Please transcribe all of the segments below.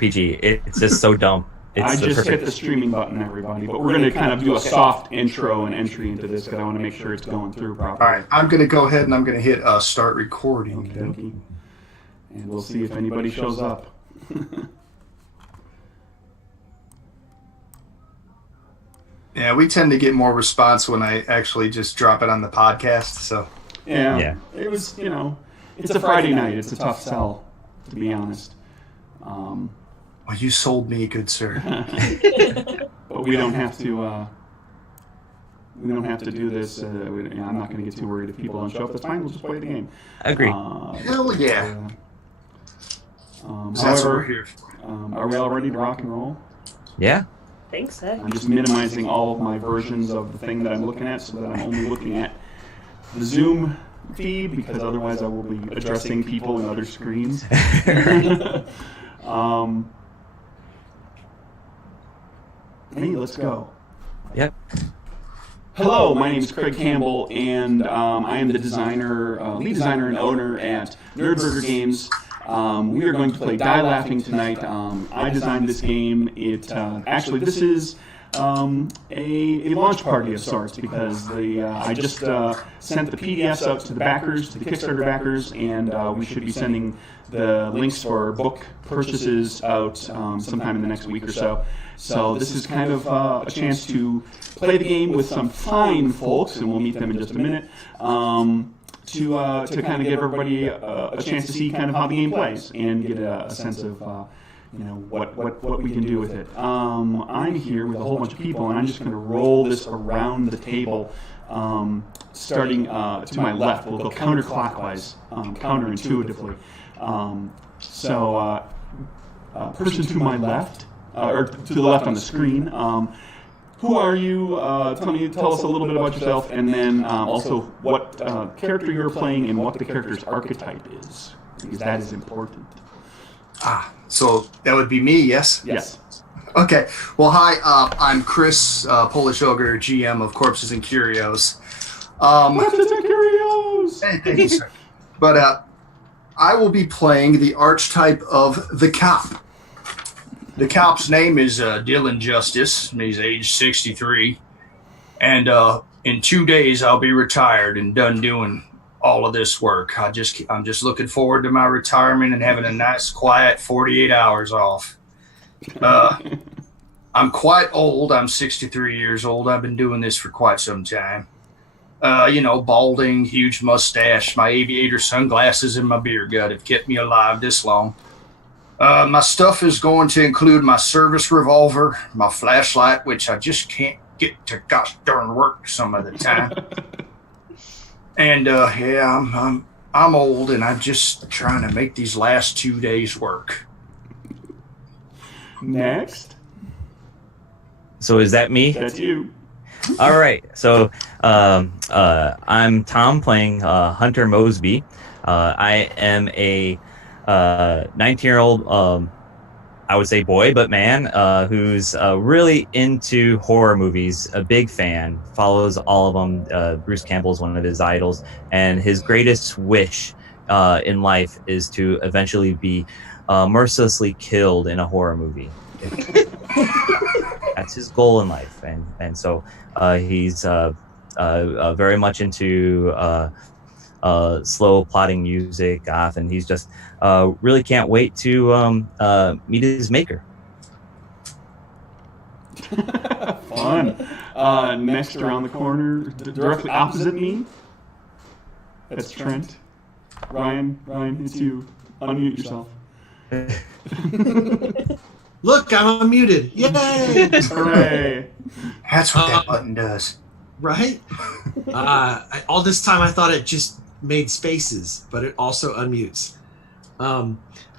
PG. It's just so dumb. I just hit the streaming button, everybody. But we're going to kind of do a soft intro and entry into this because I want to make sure it's going through properly. All right, I'm going to go ahead and I'm going to hit start recording. Okay. And we'll see if anybody shows up. Yeah, we tend to get more response when I actually just drop it on the podcast. So yeah. It was, it's a Friday night. It's a tough sell, to be honest. Well, you sold me, good sir. But we don't have to. We don't have to do this. I'm not going to get too worried if people don't show up. That's fine. We'll just play the game. Agreed. Hell yeah. That's However, what we're here for. Are we all ready to rock and roll? Yeah. I think so. I'm just minimizing all of my versions of the thing that I'm looking at so that I'm only looking at the Zoom feed because otherwise I will be addressing people in other screens. Hey, let's go. Yep. Hello, my name is Craig Campbell, and I am the lead designer and owner at Nerdburger Games. We are going to play Die Laughing tonight. I designed this game. Actually, this is a launch party of sorts because I just sent the PDFs out to the backers, to the Kickstarter backers, and we should be sending the links for book purchases out sometime in the next week or so. So this is kind of a chance to play the game with some fine folks, and we'll meet them in just a minute, to kind of give everybody a chance to see kind of how the game plays and get a sense of what we can do with it. I'm here with a whole bunch of people, and I'm just going to roll this around the table, starting to my left. We'll go counterclockwise, counterintuitively. Person to my left. Or to the left on the screen. Who are you? Tell us a little bit about yourself, and then also what character you're playing and what the character's archetype is, because that is important. So that would be me, yes? Yes. Okay. Well, hi. I'm Chris, Polish Ogre, GM of Corpses and Curios. Corpses and Curios! Hey, thank you, sir. But I will be playing the archetype of the cop. The cop's name is Dylan Justice. He's age 63. And in 2 days, I'll be retired and done doing all of this work. I'm just looking forward to my retirement and having a nice, quiet 48 hours off. I'm quite old. I'm 63 years old. I've been doing this for quite some time. Balding, huge mustache, my aviator sunglasses, and my beer gut have kept me alive this long. My stuff is going to include my service revolver, my flashlight, which I just can't get to gosh darn work some of the time. And I'm old, and I'm just trying to make these last 2 days work. Next. So is that me? That's you. All right. So I'm Tom playing Hunter Mosby. I am a 19-year-old, I would say boy, but man, who's really into horror movies, a big fan, follows all of them. Bruce Campbell is one of his idols, and his greatest wish in life is to eventually be mercilessly killed in a horror movie. That's his goal in life, and so he's very much into slow plotting music, goth, and he's just really can't wait to meet his maker. Fun. Next around the corner, directly opposite me, that's Trent. Ryan, it's you. Unmute yourself. Look, I'm unmuted. Yay! Hooray! That's what that button does. Right? All this time I thought it just made spaces, but it also unmutes. I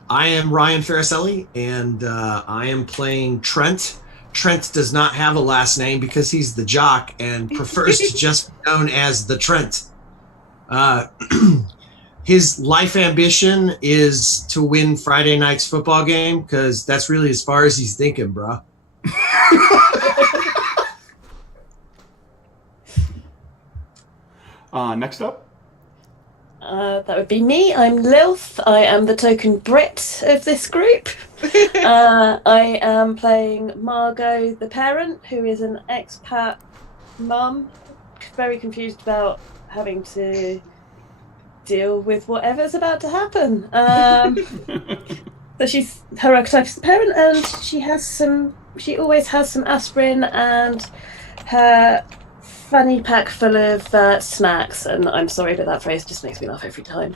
am Ryan Fariselli, and I am playing Trent. Trent does not have a last name because he's the jock and prefers to just be known as the Trent. His life ambition is to win Friday night's football game because that's really as far as he's thinking, bro. Next up. That would be me. I'm Lilth. I am the token Brit of this group. I am playing Margot, the parent, who is an expat mum, very confused about having to deal with whatever's about to happen. So her archetype is the parent, and she always has some aspirin and her fanny pack full of snacks. And I'm sorry, but that phrase just makes me laugh every time.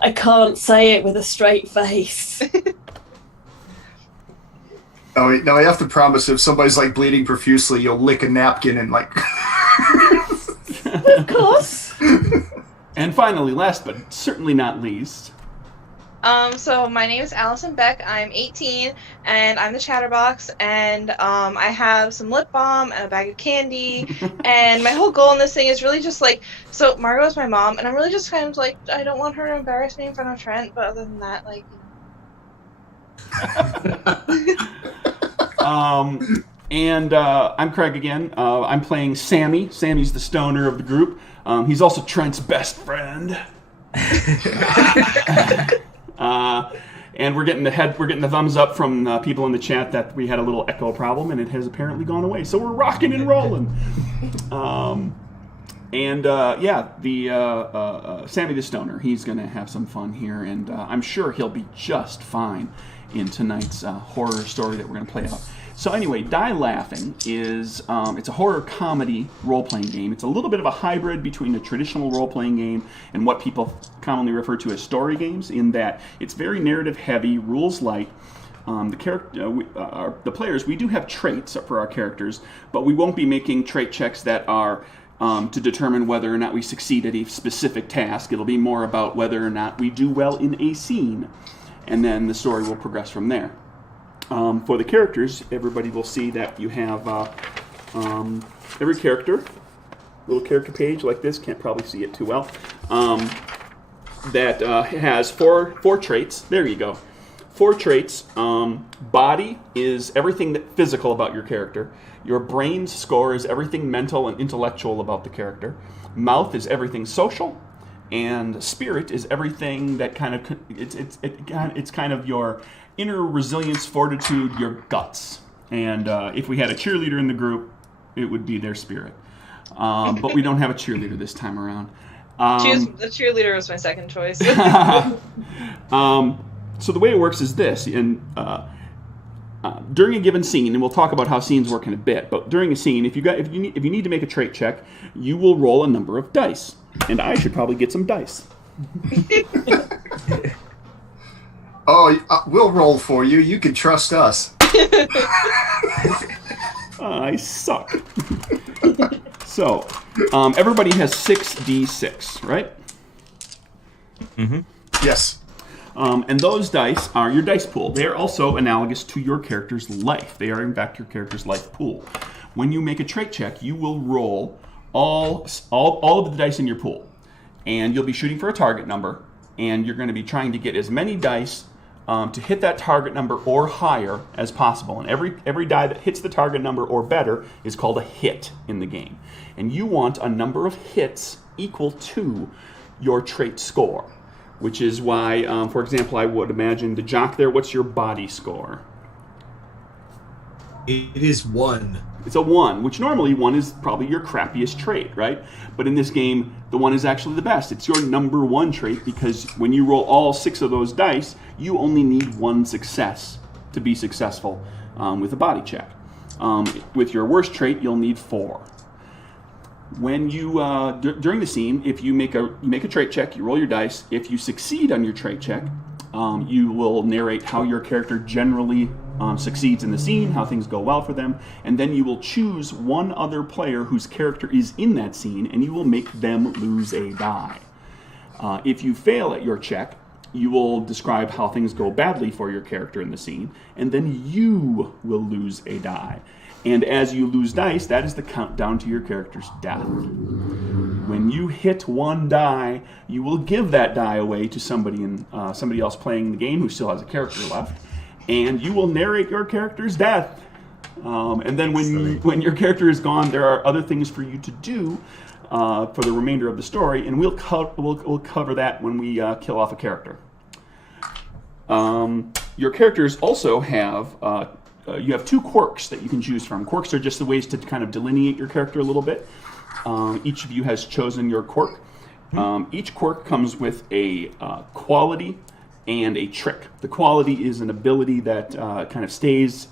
I can't say it with a straight face. Oh, now I have to promise if somebody's like bleeding profusely, you'll lick a napkin and like. Of course. And finally, last but certainly not least. So my name is Allison Beck. I'm 18, and I'm the Chatterbox, and I have some lip balm and a bag of candy, and my whole goal in this thing is really just like, so Margot's my mom, and I'm really just kind of like, I don't want her to embarrass me in front of Trent, but other than that, like, I'm Craig again. I'm playing Sammy. Sammy's the stoner of the group. He's also Trent's best friend. And we're getting the thumbs up from people in the chat that we had a little echo problem, and it has apparently gone away. So we're rocking and rolling. Sammy the Stoner, he's going to have some fun here, and I'm sure he'll be just fine in tonight's horror story that we're going to play out. So anyway, Die Laughing is it's a horror comedy role-playing game. It's a little bit of a hybrid between a traditional role-playing game and what people commonly refer to as story games, in that it's very narrative-heavy, rules light. The players, we do have traits for our characters, but we won't be making trait checks that are to determine whether or not we succeed at a specific task. It'll be more about whether or not we do well in a scene, and then the story will progress from there. For the characters, everybody will see that you have every character, little character page like this, can't probably see it too well, that has four traits. There you go. 4 traits. Body is everything physical about your character. Your brain score is everything mental and intellectual about the character. Mouth is everything social. And spirit is everything that kind of it's kind of your inner resilience, fortitude, your guts. And if we had a cheerleader in the group, it would be their spirit. But we don't have a cheerleader this time around. the cheerleader was my second choice. So the way it works is this: during a given scene, and we'll talk about how scenes work in a bit. But during a scene, if you need to make a trait check, you will roll a number of dice. And I should probably get some dice. We'll roll for you. You can trust us. I suck. So, everybody has 6d6, right? Mm-hmm. Yes. And those dice are your dice pool. They are also analogous to your character's life. They are, in fact, your character's life pool. When you make a trait check, you will roll all of the dice in your pool. And you'll be shooting for a target number. And you're going to be trying to get as many dice to hit that target number or higher as possible. And every die that hits the target number or better is called a hit in the game. And you want a number of hits equal to your trait score. Which is why, for example, I would imagine the jock there, what's your body score? It is 1. It's a 1, which normally 1 is probably your crappiest trait, right? But in this game, the 1 is actually the best. It's your number 1 trait, because when you roll all 6 of those dice, you only need 1 success to be successful with a body check. With your worst trait, you'll need 4. When you during the scene, if you make a trait check, you roll your dice. If you succeed on your trait check, you will narrate how your character generally succeeds in the scene, how things go well for them, and then you will choose one other player whose character is in that scene, and you will make them lose a die. If you fail at your check, you will describe how things go badly for your character in the scene, and then you will lose a die. And as you lose dice, that is the countdown to your character's death. When you hit 1 die, you will give that die away to somebody else playing the game who still has a character left, and you will narrate your character's death. And then when your character is gone, there are other things for you to do for the remainder of the story, and we'll cover that when we kill off a character. Your characters also have you have 2 quirks that you can choose from. Quirks are just the ways to kind of delineate your character a little bit. Each of you has chosen your quirk. Each quirk comes with a quality and a trick. The quality is an ability that kind of stays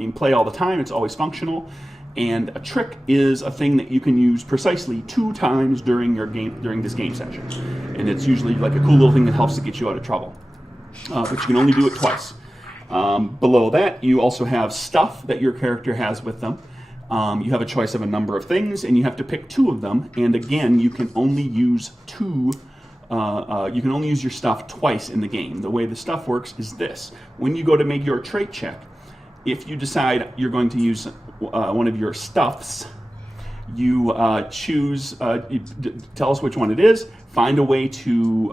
in play all the time. It's always functional. And a trick is a thing that you can use precisely 2 times during this game session. And it's usually like a cool little thing that helps to get you out of trouble. But you can only do it twice. Below that, you also have stuff that your character has with them. You have a choice of a number of things, and you have to pick 2 of them. And again, you can only use you can only use your stuff twice in the game. The way the stuff works is this. When you go to make your trait check, if you decide you're going to use one of your stuffs, you choose, tell us which one it is, find a way to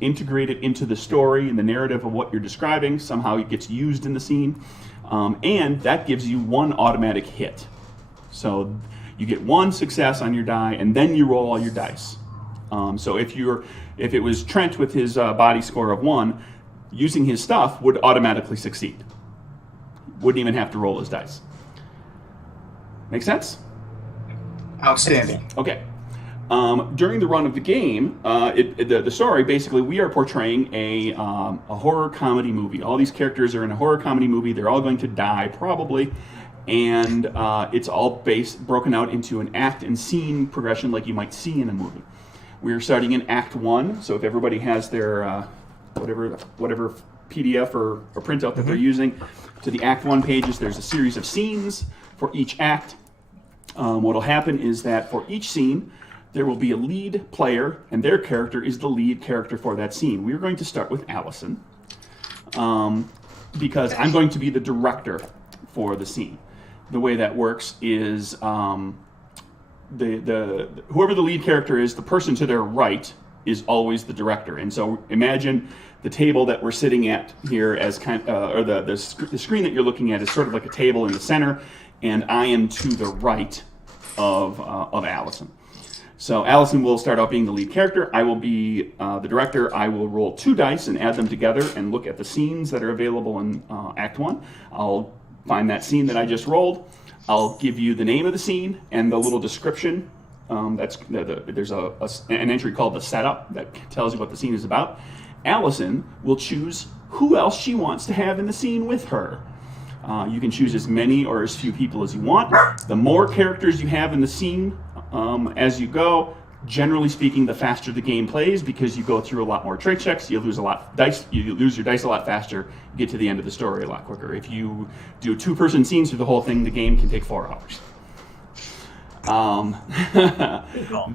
integrate it into the story and the narrative of what you're describing. Somehow it gets used in the scene. And that gives you 1 automatic hit. So you get 1 success on your die, and then you roll all your dice. So if it was Trent with his body score of 1, using his stuff would automatically succeed. Wouldn't even have to roll his dice. Make sense? Outstanding. Okay. During the run of the game, the story, basically, we are portraying a horror comedy movie. All these characters are in a horror comedy movie. They're all going to die, probably. And it's all broken out into an act and scene progression like you might see in a movie. We're starting in Act 1, so if everybody has their whatever PDF or printout that they're using, to the Act 1 pages, there's a series of scenes for each act. What will happen is that for each scene, there will be a lead player, and their character is the lead character for that scene. We're going to start with Allison, because I'm going to be the director for the scene. The way that works is whoever the lead character is, the person to their right is always the director. And so imagine the table that we're sitting at here as or the screen that you're looking at is sort of like a table in the center, and I am to the right of Allison. So Allison will start out being the lead character. I will be the director. I will roll 2 dice and add them together and look at the scenes that are available in Act 1. I'll find that scene that I just rolled. I'll give you the name of the scene and the little description. There's an entry called the setup that tells you what the scene is about. Allison will choose who else she wants to have in the scene with her. You can choose as many or as few people as you want. The more characters you have in the scene as you go, generally speaking, the faster the game plays, because you go through a lot more trait checks. You lose your dice a lot faster. You get to the end of the story a lot quicker. If you do 2-person scenes through the whole thing, the game can take 4 hours.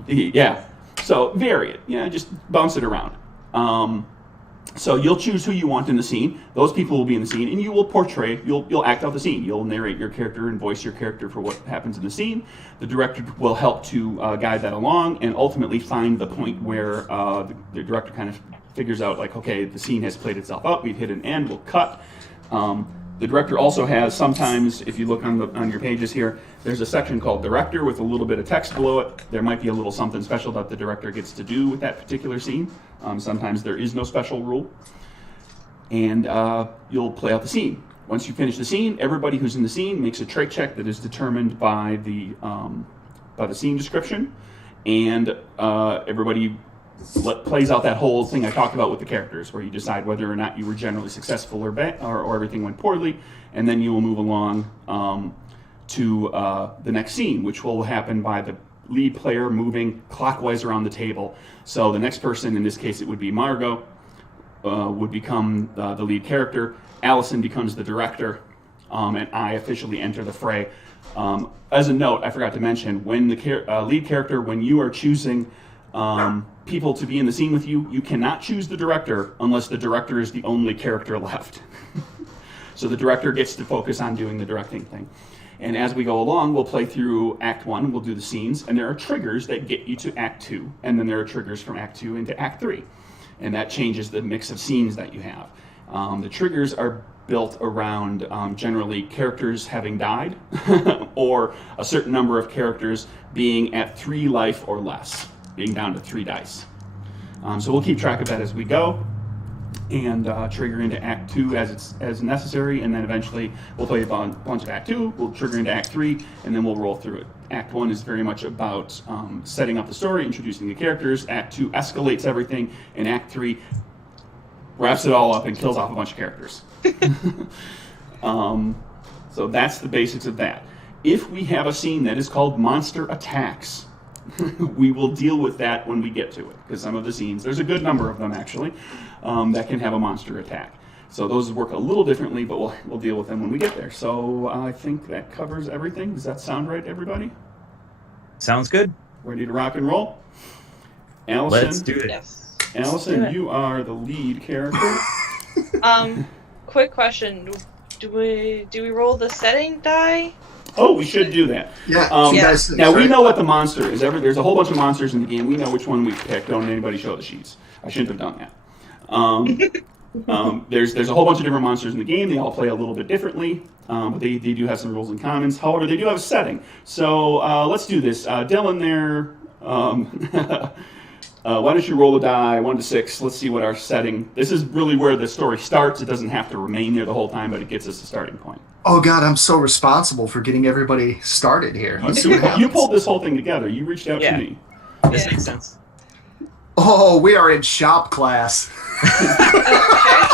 Yeah. So vary it. Yeah, just bounce it around. So you'll choose who you want in the scene. Those people will be in the scene, and you will portray. You'll act out the scene. You'll narrate your character and voice your character for what happens in the scene. The director will help to guide that along, and ultimately find the point where the director kind of figures out, like, okay, the scene has played itself out. We've hit an end. We'll cut. The director also has, sometimes, if you look on your pages here, there's a section called Director with a little bit of text below it. There might be a little something special that the director gets to do with that particular scene. Sometimes there is no special rule. And you'll play out the scene. Once you finish the scene, everybody who's in the scene makes a trait check that is determined by the scene description. And everybody plays out that whole thing I talked about with the characters, where you decide whether or not you were generally successful or everything went poorly, and then you will move along to the next scene, which will happen by the lead player moving clockwise around the table. So the next person, in this case it would be Margot, would become the lead character. Allison becomes the director, and I officially enter the fray. As a note, I forgot to mention, when the lead character, when you are choosing people to be in the scene with you, you cannot choose the director unless the director is the only character left. So the director gets to focus on doing the directing thing. And as we go along, we'll play through Act 1, we'll do the scenes, and there are triggers that get you to Act 2, and then there are triggers from Act 2 into Act 3. And that changes the mix of scenes that you have. The triggers are built around generally characters having died, or a certain number of characters being at 3 life or less, being down to 3 dice. So we'll keep track of that as we go. and trigger into Act 2 as necessary, and then eventually we'll play a bunch of Act 2, we'll trigger into Act 3, and then we'll roll through it. Act 1 is very much about setting up the story, introducing the characters. Act 2 escalates everything, and Act 3 wraps it all up and kills off a bunch of characters. So that's the basics of that. If we have a scene that is called monster attacks, we will deal with that when we get to it, because some of the scenes, there's a good number of them actually, that can have a monster attack. So those work a little differently, but we'll deal with them when we get there. So I think that covers everything. Does that sound right, everybody? Sounds good. Ready to rock and roll? Allison? Let's do it. Yes. Allison, you are the lead character. Quick question: Do we roll the setting die? Oh, we should do that. Yeah. Yes. Now, we know what the monster is. There's a whole bunch of monsters in the game. We know which one we picked. Don't anybody show the sheets. I shouldn't have done that. There's a whole bunch of different monsters in the game. They all play a little bit differently, but they do have some rules in common. However, they do have a setting. So let's do this. Dylan there, why don't you roll a die, 1 to 6. Let's see what our setting... This is really where the story starts. It doesn't have to remain there the whole time, but it gets us a starting point. Oh God, I'm so responsible for getting everybody started here. Let's see what You happens. pulled this whole thing together. You reached out to me. This makes sense. Oh, we are in shop class.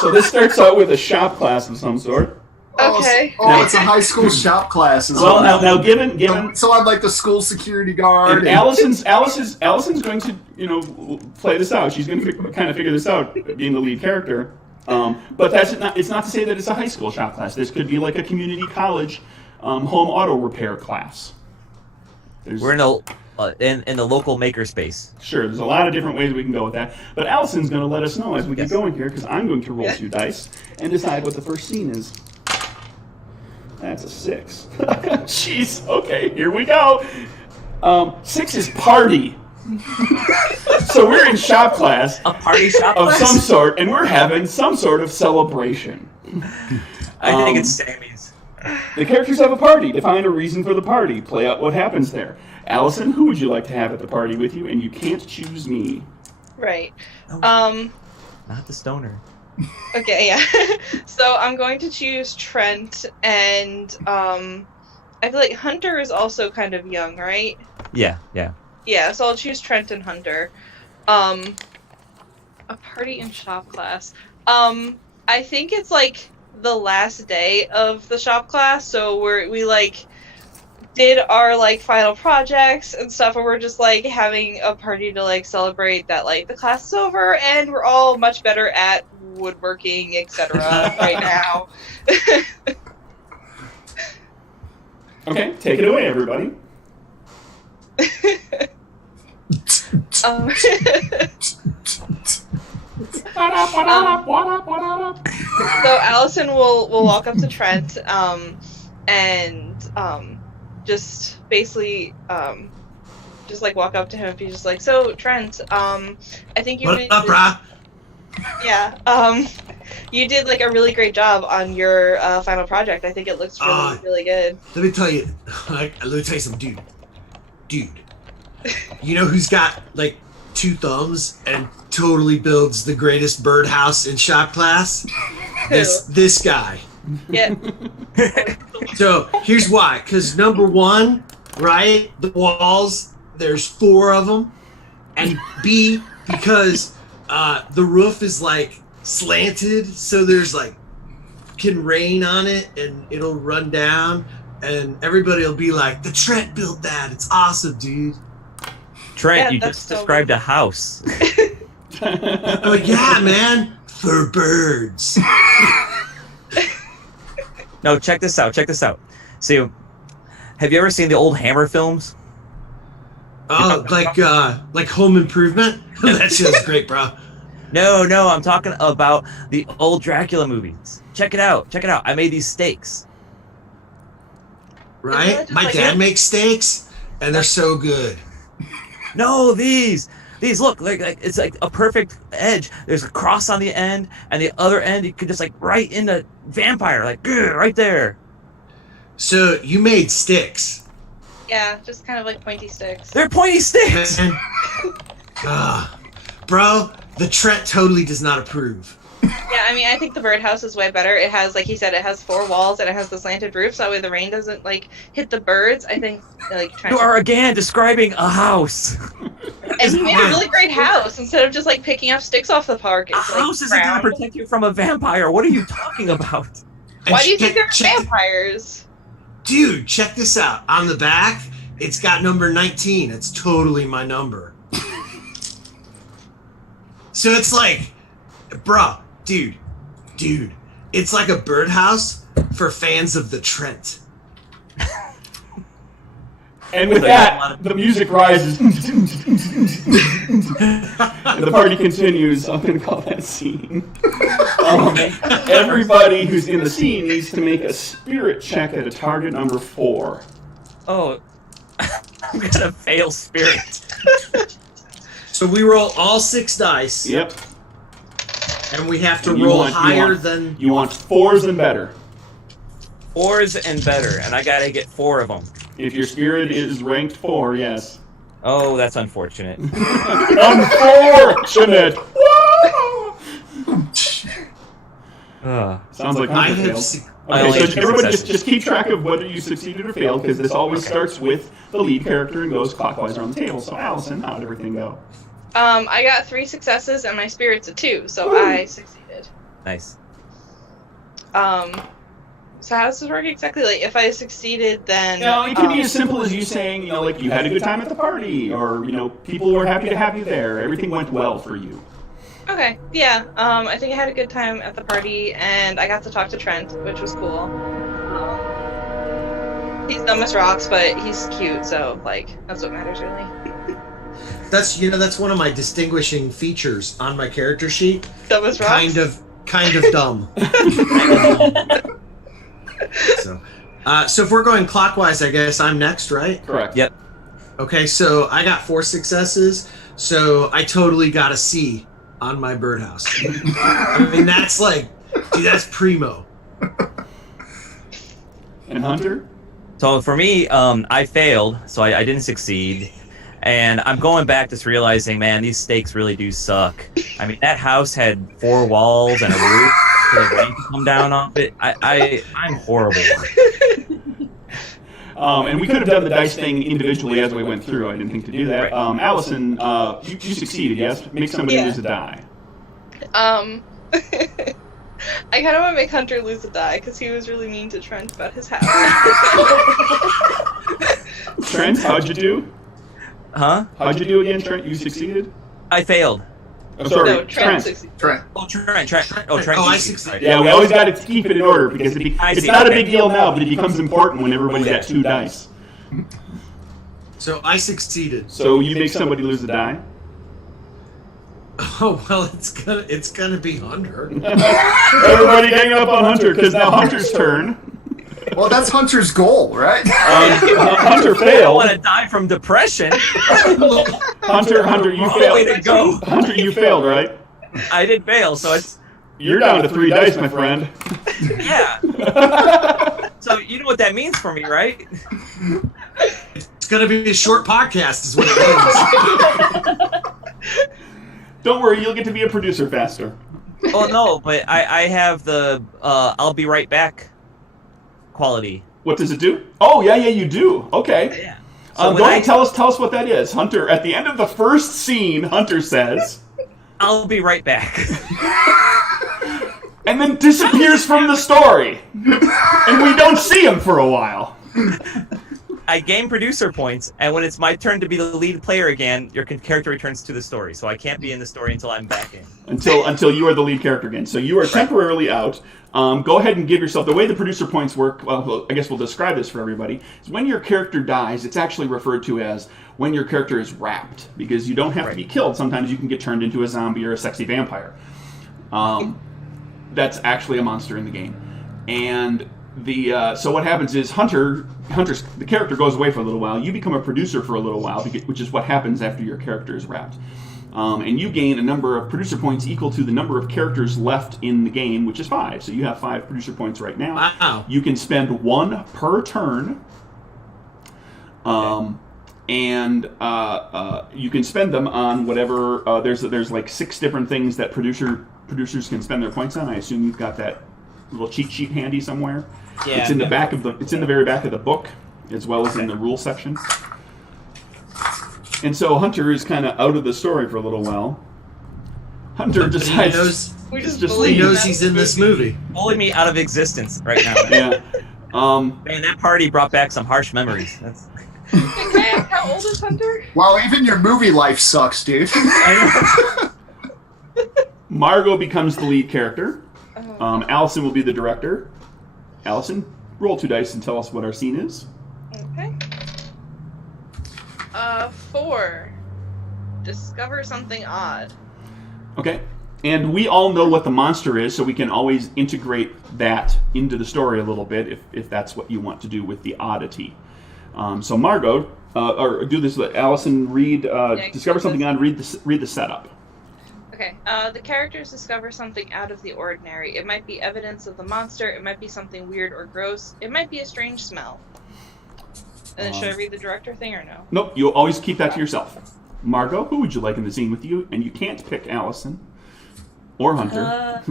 So this starts out with a shop class of some sort. Okay. Oh, it's a high school shop class. Well, now given So I'm like the school security guard. and Allison's going to play this out. She's going to kind of figure this out, being the lead character. But it's not to say that it's a high school shop class. This could be like a community college home auto repair class. We're in the local makerspace. Sure, there's a lot of different ways we can go with that. But Allison's going to let us know as we get going here, because I'm going to roll 2 dice and decide what the first scene is. That's a 6. Jeez. Okay, here we go. 6 is party. So we're in shop class. A party shop of class? some sort, and we're having some sort of celebration. I think it's Sammy's. The characters have a party. Define a reason for the party. Play out what happens there. Allison, who would you like to have at the party with you? And you can't choose me. Right. Oh. Not the stoner. Okay, yeah. So I'm going to choose Trent, and I feel like Hunter is also kind of young, right? Yeah. Yeah, so I'll choose Trent and Hunter. A party in shop class. I think it's like the last day of the shop class, so we like did our like final projects and stuff, and we're just like having a party to like celebrate that like the class is over and we're all much better at woodworking, etc. right now. Okay, take it away, everybody. So Allison will walk up to Trent and just basically just like walk up to him and be just like, so Trent, I think you What up, brah? Yeah, you did like a really great job on your final project. I think it looks really good. Let me tell you something, dude. You know who's got like 2 thumbs and totally builds the greatest birdhouse in shop class? This guy. Yeah. So here's why. Because number 1, right? The walls. There's 4 of them, and B, because the roof is like slanted, so there's like can rain on it and it'll run down, and everybody will be like, "The Trent built that. It's awesome, dude." Trent, Yeah, you that's just so described a house. I'm like, yeah, man, for birds. No, check this out. See, have you ever seen the old Hammer films? Oh, like Home Improvement. That shit's great, bro. No, I'm talking about the old Dracula movies. Check it out. I made these steaks. Right? My dad makes steaks, and they're so good. No, these look like it's like a perfect edge. There's a cross on the end, and the other end you could just like right into vampire, like right there. So you made sticks. Yeah, just kind of like pointy sticks. They're pointy sticks. Man. Bro, the Trent totally does not approve. Yeah, I mean, I think the birdhouse is way better. It has, like he said, it has 4 walls and it has the slanted roof, so that way the rain doesn't like hit the birds. I think like You are again describing a house. and he made a really great house instead of just like picking up sticks off the park. A It's, like, house isn't going to brown. protect you from a vampire. What are you talking about? Why do you think check- they're vampires? Dude, check this out. On the back, it's got number 19. It's totally my number. So it's like, bruh, dude, it's like a birdhouse for fans of the Trent. And with that, the music rises. And the party continues. I'm going to call that scene. Everybody who's in the scene needs to make a spirit check at a target number 4. Oh, I'm going to fail spirit. So we roll all 6 dice. Yep. And we have to And you roll want- you higher want- than... You want 4s and better. 4s and better, and I got to get 4 of them. If your spirit is ranked 4, yes. Oh, that's unfortunate. Unfortunate! Sounds like I Hunter have... failed. se- I Okay, only so have 2 everybody successes. just keep track of whether you succeeded or failed, because this always starts with the lead character and goes clockwise around the table. So, Allison, how'd everything go? I got 3 successes and my spirit's a 2, so I succeeded. Nice. So how does this work exactly? Like, if I succeeded, then... No, it can be as simple as you saying, like you had a good time at the party, or, people were happy to have you there. Everything went well for you. Okay, yeah. I think I had a good time at the party, and I got to talk to Trent, which was cool. He's dumb as rocks, but he's cute, so, like, that's what matters, really. That's one of my distinguishing features on my character sheet. Dumb as rocks? Kind of dumb. So if we're going clockwise, I guess I'm next, right? Correct. Yep. Okay, so I got 4 successes, so I totally got a C on my birdhouse. I mean, that's like, dude, that's primo. And Hunter? So for me, I failed, so I didn't succeed. And I'm going back just realizing, man, these stakes really do suck. I mean, that house had 4 walls and a roof for the rain to come down off it. I'm horrible. And we could have done the dice thing individually as we went through. I didn't think to do that. Allison, you succeeded, yes? Make somebody lose a die. I kind of want to make Hunter lose a die, because he was really mean to Trent about his house. Trent, how'd you do? Huh? How'd you do again, Trent? You succeeded? I failed. Oh, sorry, No, Trent succeeded. Trent. Oh, Trent. Oh, Trent. Oh, I succeeded. succeeded. Yeah, we always got to keep it in order, because I it's see. not a Okay. big deal now, but it becomes important when everybody's got 2 dice. So I succeeded. So you make somebody lose a die. Oh well, it's gonna be Hunter. Everybody gang up on Hunter, because now Hunter's turn. Well, that's Hunter's goal, right? Hunter I failed. want to die from depression. Hunter, you Way failed. to go. Hunter, you failed, right? I did fail, so it's You're down to 3 dice, my friend. yeah. So you know what that means for me, right? It's gonna be a short podcast, is what it means. Don't worry, you'll get to be a producer faster. Oh no, but I have the I'll be right back quality. What does it do? Oh, yeah, you do. Okay. Yeah. Go when ahead and tell us what that is. Hunter, at the end of the first scene, Hunter says, I'll be right back. and then disappears from the story. And we don't see him for a while. I gain producer points, and when it's my turn to be the lead player again, your character returns to the story. So I can't be in the story until I'm back in. Until you are the lead character again. So you are temporarily out. Go ahead and give yourself... The way the producer points work, well, I guess we'll describe this for everybody, is when your character dies, it's actually referred to as when your character is wrapped, because you don't have to be killed. Sometimes you can get turned into a zombie or a sexy vampire. That's actually a monster in the game. And so what happens is the character goes away for a little while. You become a producer for a little while, which is what happens after your character is wrapped. And you gain a number of producer points equal to the number of characters left in the game, which is 5. So you have 5 producer points right now. Wow. You can spend 1 per turn. And you can spend them on whatever. There's like 6 different things that producer producers can spend their points on. I assume you've got that little cheat sheet handy somewhere. Yeah. It's in the back of the. It's in the very back of the book, as well as in the rule section. And so Hunter is kind of out of the story for a little while. Hunter decides. We just He believe knows that he's in this movie. Pulling me out of existence right now. Yeah. Man, that party brought back some harsh memories. That's. Man, how old is Hunter? Wow, even your movie life sucks, dude. Margot becomes the lead character. Oh. Allison will be the director. Allison, roll 2 dice and tell us what our scene is. Okay. 4. Discover something odd. Okay. And we all know what the monster is, so we can always integrate that into the story a little bit if that's what you want to do with the oddity. So Margot, or do this. Let Allison read. Discover something odd. Read the setup. Okay. The characters discover something out of the ordinary. It might be evidence of the monster. It might be something weird or gross. It might be a strange smell. And then should I read the director thing or no? Nope. You'll always keep that to yourself. Margot, who would you like in the scene with you? And you can't pick Allison or Hunter.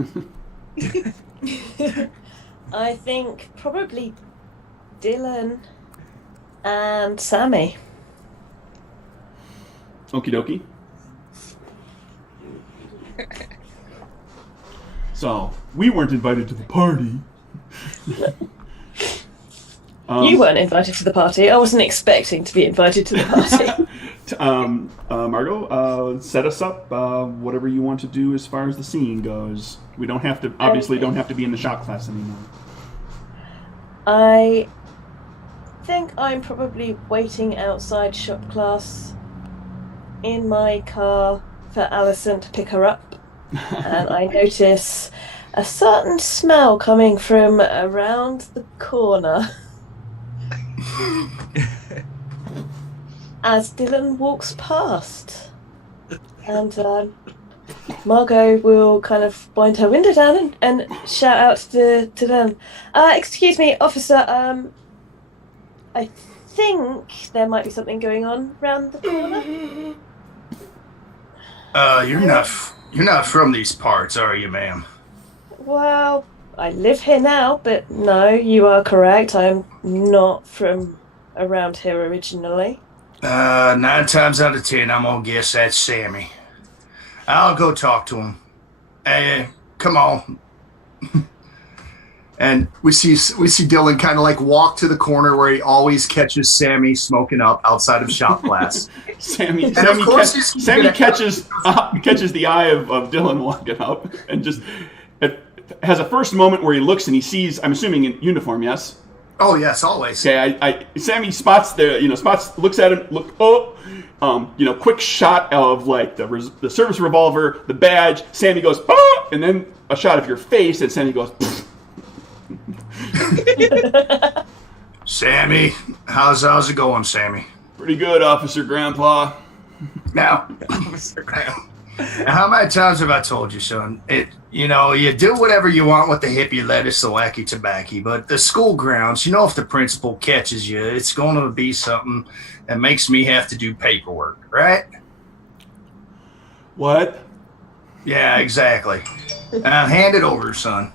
I think probably Dylan and Sammy. Okie dokie. So, we weren't invited to the party. You weren't invited to the party. I wasn't expecting to be invited to the party. Margot, set us up whatever you want to do as far as the scene goes. We don't have to, obviously, don't have to be in the shop class anymore. I think I'm probably waiting outside shop class in my car for Alison to pick her up. And I notice a certain smell coming from around the corner as Dylan walks past. And Margot will kind of wind her window down and shout out to Dylan, excuse me, officer, I think there might be something going on round the corner. You're not from these parts, are you, ma'am? Well, I live here now, but no, you are correct. I'm not from around here originally. 9 times out of 10, I'm gonna guess that's Sammy. I'll go talk to him. Come on. And we see Dylan kind of like walk to the corner where he always catches Sammy smoking up outside of shop class. Sammy catches the eye of Dylan walking up and just has a first moment where he looks and he sees, I'm assuming in uniform, yes? Oh yes, always. Okay, Sammy spots looks at him, quick shot of like the service revolver, the badge. Sammy goes, ah! And then a shot of your face, and Sammy goes. Sammy, how's it going, Sammy? Pretty good, Officer Grandpa. Now, how many times have I told you, son? You do whatever you want with the hippie lettuce, the wacky tobacco, but the school grounds, if the principal catches you, it's going to be something that makes me have to do paperwork, right? What? Yeah, exactly. Hand it over, son.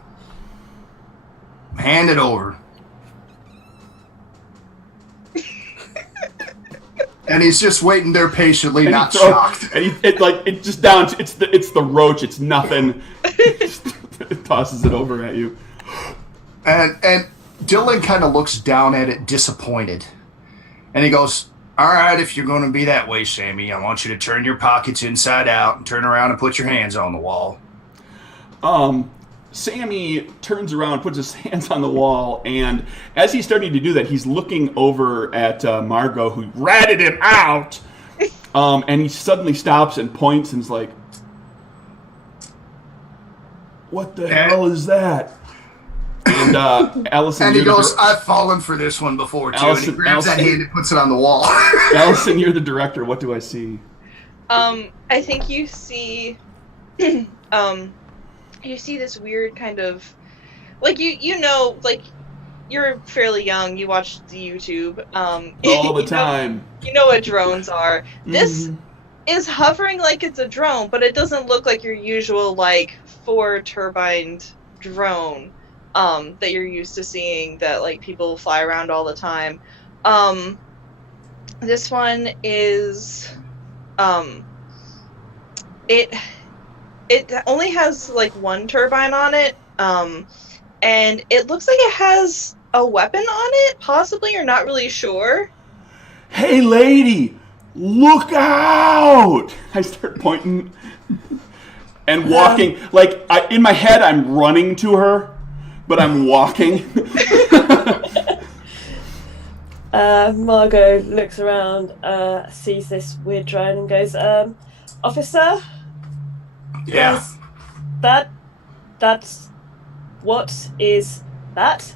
Hand it over. And he's just waiting there patiently, not shocked. And it's the roach. It's nothing. It tosses it over at you. And Dylan kind of looks down at it, disappointed. And he goes, "All right, if you're going to be that way, Sammy, I want you to turn your pockets inside out and turn around and put your hands on the wall." Sammy turns around, puts his hands on the wall, and as he's starting to do that, he's looking over at Margot, who ratted him out, and he suddenly stops and points and is like, "What the hell is that?" And Allison, and he goes, "I've fallen for this one before, too." And he grabs that hand and puts it on the wall. Allison, you're the director. What do I see? I think you see, you see this weird kind of, like you're fairly young. You watch the YouTube. All the time. You know what drones are. This is hovering like it's a drone, but it doesn't look like your usual like 4-turbined drone that you're used to seeing that like people fly around all the time. This one is it only has like 1 turbine on it, and it looks like it has a weapon on it, possibly. You're not really sure. Hey, lady, look out! I start pointing and walking. Like, in my head, I'm running to her, but I'm walking. Margot looks around, sees this weird drone and goes, officer? Yeah. That's... What is that?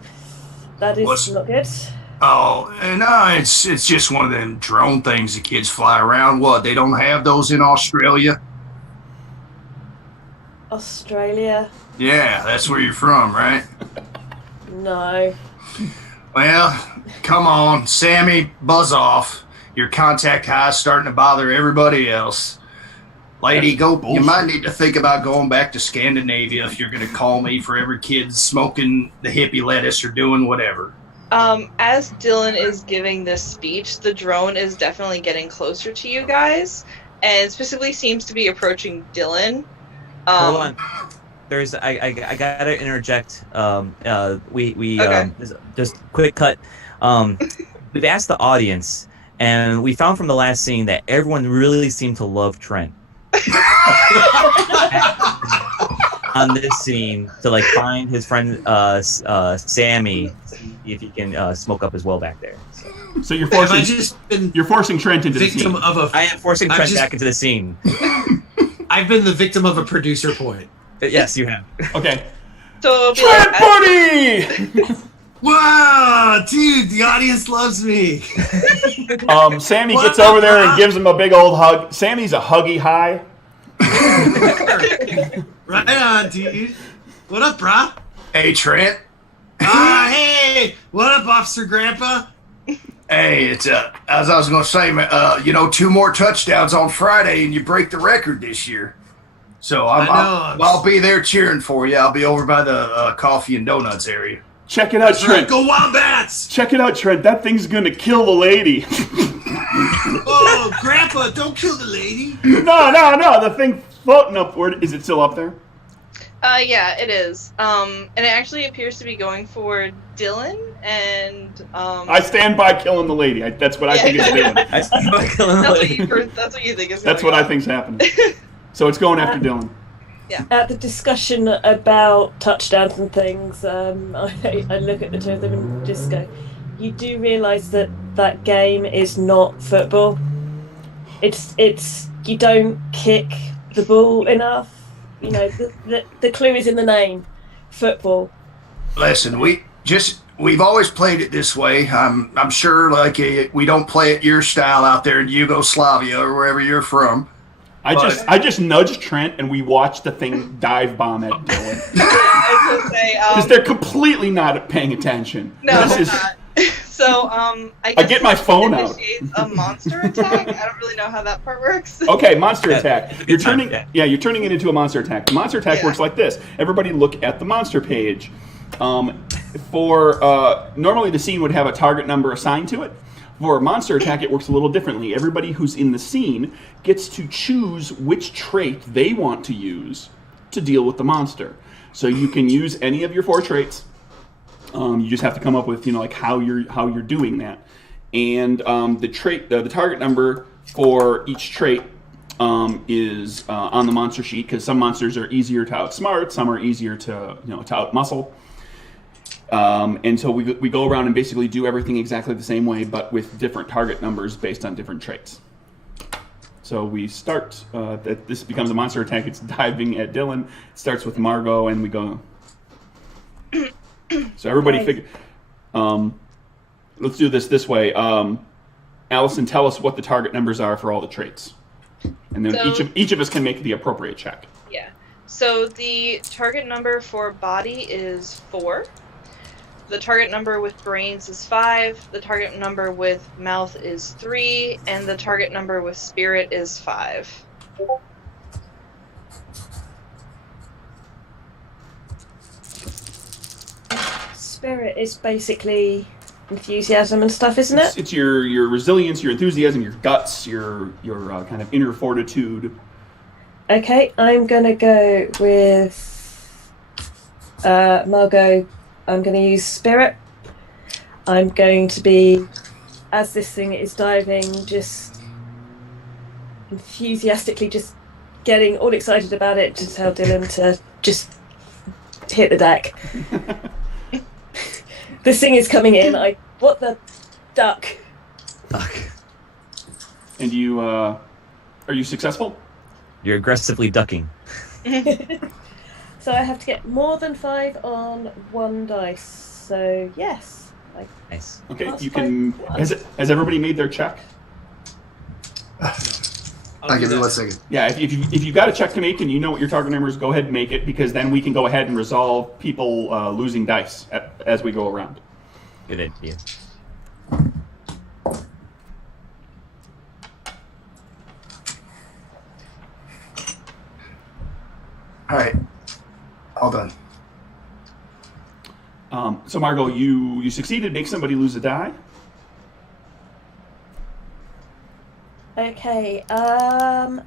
That is not good. Oh, no, it's just one of them drone things the kids fly around. What, they don't have those in Australia? Australia? Yeah, that's where you're from, right? No. Well, come on, Sammy, buzz off. Your contact high is starting to bother everybody else. Lady, you might need to think about going back to Scandinavia if you're going to call me for every kid smoking the hippie lettuce or doing whatever. As Dylan is giving this speech, the drone is definitely getting closer to you guys, and specifically seems to be approaching Dylan. Hold on. I gotta interject. Okay. Just quick cut. We've asked the audience, and we found from the last scene that everyone really seemed to love Trent. On this scene, to like find his friend Sammy, see if he can smoke up as well back there. So you're forcing Trent into the scene. I am forcing Trent back into the scene. I've been the victim of a producer point. Yes, you have. Okay. So Trent buddy! Wow, dude, the audience loves me. Sammy gets over there and gives him a big old hug. Sammy's a huggy high. Right on, dude. What up, brah? Hey, Trent. Hey, what up, Officer Grandpa? Hey, it's as I was going to say, 2 more touchdowns on Friday, and you break the record this year. So I'll be there cheering for you. I'll be over by the coffee and donuts area. Check it out, Trent. Go Wildbats! Check it out, Trent. That thing's gonna kill the lady. Oh, Grandpa, don't kill the lady. No. The thing floating upward. Is it still up there? Yeah, it is. And it actually appears to be going for Dylan, and I stand by killing the lady. That's what I think it's doing. I stand by killing the lady. That's what you think is. That's what I think's happening. So it's going after Dylan. Yeah. At the discussion about touchdowns and things, I look at the two of them and just go, you do realise that game is not football. It's you don't kick the ball enough. You know, the clue is in the name, football. Listen, we've always played it this way. I'm sure we don't play it your style out there in Yugoslavia or wherever you're from. I just nudged Trent and we watched the thing dive bomb at Dylan. Because they're completely not paying attention. No, they're not. So I get my phone out. A monster attack. I don't really know how that part works. Okay, monster attack. You're turning it into a monster attack. The monster attack works like this. Everybody look at the monster page. Normally the scene would have a target number assigned to it. For a monster attack, it works a little differently. Everybody who's in the scene gets to choose which trait they want to use to deal with the monster. So you can use any of your 4 traits. You just have to come up with, how you're doing that. And the target number for each trait is on the monster sheet, because some monsters are easier to outsmart, some are easier to outmuscle. And so we go around and basically do everything exactly the same way, but with different target numbers based on different traits. So we start, this becomes a monster attack. It's diving at Dylan. It starts with Margot, and we go. So everybody figure. Let's do this way. Allison, tell us what the target numbers are for all the traits, and then each of us can make the appropriate check. Yeah. So the target number for body is 4. The target number with brains is 5. The target number with mouth is 3, and the target number with spirit is 5. Spirit is basically enthusiasm and stuff, isn't it? It's your resilience, your enthusiasm, your guts, your kind of inner fortitude. Okay, I'm gonna go with Margot. I'm gonna use spirit. I'm going to be, as this thing is diving, just enthusiastically just getting all excited about it to tell Dylan to just hit the deck. This thing is coming in. What the duck? Fuck. And you, are you successful? You're aggressively ducking. So I have to get more than 5 on 1 dice. So yes. Nice. Okay, Plus you can. 5+1. Has everybody made their check? I'll give you 1 second. Yeah, if you've got a check to make and you know what your target number is, go ahead and make it, because then we can go ahead and resolve people losing dice as we go around. Good idea. All right. All done. So Margot, you succeeded. Make somebody lose a die. Okay. I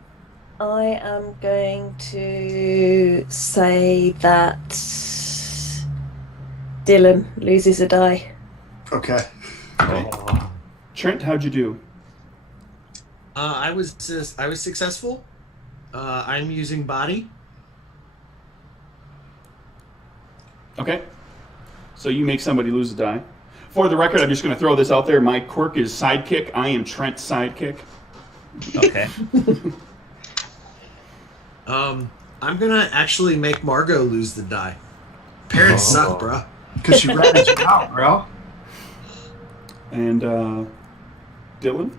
am going to say that Dylan loses a die. Okay. Trent, how'd you do? I was successful. I'm using body. Okay. So you make somebody lose a die. For the record, I'm just going to throw this out there. My quirk is sidekick. I am Trent's sidekick. Okay. I'm gonna actually make Margot lose the die. Parents suck, bro. Because you ratted you out, bro. And Dylan?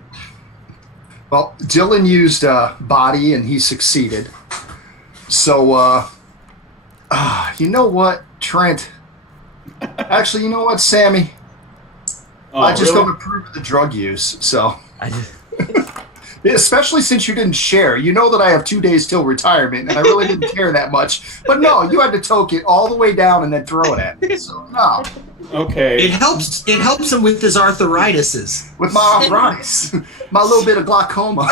Well, Dylan used body and he succeeded. So, you know what, Trent? Actually, you know what, Sammy? Oh, I just really? don't approve of the drug use, so. I just, Especially since you didn't share. You know that I have 2 days till retirement, and I really didn't care that much. But no, you had to toke it all the way down and then throw it at me. So, no. Okay. It helps him with his arthritises. With my arthritis. My little bit of glaucoma.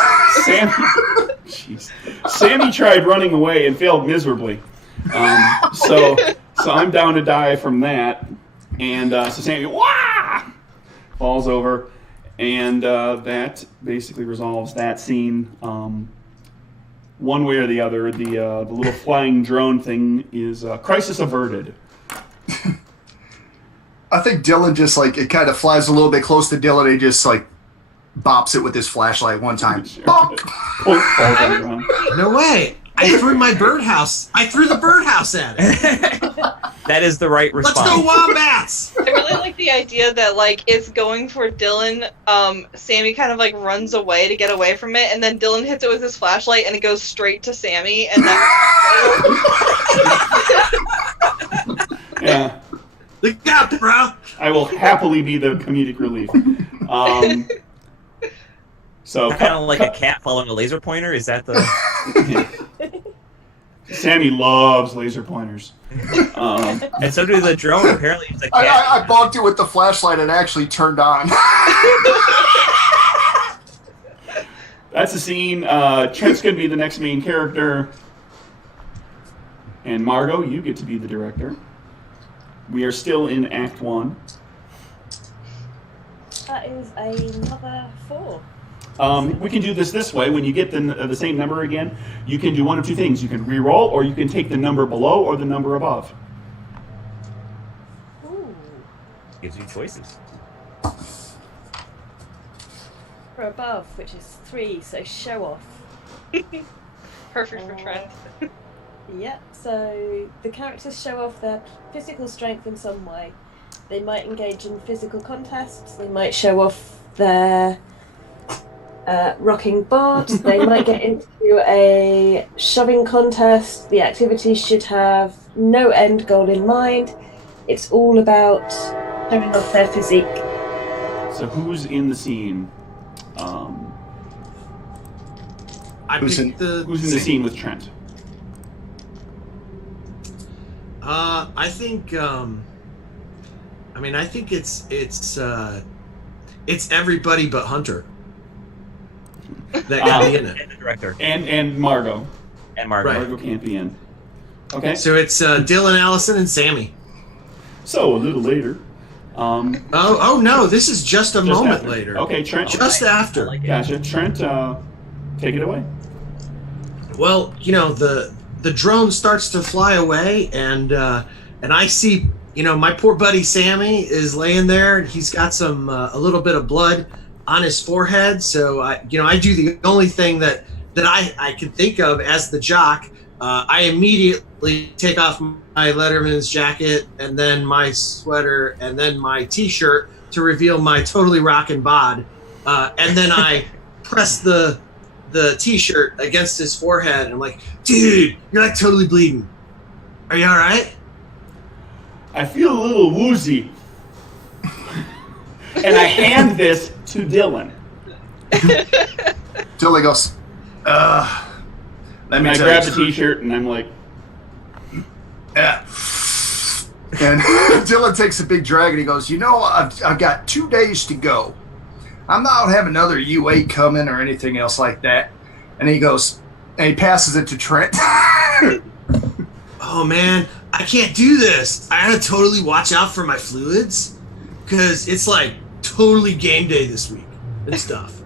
Sammy tried running away and failed miserably. So I'm down to die from that. And so Sammy, wah! Falls over. And that basically resolves that scene. One way or the other, the little flying drone thing is crisis averted. I think Dylan just, it kind of flies a little bit close to Dylan and he just, bops it with his flashlight one time. Sure. Bonk! Falls on the ground. No way. I threw my birdhouse. I threw the birdhouse at it. that is the right Let's response. go Wombats! I really like the idea that it's going for Dylan. Sammy kind of runs away to get away from it, and then Dylan hits it with his flashlight, and it goes straight to Sammy. And Yeah. Look out, bro! I will happily be the comedic relief. So Kind of like a cat following a laser pointer. Is that the? Sammy loves laser pointers. And so do the drone. Apparently, it's a cat. I bonked it with the flashlight and it actually turned on. That's the scene. Trent's going to be the next main character. And Margot, you get to be the director. We are still in Act 1. That is another 4. We can do this way. When you get the same number again, you can do one of two things. You can re-roll, or you can take the number below or the number above. Ooh. Gives you choices. For above, which is 3, so show off. perfect for Trent. Yep, so the characters show off their physical strength in some way. They might engage in physical contests, they might show off their rocking board, they might get into a shoving contest. The activity should have no end goal in mind. it's all about showing off their physique. So who's in the scene? Who's in the scene with Trent? I think. I think it's everybody but Hunter that got me in it. And the director. And Margot. And Margot. Right. Margot can't be in. Okay. So it's Dylan, Allison, and Sammy. So a little later. Oh no! This is just a moment after. later. Okay, Trent. Just after. Gotcha. Trent, take it away. Well, the drone starts to fly away, and I see, my poor buddy Sammy is laying there. He's got some a little bit of blood on his forehead. So I do the only thing that I can think of as the jock. I immediately take off my Letterman's jacket and then my sweater and then my T-shirt to reveal my totally rockin' bod, and then I press the T-shirt against his forehead and I'm like, dude, you're like totally bleeding. Are you all right? I feel a little woozy. And I hand this to Dylan. Dylan goes, And I grab the T-shirt and I'm like, yeah. And Dylan takes a big drag and he goes, I've got 2 days to go. I'm not having another U8 coming or anything else like that. And he goes, and he passes it to Trent. Oh man, I can't do this. I gotta totally watch out for my fluids because it's like totally game day this week and stuff.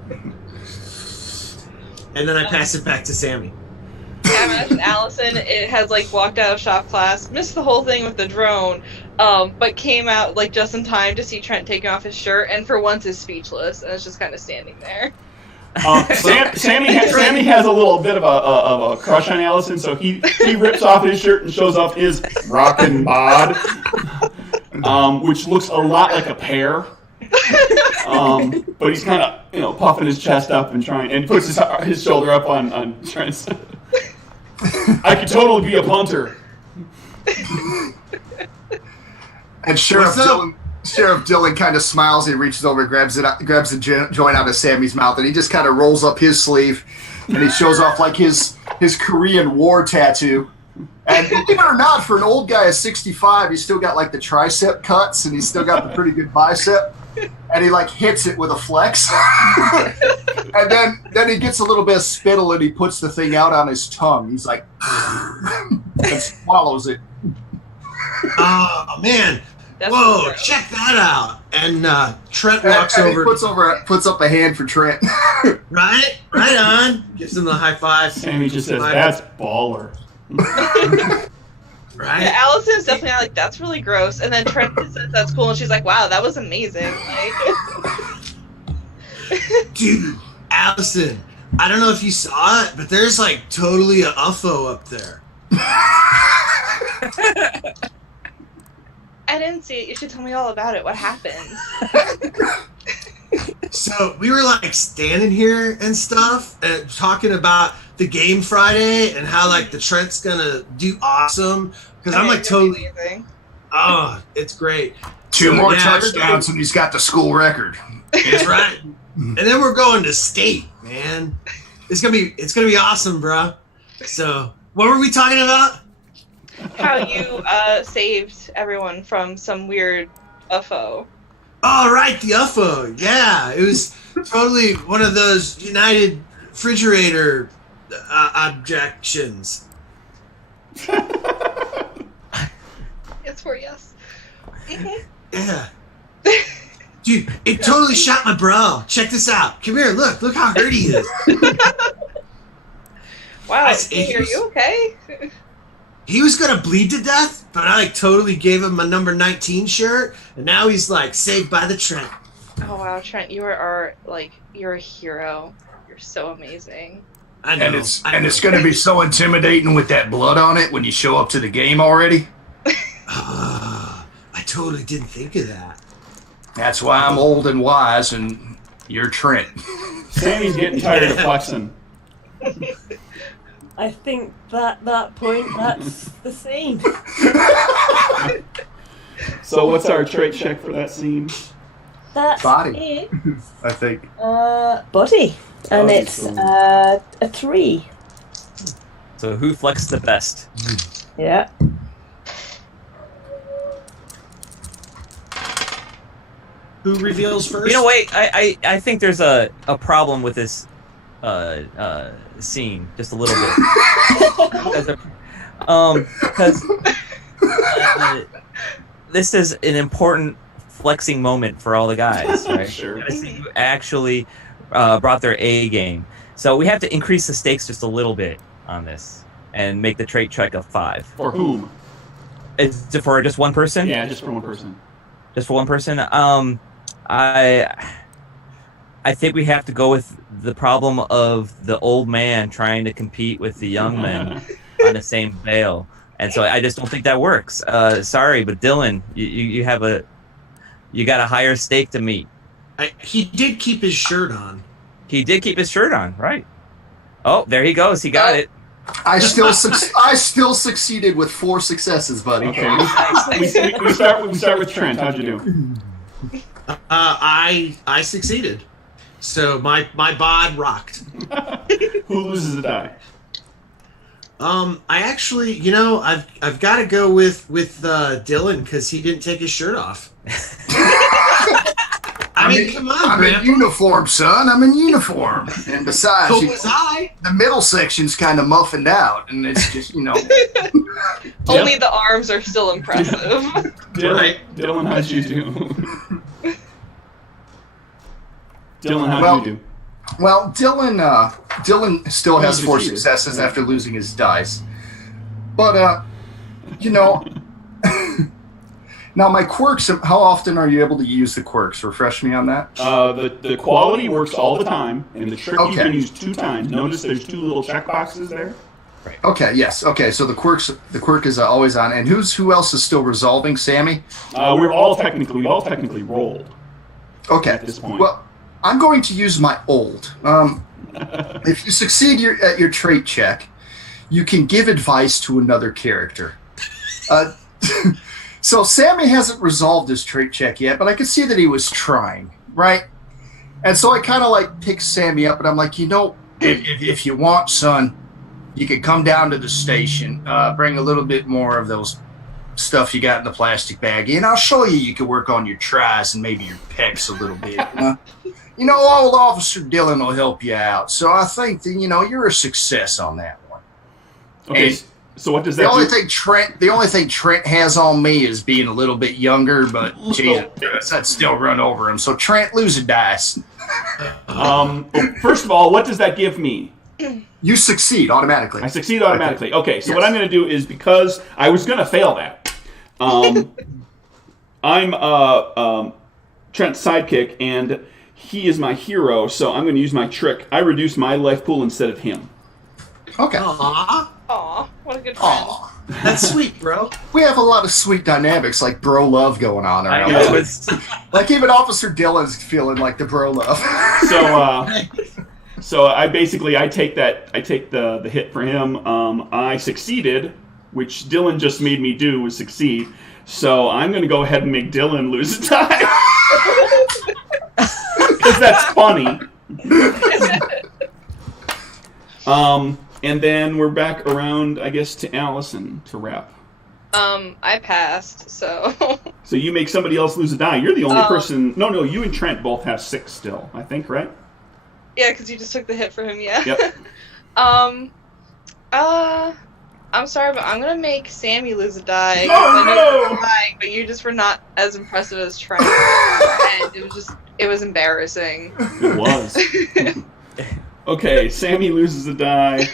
And then I pass it back to Sammy. I imagine Allison has walked out of shop class, missed the whole thing with the drone, but came out just in time to see Trent taking off his shirt, and for once is speechless and is just kind of standing there. Sammy has a little bit of a crush on Allison, so he rips off his shirt and shows off his rockin' bod, which looks a lot like a pear. But he's kind of puffing his chest up and puts his shoulder up on Trent's. I could totally be a punter. And Sheriff Dylan kind of smiles. He reaches over and grabs the joint out of Sammy's mouth, and he just kind of rolls up his sleeve, and he shows off his Korean War tattoo. And believe it or not, for an old guy of 65, he's still got the tricep cuts, and he's still got the pretty good bicep. And he hits it with a flex. And then he gets a little bit of spittle and he puts the thing out on his tongue. He's like, and swallows it. Oh man. Whoa, check that out. And Trent walks over. He puts up a hand for Trent. Right on. Gives him the high five. Sammy just says, that's baller. Right? Yeah, Allison's definitely that's really gross. And then Trent says that's cool, and she's like, wow, that was amazing. Dude, Allison, I don't know if you saw it, but there's totally a UFO up there. I didn't see it. You should tell me all about it. What happened? So we were standing here and stuff and talking about the game Friday and how the Trent's gonna do awesome because I'm totally amazing. Oh, it's great. Two more touchdowns and he's got the school record. That's right. And then we're going to state, man. It's gonna be awesome, bro. So what were we talking about? How you saved everyone from some weird UFO. Oh, right, the UFO. Yeah, it was totally one of those United refrigerator objections. It's for yes. Yeah. Dude, it totally shot my bro. Check this out. Come here, look how hurt he is. Wow, are you okay? He was gonna bleed to death, but I totally gave him my number 19 shirt, and now he's saved by the Trent. Oh wow, Trent, you are you're a hero. You're so amazing. I know. And it's gonna be so intimidating with that blood on it when you show up to the game already. I totally didn't think of that. That's why I'm old and wise, and you're Trent. Sammy's getting tired of flexing. I think that point, that's the scene. So what's our trait check for that scene? That's Body. it. I think. Body. And Okay, it's so- a 3. So who flexed the best? Yeah. Who reveals first? You know, wait. I think there's a problem with this scene just a little bit. Because this is an important flexing moment for all the guys, right? Sure. You gotta see who actually brought their A game. So we have to increase the stakes just a little bit on this and make the trait check a 5. For whom? It's for just one person? Yeah, just for one person. Just for one person? I think we have to go with the problem of the old man trying to compete with the young men on the same bail. And so I just don't think that works. Sorry, but Dylan, you got a higher stake to meet. He did keep his shirt on. He did keep his shirt on, right? Oh, there he goes. He got it. I still succeeded with 4 successes, buddy. Okay. we start with Trent. How'd you do? I succeeded. So my bod rocked. Who loses a die? I actually, I've got to go with Dylan because he didn't take his shirt off. I mean, come on, I'm Grandpa. in uniform, son. I'm in uniform. And besides, So was I. the middle section's kind of muffined out, and it's just, Only the arms are still impressive. Dylan, how'd you do? Dylan, how'd you do? Well, Dylan still has He 4 succeeded. successes after losing his dice. But, now my quirks, how often are you able to use the quirks? Refresh me on that. The quality works all the time, and the trick you Okay. can use 2 times. Notice there's 2 little check boxes there. Okay, yes. Okay, so the quirk is always on. And who else is still resolving? Sammy? We all technically rolled Okay. at this point. Well, I'm going to use my old. If you succeed at your trait check, you can give advice to another character. So Sammy hasn't resolved his trait check yet, but I could see that he was trying, right? And so I kind of pick Sammy up, and I'm like, if you want, son, you could come down to the station, bring a little bit more of those stuff you got in the plastic baggie, and I'll show you can work on your tries and maybe your pecs a little bit. Old Officer Dylan will help you out. So I think that, you're a success on that one. Okay, And so what does the that only do? thing Trent has on me is being a little bit younger, but Jesus, I'd still run over him. So Trent, lose a dice. First of all, what does that give me? You succeed automatically. I succeed automatically. Okay, so Yes. what I'm going to do is, because I was going to fail that, I'm Trent's sidekick, and he is my hero, so I'm going to use my trick. I reduce my life pool instead of him. Okay. Aw, Aw, what a good friend. Aw. that's sweet, bro. We have a lot of sweet dynamics, like bro love going on I around. know here. it's Like even Officer Dylan's feeling like the bro love. So I take the hit for him. I succeeded, which Dylan just made me do was succeed. So I'm going to go ahead and make Dylan lose a die. Because that's funny. And then we're back around, I guess, to Allison to wrap. I passed, so. So you make somebody else lose a die. You're the only person. No, you and Trent both have 6 still, I think, right? Yeah, because you just took the hit for him, yeah. Yep. I'm sorry, but I'm gonna make Sammy lose a die. No, I know no! you're trying, but you just were not as impressive as Trent. And it was embarrassing. It was. Okay, Sammy loses a die.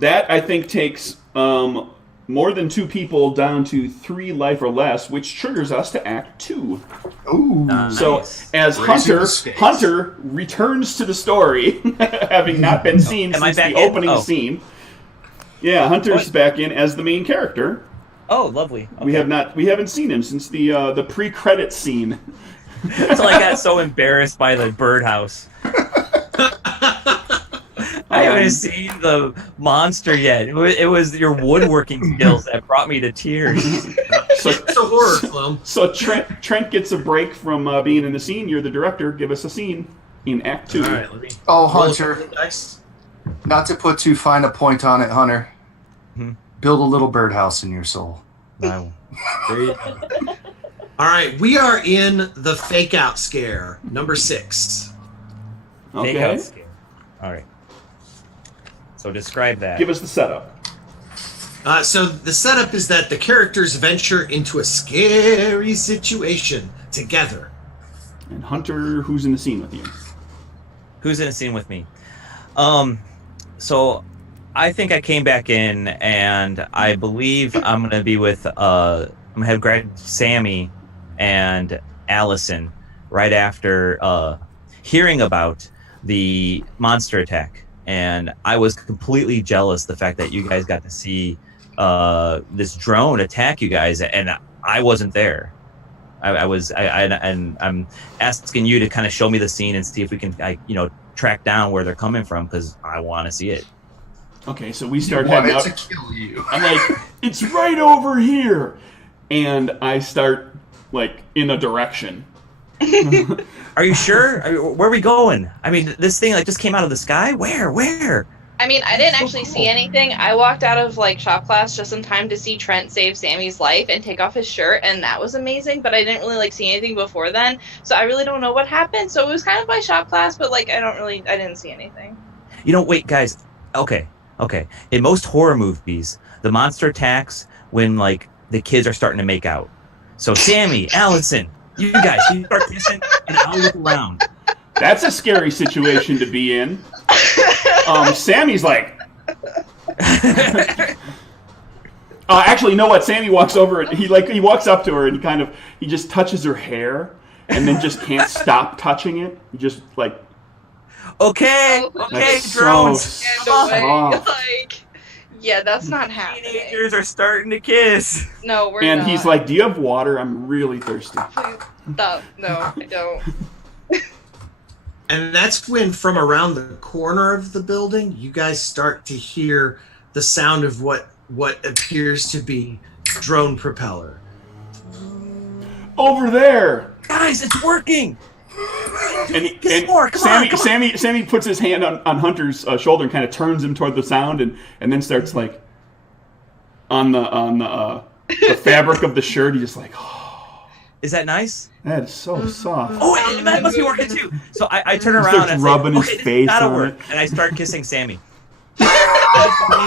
That, I think, takes more than 2 people down to 3 life or less, which triggers us to Act 2. Ooh. So, as Raising the stakes. Hunter returns to the story, having not been seen Am I since the back in? opening Oh. scene. Yeah, Hunter's back in as the main character. oh, lovely. We haven't seen him since the pre-credit scene. Until I got so embarrassed by the birdhouse. I haven't seen the monster yet. It was your woodworking skills that brought me to tears. It's a horror film. So Trent gets a break from being in the scene. You're the director. Give us a scene in Act 2. All right, let me. Oh, roll Hunter. some dice. Not to put too fine a point on it, Hunter. Hmm. Build a little birdhouse in your soul. Wow. There you go. All right, we are in the fake out scare, number 6. Okay. Fake out scare. All right. So describe that. Give us the setup. So the setup is that the characters venture into a scary situation together. And Hunter, who's in the scene with you? Who's in the scene with me? So I think I came back in, and I believe I'm gonna be with I'm gonna have grabbed Sammy and Allison right after hearing about the monster attack, and I was completely jealous the fact that you guys got to see this drone attack you guys, and I wasn't there. And I'm asking you to kind of show me the scene and see if we can, track down where they're coming from, because I want to see it. Okay, so we start heading out. To kill you. I'm like, it's right over here, and I start like in a direction. Are you sure? Where are we going? I mean, this thing like just came out of the sky. Where? I mean, I didn't actually see anything. I walked out of like shop class just in time to see Trent save Sammy's life and take off his shirt, and that was amazing. But I didn't really like see anything before then, so I really don't know what happened. So it was kind of my shop class, but like I didn't see anything. Wait, guys. Okay. In most horror movies, the monster attacks when like the kids are starting to make out. So Sammy, Allison, you guys, you start kissing, and I'll look around. That's a scary situation to be in. Sammy's like, actually, you know what? Sammy walks over and he walks up to her and he just touches her hair and then just can't stop touching it. He just like, Okay, that's drones. so soft. Like, yeah, that's not happening. Teenagers are starting to kiss. No, we're And not. he's like, do you have water? I'm really thirsty. Please stop. No, I don't. And that's when, from around the corner of the building, you guys start to hear the sound of what appears to be drone propeller. Over there. Guys, it's working. And more, come on. Sammy puts his hand on Hunter's shoulder and kind of turns him toward the sound, and then starts like on the fabric of the shirt. He's just like, oh, Is that nice? that is so soft. Oh, and that must be working too. So I turn He around starts and rubbing say, his okay, face this gotta on work. it. And I start kissing Sammy.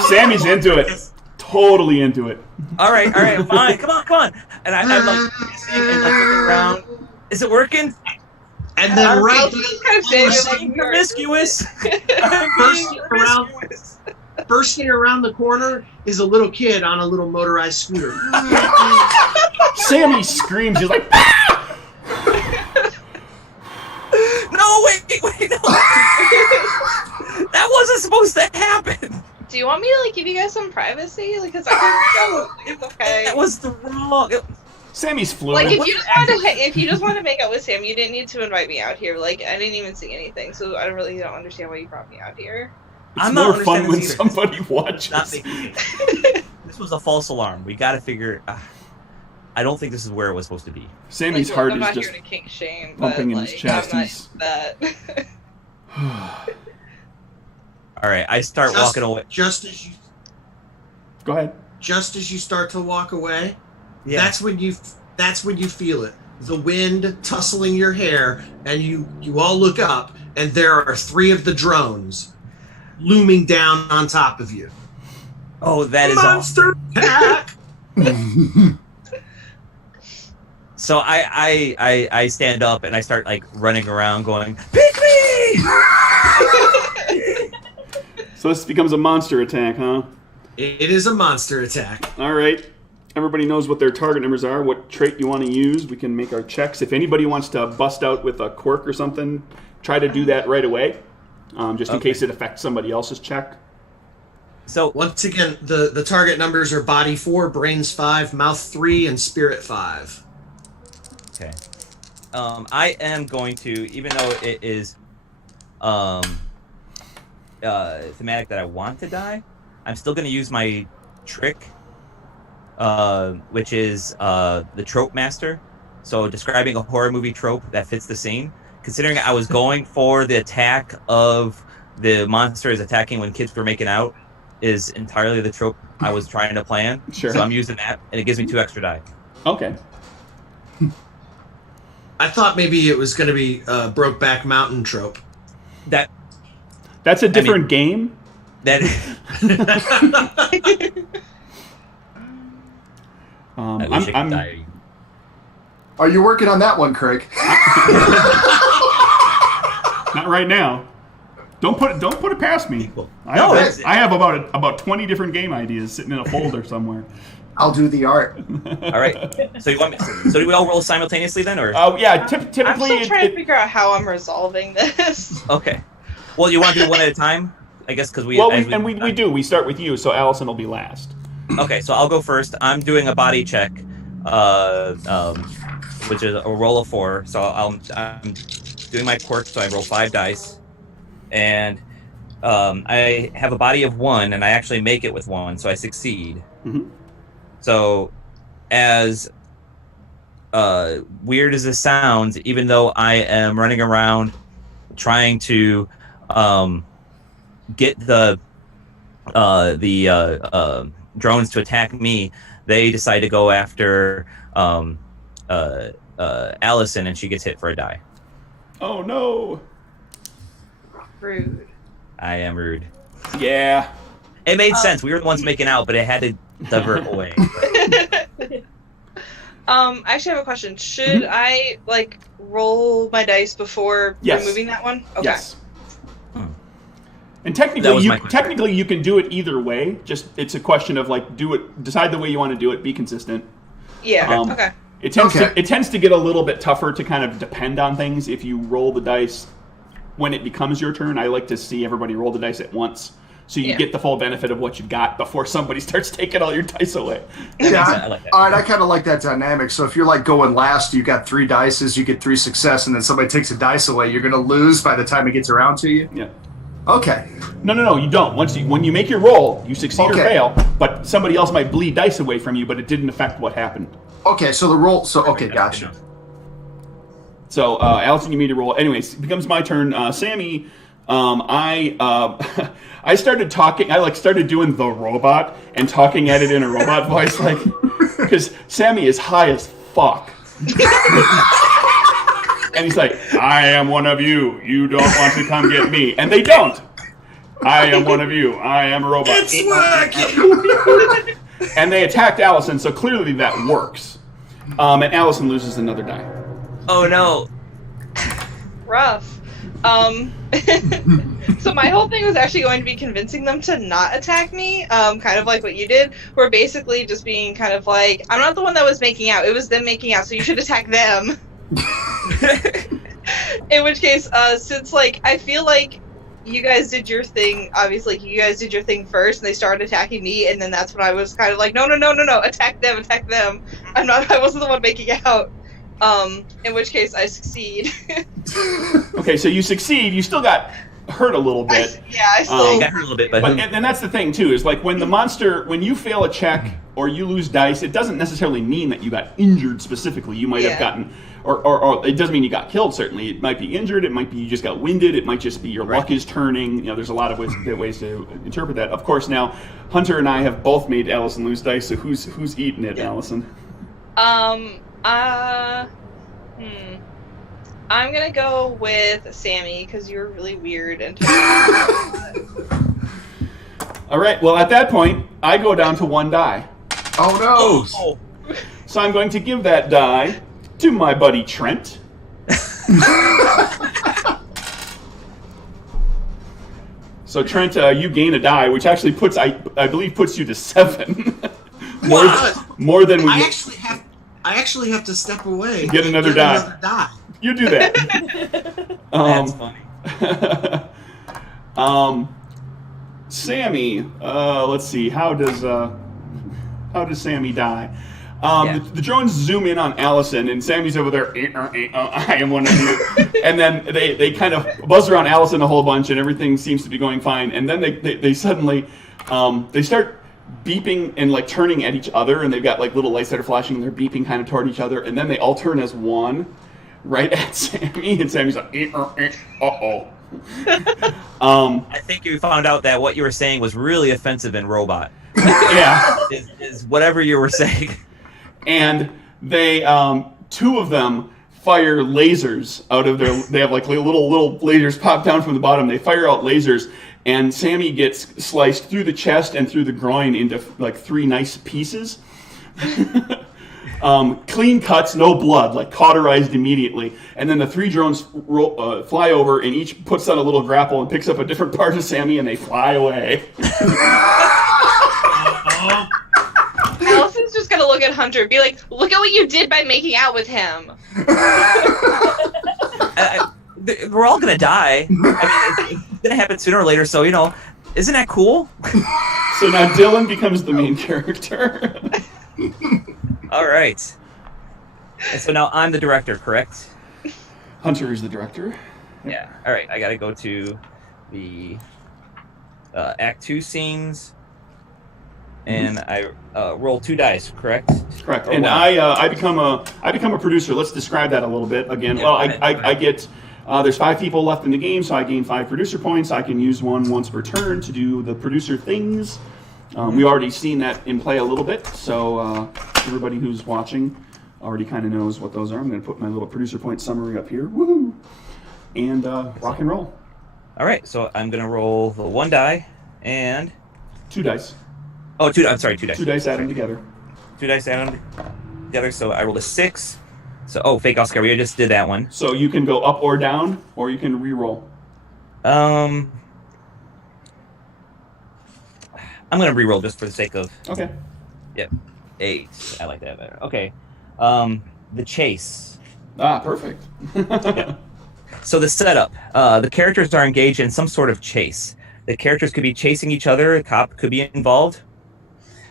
Sammy's into it, totally into it. All right, fine. Come on. And I'm like kissing and like looking around. Is it working? And then right I'm promiscuous. bursting around the corner is a little kid on a little motorized scooter. Sammy screams. He's like, No, wait, no. That wasn't supposed to happen. Do you want me to like give you guys some privacy? Like, cause I can it's okay. That was the wrong. Sammy's fluid. Like, if you just wanted to make out with Sam, you didn't need to invite me out here. Like, I didn't even see anything, so I really don't understand why you brought me out here. It's I'm more not fun when understanding this somebody watches. Not making it. This was a false alarm. We got to figure. I don't think this is where it was supposed to be. Sammy's like, heart I'm is not just here to kink shame, pumping but, in his like, chest. I'm not He's- that. All right, I start walking away. Just as you start to walk away, Yeah. that's when you feel it. The wind tussling your hair, and you all look up, and there are 3 of the drones looming down on top of you. Oh, that is Monster attack! So I stand up and I start like running around going, pick me! So this becomes a monster attack, huh? It is a monster attack. All right. Everybody knows what their target numbers are, what trait you want to use. We can make our checks. If anybody wants to bust out with a quirk or something, try to do that right away, just in case it affects somebody else's check. So Once again, the target numbers are body 4, brains 5, mouth 3, and spirit 5. okay, I am going to, even though it is thematic that I want to die, I'm still going to use my trick which is the trope master. So describing a horror movie trope that fits the scene. Considering I was going for the attack of the monsters attacking when kids were making out is entirely the trope I was trying to plan. Sure. So I'm using that, and it gives me 2 extra die. Okay. I thought maybe it was going to be Brokeback Mountain trope. That's a different game? That I wish I could die. Are you working on that one, Craig? Not right now. Don't put it past me. I have about 20 different game ideas sitting in a folder somewhere. I'll do the art. All right. So do we all roll simultaneously then, or? Yeah. Typically, I'm still trying to figure out how I'm resolving this. Okay. Well, you want to do one at a time, I guess, because we. Well, we do. We start with you, so Allison will be last. Okay, so I'll go first. I'm doing a body check, which is a roll of 4. So I'm doing my quirk, so I roll 5 dice, and I have a body of 1, and I actually make it with 1, so I succeed. Mm-hmm. So, as weird as this sounds, even though I am running around trying to get the drones to attack me, they decide to go after Allison, and she gets hit for a die. Oh no! Rude. I am rude. Yeah. It made sense. We were the ones making out, but it had to divert away. I actually have a question. Should I roll my dice before removing that one? Okay. Yes. And technically you can do it either way. Just it's a question of decide the way you want to do it. Be consistent. Yeah. Okay. It tends to get a little bit tougher to kind of depend on things if you roll the dice when it becomes your turn. I like to see everybody roll the dice at once, so you get the full benefit of what you've got before somebody starts taking all your dice away. Yeah, I like that. All right, I kind of like that dynamic. So if you're going last, you got 3 dices, you get 3 success, and then somebody takes a dice away, you're going to lose by the time it gets around to you? Yeah. Okay. No, you don't. When you make your roll, you succeed or fail, but somebody else might bleed dice away from you, but it didn't affect what happened. Okay, so the roll... gotcha. So, Allison, you made a roll. Anyways, it becomes my turn. Sammy, I started talking. I started doing the robot and talking at it in a robot voice, because Sammy is high as fuck. And he's like, I am one of you. You don't want to come get me. And they don't. I am one of you. I am a robot. It's working! And they attacked Allison, so clearly that works. And Allison loses another die. Oh no. Rough. So my whole thing was actually going to be convincing them to not attack me, kind of like what you did, where basically just being kind of like, I'm not the one that was making out, it was them making out, so you should attack them. In which case, since I feel like you guys did your thing, obviously you guys did your thing first, and they started attacking me, and then that's when I was kind of like, no, attack them. I wasn't the one making out. In which case I succeed. Okay, so you succeed. You still got hurt a little bit. I still got hurt a little bit, but and that's the thing too. Is when you fail a check or you lose dice, it doesn't necessarily mean that you got injured specifically. You might have gotten, or it doesn't mean you got killed. Certainly, it might be injured. It might be you just got winded. It might just be your luck is turning. There's a lot of ways to interpret that. Of course, now Hunter and I have both made Allison lose dice. So who's eating it, Allison? I'm gonna go with Sammy because you're really weird and. All right. Well, at that point, I go down to 1 die. Oh no! Oh. So I'm going to give that die to my buddy Trent. So Trent, you gain a die, which actually I believe puts you to 7. more than we. I actually have to step away. Get another die. You do that. That's funny. Sammy. Let's see. How does Sammy die? The drones zoom in on Allison, and Sammy's over there. I am one of you. And then they kind of buzz around Allison a whole bunch, and everything seems to be going fine. And then they suddenly they start beeping and like turning at each other, and they've got like little lights that are flashing, and they're beeping kind of toward each other, and then they all turn as one right at Sammy, and Sammy's like, uh-oh. I think you found out that what you were saying was really offensive in robot. Yeah. Is whatever you were saying. And they, two of them fire lasers out of their, they have like little lasers pop down from the bottom. They fire out lasers, and Sammy gets sliced through the chest and through the groin into like 3 nice pieces. Clean cuts, no blood, like cauterized immediately. And then the 3 drones fly over, and each puts on a little grapple and picks up a different part of Sammy, and they fly away. Allison's just gonna look at Hunter and be like, look at what you did by making out with him. We're all gonna die. I mean, it's gonna happen sooner or later, so, isn't that cool? So now Dylan becomes the main character. All right. And so now I'm the director, correct? Hunter is the director. Yeah. All right. I got to go to the Act 2 scenes, and I roll 2 dice, correct? Correct. Or And one. I become a producer. Let's describe that a little bit again. Yeah, Well, go ahead. I get there's 5 people left in the game, so I gain 5 producer points. I can use one once per turn to do the producer things. We already seen that in play a little bit, so everybody who's watching already kind of knows what those are. I'm going to put my little producer point summary up here. Woohoo! And rock and roll. All right. So I'm gonna roll the 1 die and 2 dice. oh, 2. I'm sorry, 2 dice. 2 dice add them together. 2 dice add them together. So I rolled a 6. So fake Oscar. We just did that one. So you can go up or down, or you can re-roll. I'm gonna re-roll just for the sake of. Okay. Yep. 8. I like that better. Okay. The chase. Perfect. So the setup. The characters are engaged in some sort of chase. The characters could be chasing each other. A cop could be involved.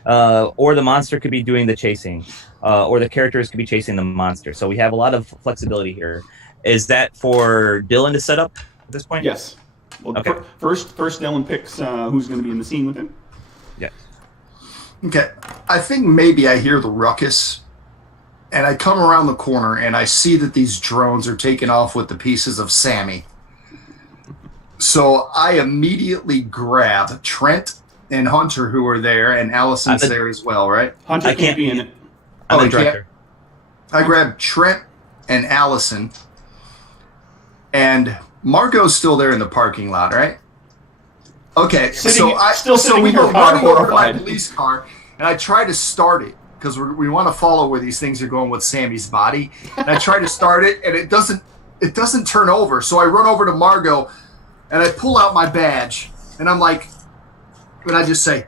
Or the monster could be doing the chasing. Or the characters could be chasing the monster. So we have a lot of flexibility here. Is that for Dylan to set up at this point? Yes. Well, Okay. first Dylan picks who's going to be in the scene with him. Yeah. Okay, I think maybe I hear the ruckus, and I come around the corner, and I see that these drones are taking off with the pieces of Sammy. So I immediately grab Trent and Hunter, who are there, and Allison's there as well, right? Hunter I can't can't be in it. I'm Oh, the he can't? director. I grab Trent and Allison, and Margot's still there in the parking lot, right? Okay, Sitting- so sitting we in go her car, running over to my horrified. police car, and I try to start it because we want to follow where these things are going with Sammy's body. And I try to start it, and it doesn't turn over. So I run over to Margot, and I pull out my badge, and I'm like, and I just say,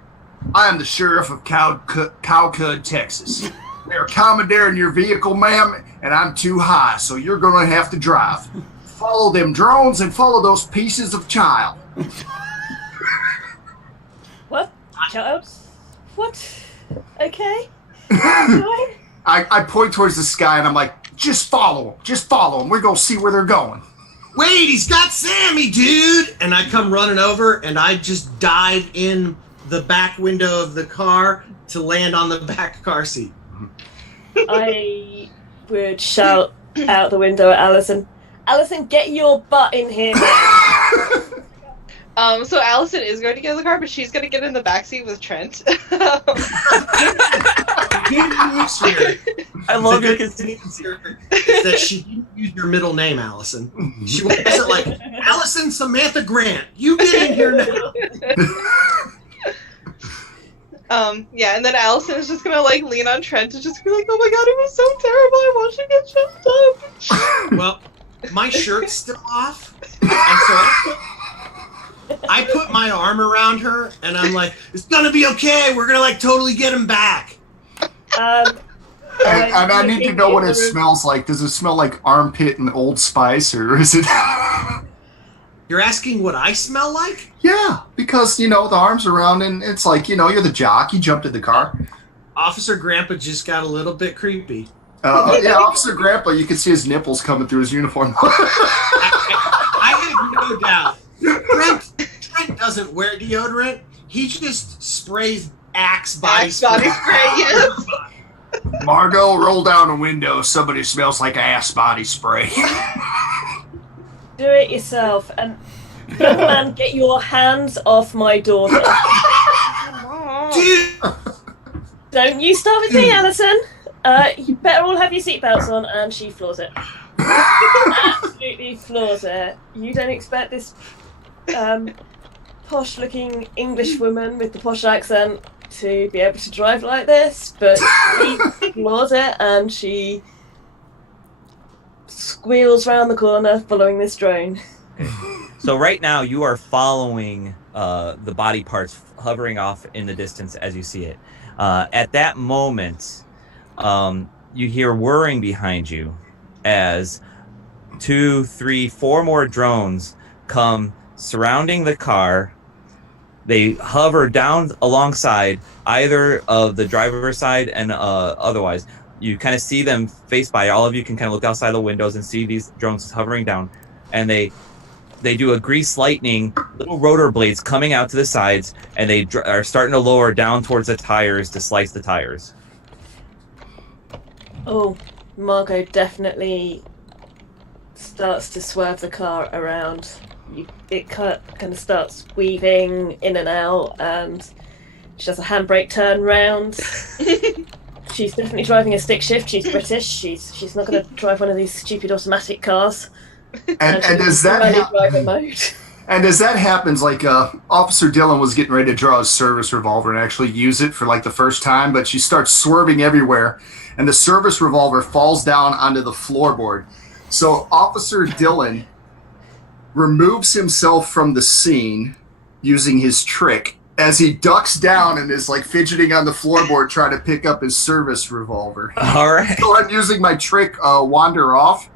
"I am the sheriff of Cowcud, Texas. They are commandeering your vehicle, ma'am, and I'm too high, so you're going to have to drive. Follow them drones and follow those pieces of child." What? Child? What? Okay. I point towards the sky, and I'm like, just follow them. We're going to see where they're going. Wait, he's got Sammy, dude! And I come running over, and I just dive in the back window of the car to land on the back car seat. I would shout out the window at Allison. Allison, get your butt in here now. So Allison is going to get in the car, but she's going to get in the backseat with Trent. I love your consistency is that she didn't use your middle name, Allison. She wasn't like, Allison Samantha Grant, you get in here now. Yeah, and then Allison is just going to like lean on Trent and just be like, oh my god, it was so terrible, I want you to get shut up. Well, my shirt's still off, and so I put my arm around her, and I'm like, it's gonna be okay, we're gonna like totally get him back. And I need to know what it smells like. Does it smell like armpit and Old Spice, or is it... You're asking what I smell like? Yeah, because, the arm's around, and it's like, you're the jock, you jumped in the car. Officer Grandpa just got a little bit creepy. Yeah, Officer Grandpa, you can see his nipples coming through his uniform. I have no doubt. Trent doesn't wear deodorant. He just sprays Axe body Axe body spray, yes. Margot, roll down a window. Somebody smells like ass body spray. Do it yourself. And young man, get your hands off my daughter. Dude! Don't you start with me, Alison. You better all have your seatbelts on, and she floors it. Absolutely floors it. You don't expect this posh-looking English woman with the posh accent to be able to drive like this, but she floors it, and she squeals round the corner following this drone. Okay. So right now you are following the body parts hovering off in the distance as you see it. At that moment, you hear whirring behind you as 2, 3, 4 more drones come surrounding the car. They hover down alongside either of the driver's side and otherwise. You kind of see them face by. All of you can kind of look outside the windows and see these drones hovering down. And they do a grease lightning, little rotor blades coming out to the sides, and they are starting to lower down towards the tires to slice the tires. Oh, Margot definitely starts to swerve the car around. It kind of starts weaving in and out, and she does a handbrake turn round. She's definitely driving a stick shift. She's British. She's not going to drive one of these stupid automatic cars. And does that driver mode. And as that happens, like Officer Dillon was getting ready to draw his service revolver and actually use it for like the first time, but she starts swerving everywhere, and the service revolver falls down onto the floorboard. So Officer Dillon removes himself from the scene using his trick as he ducks down and is like fidgeting on the floorboard trying to pick up his service revolver. All right. So I'm using my trick, wander off.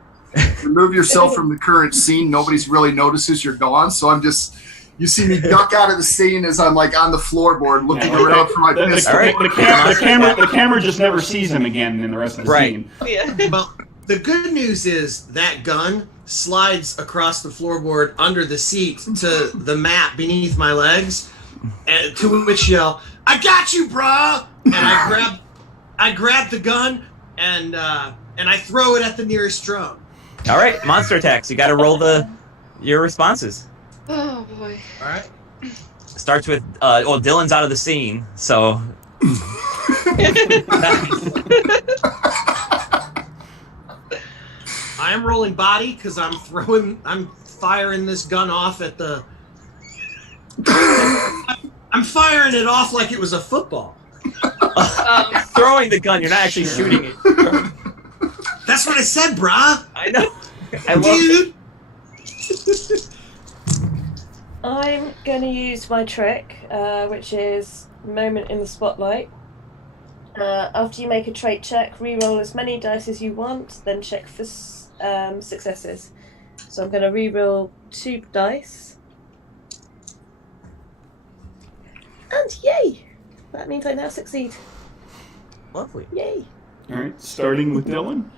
Remove yourself from the current scene. Nobody's really notices you're gone. So I'm just, you see me duck out of the scene as I'm like on the floorboard looking around for my pistol. The camera just never sees him again in the rest of the scene. Yeah. Well, the good news is that gun slides across the floorboard under the seat to the mat beneath my legs, and to which yell, "I got you, brah!" And I grab the gun and I throw it at the nearest drone. All right, monster attacks. You got to roll your responses. Oh boy. All right. Starts with Dylan's out of the scene, so. I am rolling body because I'm firing this gun off at the. I'm firing it off like it was a football. Throwing the gun, you're not actually shooting it. That's what I said, brah. I know. Dude. I'm going to use my trick, which is Moment in the Spotlight. After you make a trait check, re-roll as many dice as you want, then check for successes. So I'm going to re-roll 2 dice. And yay! That means I now succeed. Lovely. Yay! All right, starting with Dylan.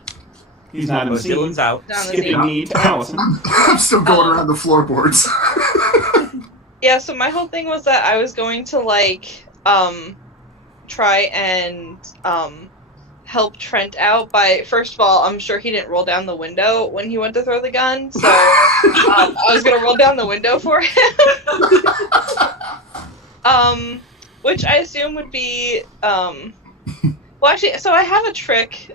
He's not in the scene. Dylan's out. Skipping me to Allison. I'm still going around the floorboards. Yeah, so my whole thing was that I was going to try and help Trent out by, first of all, I'm sure he didn't roll down the window when he went to throw the gun, so I was going to roll down the window for him. Which I assume would be, well actually, so I have a trick,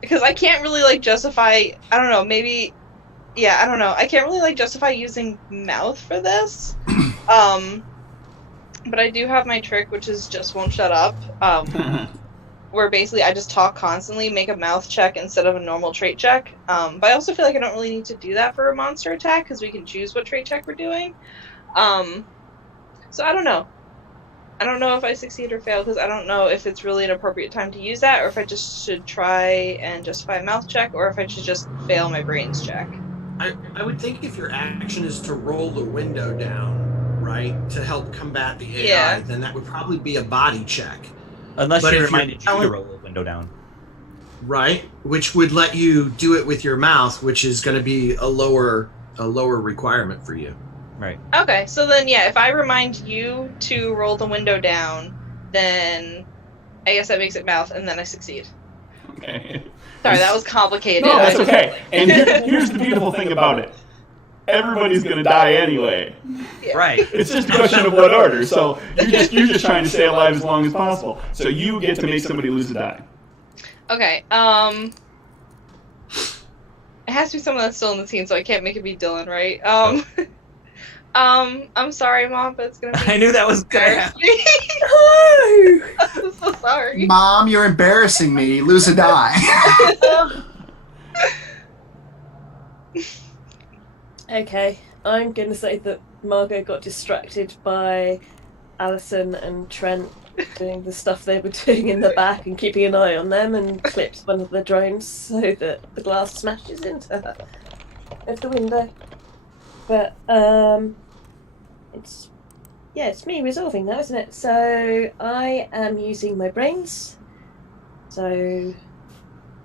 because I can't really justify, I don't know, maybe, yeah, I don't know, I can't really justify using mouth for this, but I do have my trick, which is just won't shut up, where basically I just talk constantly, make a mouth check instead of a normal trait check, but I also feel like I don't really need to do that for a monster attack, because we can choose what trait check we're doing, so I don't know. I don't know if I succeed or fail, because I don't know if it's really an appropriate time to use that, or if I just should try and justify a mouth check, or if I should just fail my brains check. I would think if your action is to roll the window down, right, to help combat the AI, then that would probably be a body check. Unless But you if reminded you you're to roll the window down. Right, which would let you do it with your mouth, which is going to be a lower requirement for you. Right. Okay, so then yeah, if I remind you to roll the window down, then I guess that makes it mouth, and then I succeed. Okay. Sorry, that was complicated. No, that's okay. And here's the beautiful thing about it. Everybody's going to die anyway. Yeah. Right. It's just a question of what order. So you're just trying to stay alive as long as possible. So you get to make somebody lose a die. Okay. It has to be someone that's still in the scene, so I can't make it be Dylan, right? I'm sorry, Mom, but it's gonna be. I knew that was gonna happen. I'm so sorry. Mom, you're embarrassing me. Lose a die. Okay, I'm going to say that Margot got distracted by Alison and Trent doing the stuff they were doing in the back and keeping an eye on them, and clipped one of the drones so that the glass smashes into her of the window. But it's me resolving now, isn't it? So I am using my brains. So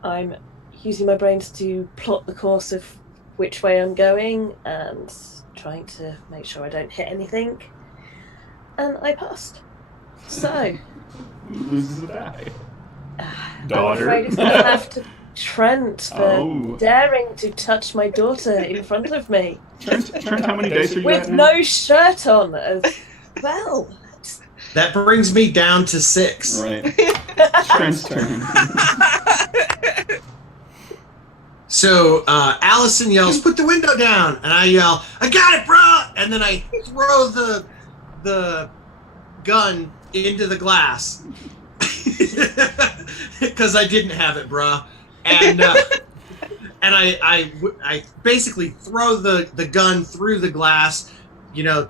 I'm using my brains to plot the course of which way I'm going and trying to make sure I don't hit anything. And I passed. So Who loses a die? I'm Daughter. afraid it's going to have to Trent for Oh. daring to touch my daughter in front of me Trent, how many dice are you with at now? no shirt on as well. That brings me down to 6. Right. Trent's turn. So Allison yells, "Put the window down!" And I yell, "I got it, bruh!" And then I throw the gun into the glass because I didn't have it, bruh. And I basically throw the gun through the glass,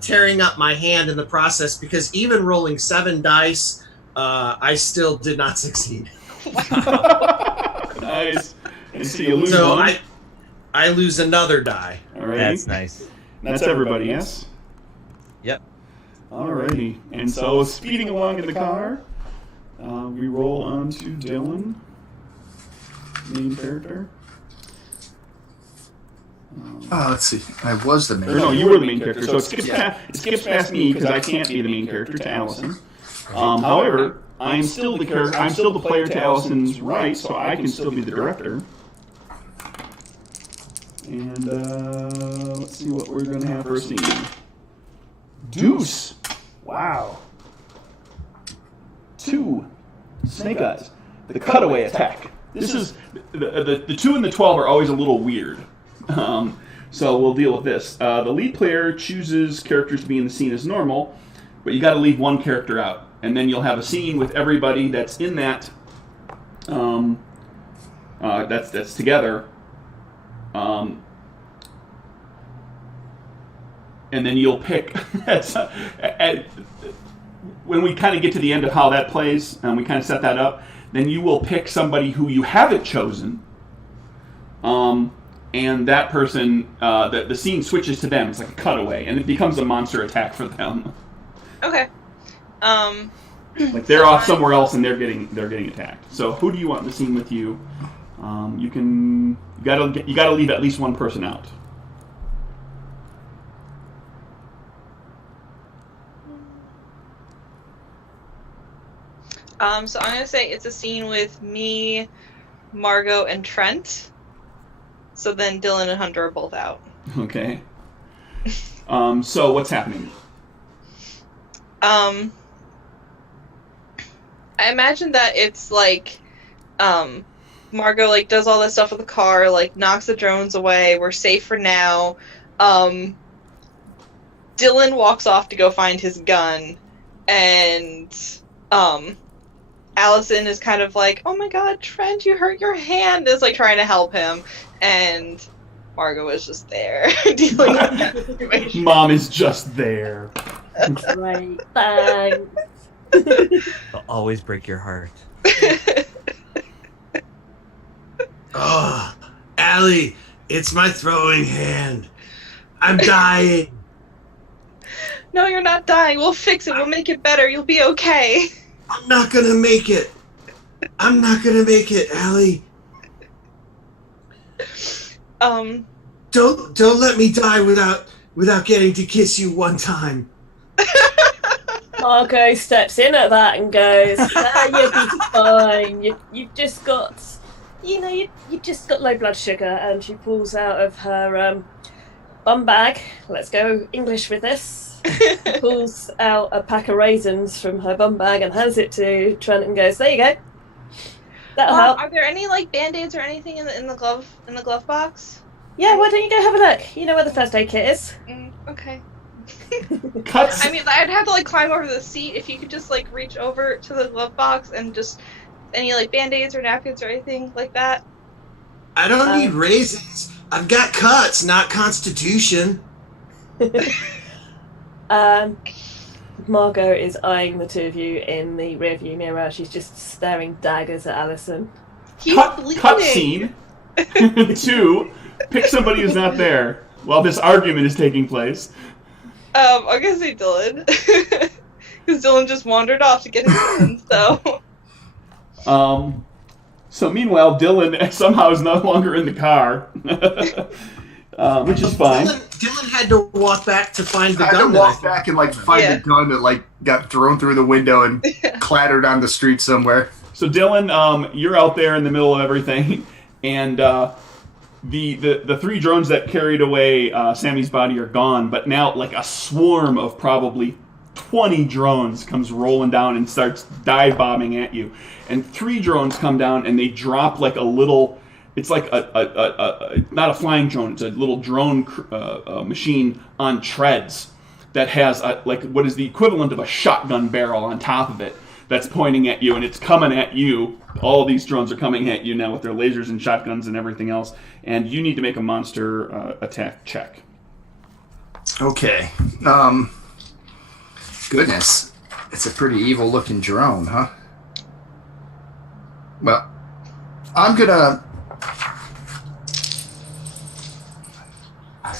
tearing up my hand in the process, because even rolling 7 dice, I still did not succeed. Nice. And so you lose So one. I lose another die. Alrighty. That's nice. That's everybody, yes? Yep. Alrighty. And so speeding along in the car, we roll on to Dylan, main character. Let's see. I was the main. Or no, you were the main character, so it skips past me because I can't be the main character to Allison. However, I'm still the player to Allison's right, so I can still be the director. And let's see what we're going to have for a scene. Deuce. Wow. 2. Snake Eyes. The cutaway attack. This is the 2 and the 12 are always a little weird. So we'll deal with this. The lead player chooses characters to be in the scene as normal, but you got to leave one character out, and then you'll have a scene with everybody that's in that. That's together. And then you'll pick. When we kind of get to the end of how that plays, and we kind of set that up, then you will pick somebody who you haven't chosen. And that person, the scene switches to them. It's like a cutaway, and it becomes a monster attack for them. Okay. Like they're off somewhere else, and they're getting attacked. So who do you want in the scene with you? You gotta leave at least one person out. So I'm gonna say it's a scene with me, Margot, and Trent. So then Dylan and Hunter are both out. Okay. So what's happening? I imagine that it's like, Margot like does all that stuff with the car, like knocks the drones away. We're safe for now. Dylan walks off to go find his gun, and Allison is kind of like, "Oh my God, Trent, you hurt your hand," is like trying to help him, and Margot is just there dealing with that situation. Mom is just there. Right, thanks. They'll always break your heart. Oh, Allie, it's my throwing hand. I'm dying. No, you're not dying. We'll fix it. We'll make it better. You'll be okay. I'm not gonna make it. I'm not gonna make it, Allie. Don't let me die without without getting to kiss you one time. Margot steps in at that and goes, you'll be fine. You've just got, you just got low blood sugar. And she pulls out of her bum bag. Let's go English with this. Pulls out a pack of raisins from her bum bag and hands it to Trent and goes, there you go. That'll help. Are there any like band-aids or anything in the glove box? Yeah, why don't you go have a look? You know where the first aid kit is. Okay. Cuts. I mean, I'd have to like climb over the seat. If you could just like reach over to the glove box and just any like band-aids or napkins or anything like that. I don't need raisins. I've got cuts, not constitution. Margot is eyeing the two of you in the rearview mirror. She's just staring daggers at Alison. Cut scene. 2. Pick somebody who's not there while this argument is taking place. I'm gonna say Dylan. Because Dylan just wandered off to get his gun, so. So meanwhile, Dylan somehow is no longer in the car, which is fine. Dylan had to walk back to find the gun. I had to walk back and find the gun that got thrown through the window and clattered on the street somewhere. So Dylan, you're out there in the middle of everything, and the 3 drones that carried away Sammy's body are gone, but now like a swarm of probably 20 drones comes rolling down and starts dive bombing at you. And 3 drones come down and they drop like a little, it's like a not a flying drone, it's a little drone machine on treads that has like what is the equivalent of a shotgun barrel on top of it that's pointing at you, and it's coming at you. All these drones are coming at you now with their lasers and shotguns and everything else, and you need to make a monster attack check. Okay. Goodness. It's a pretty evil-looking drone, huh? Well, I'm gonna...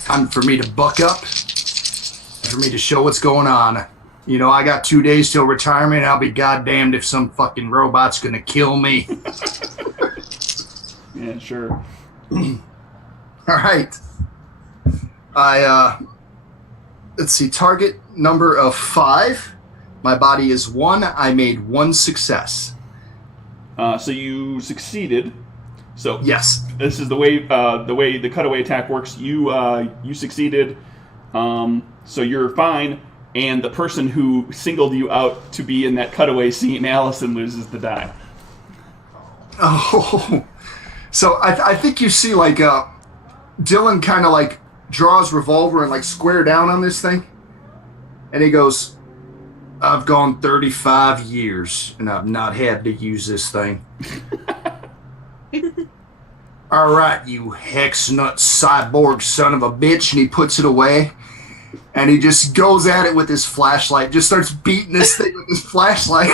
Time for me to buck up, for me to show what's going on. You know, I got 2 days till retirement. I'll be goddamned if some fucking robot's gonna kill me. Yeah, sure. All right. Let's see, target number of 5. My body is 1. I made 1 success. So you succeeded. So yes, this is the way the cutaway attack works. You succeeded. So you're fine. And the person who singled you out to be in that cutaway scene, Allison, loses the die. Oh, so I think you see Dylan kind of draws revolver and square down on this thing, and he goes, "I've gone 35 years and I've not had to use this thing." All right, you hex nut cyborg son of a bitch, and he puts it away. And he just goes at it with his flashlight, just starts beating this thing with his flashlight.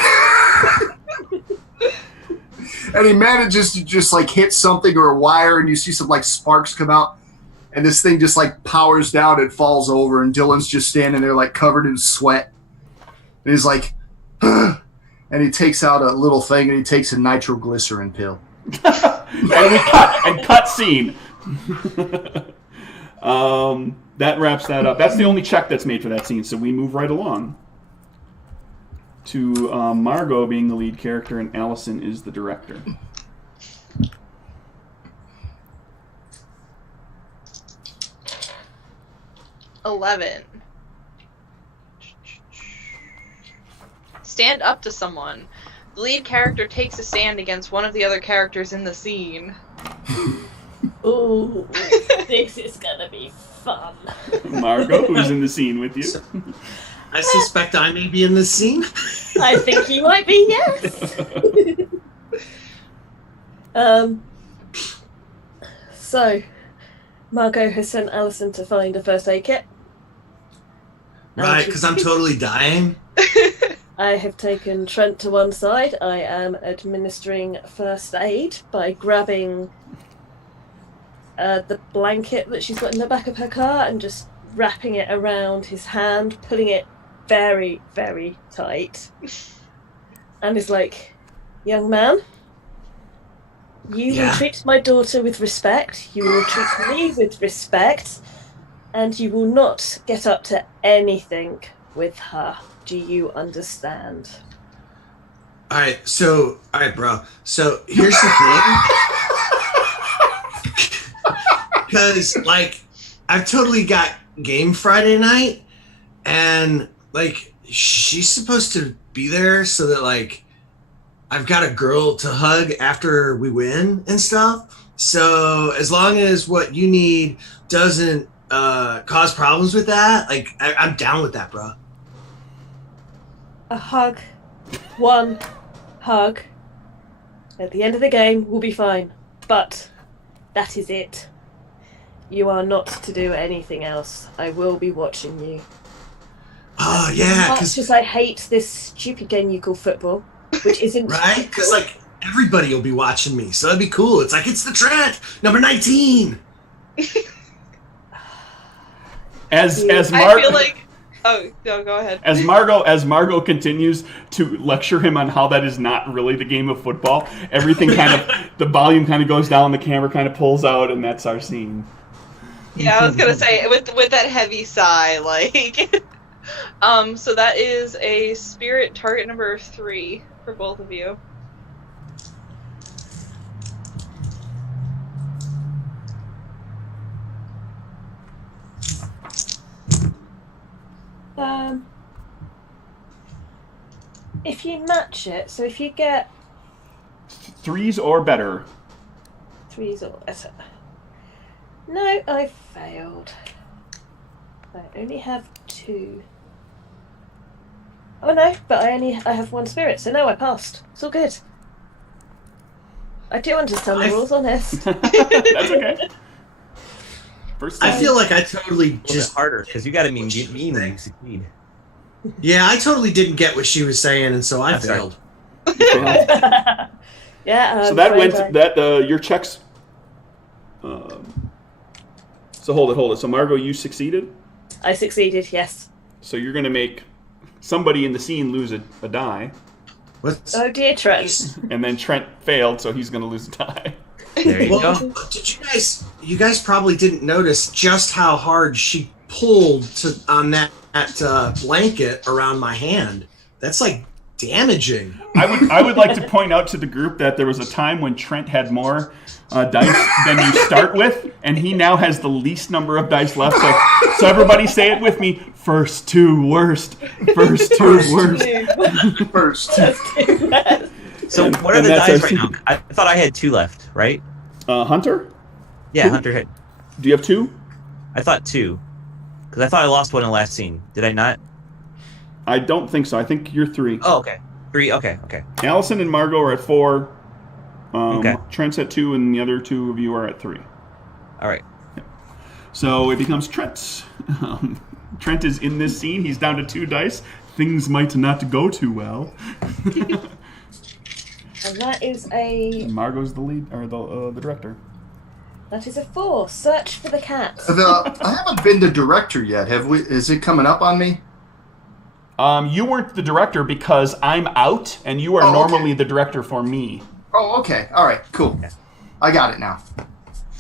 And he manages to just hit something or a wire, and you see some sparks come out. And this thing just powers down and falls over, and Dylan's just standing there covered in sweat. And he's like, and he takes out a little thing, and he takes a nitroglycerin pill. And we cut scene. That wraps that up. That's the only check that's made for that scene, so we move right along to Margot being the lead character and Allison is the director. $11. Stand up to someone. The lead character takes a stand against one of the other characters in the scene. Ooh, this is gonna be fun. Margot, who's in the scene with you? I suspect I may be in this scene. I think you might be, yes. So, Margot has sent Alison to find a first aid kit. Right, because I'm totally dying. I have taken Trent to one side. I am administering first aid by grabbing the blanket that she's got in the back of her car and just wrapping it around his hand, pulling it very, very tight. And is like, "Young man, you will treat my daughter with respect. You will treat me with respect. And you will not get up to anything with her. Do you understand? All right, bro. So here's the thing. Because, like, I've totally got game Friday night, and, like, she's supposed to be there so that, like, I've got a girl to hug after we win and stuff. So as long as what you need doesn't cause problems with that, like, I'm down with that, bro. A hug. One hug. At the end of the game, we'll be fine. But that is it. You are not to do anything else. I will be watching you. Oh, yeah. As much as I hate this stupid game you call football, which isn't... Right? Because, like, everybody will be watching me, so that'd be cool. It's like, it's the Trent, number 19. As I feel like... Oh, no, go ahead. As Margot continues to lecture him on how that is not really the game of football, everything kind of, the volume kind of goes down, the camera kind of pulls out, and that's our scene. Yeah, I was gonna say, with that heavy sigh, like... so that is a spirit target number 3 for both of you. If you match it, so if you get 3s or better. 3s or better. No, I failed. I only have 2. Oh no, but I have 1 spirit, so no, I passed. It's all good. I do understand the rules on this. That's okay. First time. I feel like I totally just harder because you got to mean when you succeed. Yeah, I totally didn't get what she was saying, and so I failed. Yeah. So that went that your checks. So hold it. So Margot, you succeeded. I succeeded. Yes. So you're gonna make somebody in the scene lose a die. What? Oh dear, Trent. And then Trent failed, so he's gonna lose a die. There you go. Did you guys probably didn't notice just how hard she pulled on that blanket around my hand. That's like damaging. I would like to point out to the group that there was a time when Trent had more dice than you start with, and he now has the least number of dice left. So everybody say it with me: first two worst, first two worst, First. So what are the dice right now? I thought I had 2 left, right? Hunter? Yeah, Who? Hunter had. Do you have 2? I thought 2. Because I thought I lost one in the last scene. Did I not? I don't think so. I think you're 3. Oh, okay. 3, okay. Allison and Margot are at 4. Okay. Trent's at 2, and the other 2 of you are at 3. All right. So it becomes Trent's. Trent is in this scene. He's down to 2 dice. Things might not go too well. And that is a... Margot's the lead, or the director. That is a 4. Search for the cat. I haven't been the director yet. Have we? Is it coming up on me? You weren't the director because I'm out, and you are normally the director for me. Oh, okay. All right, cool. I got it now.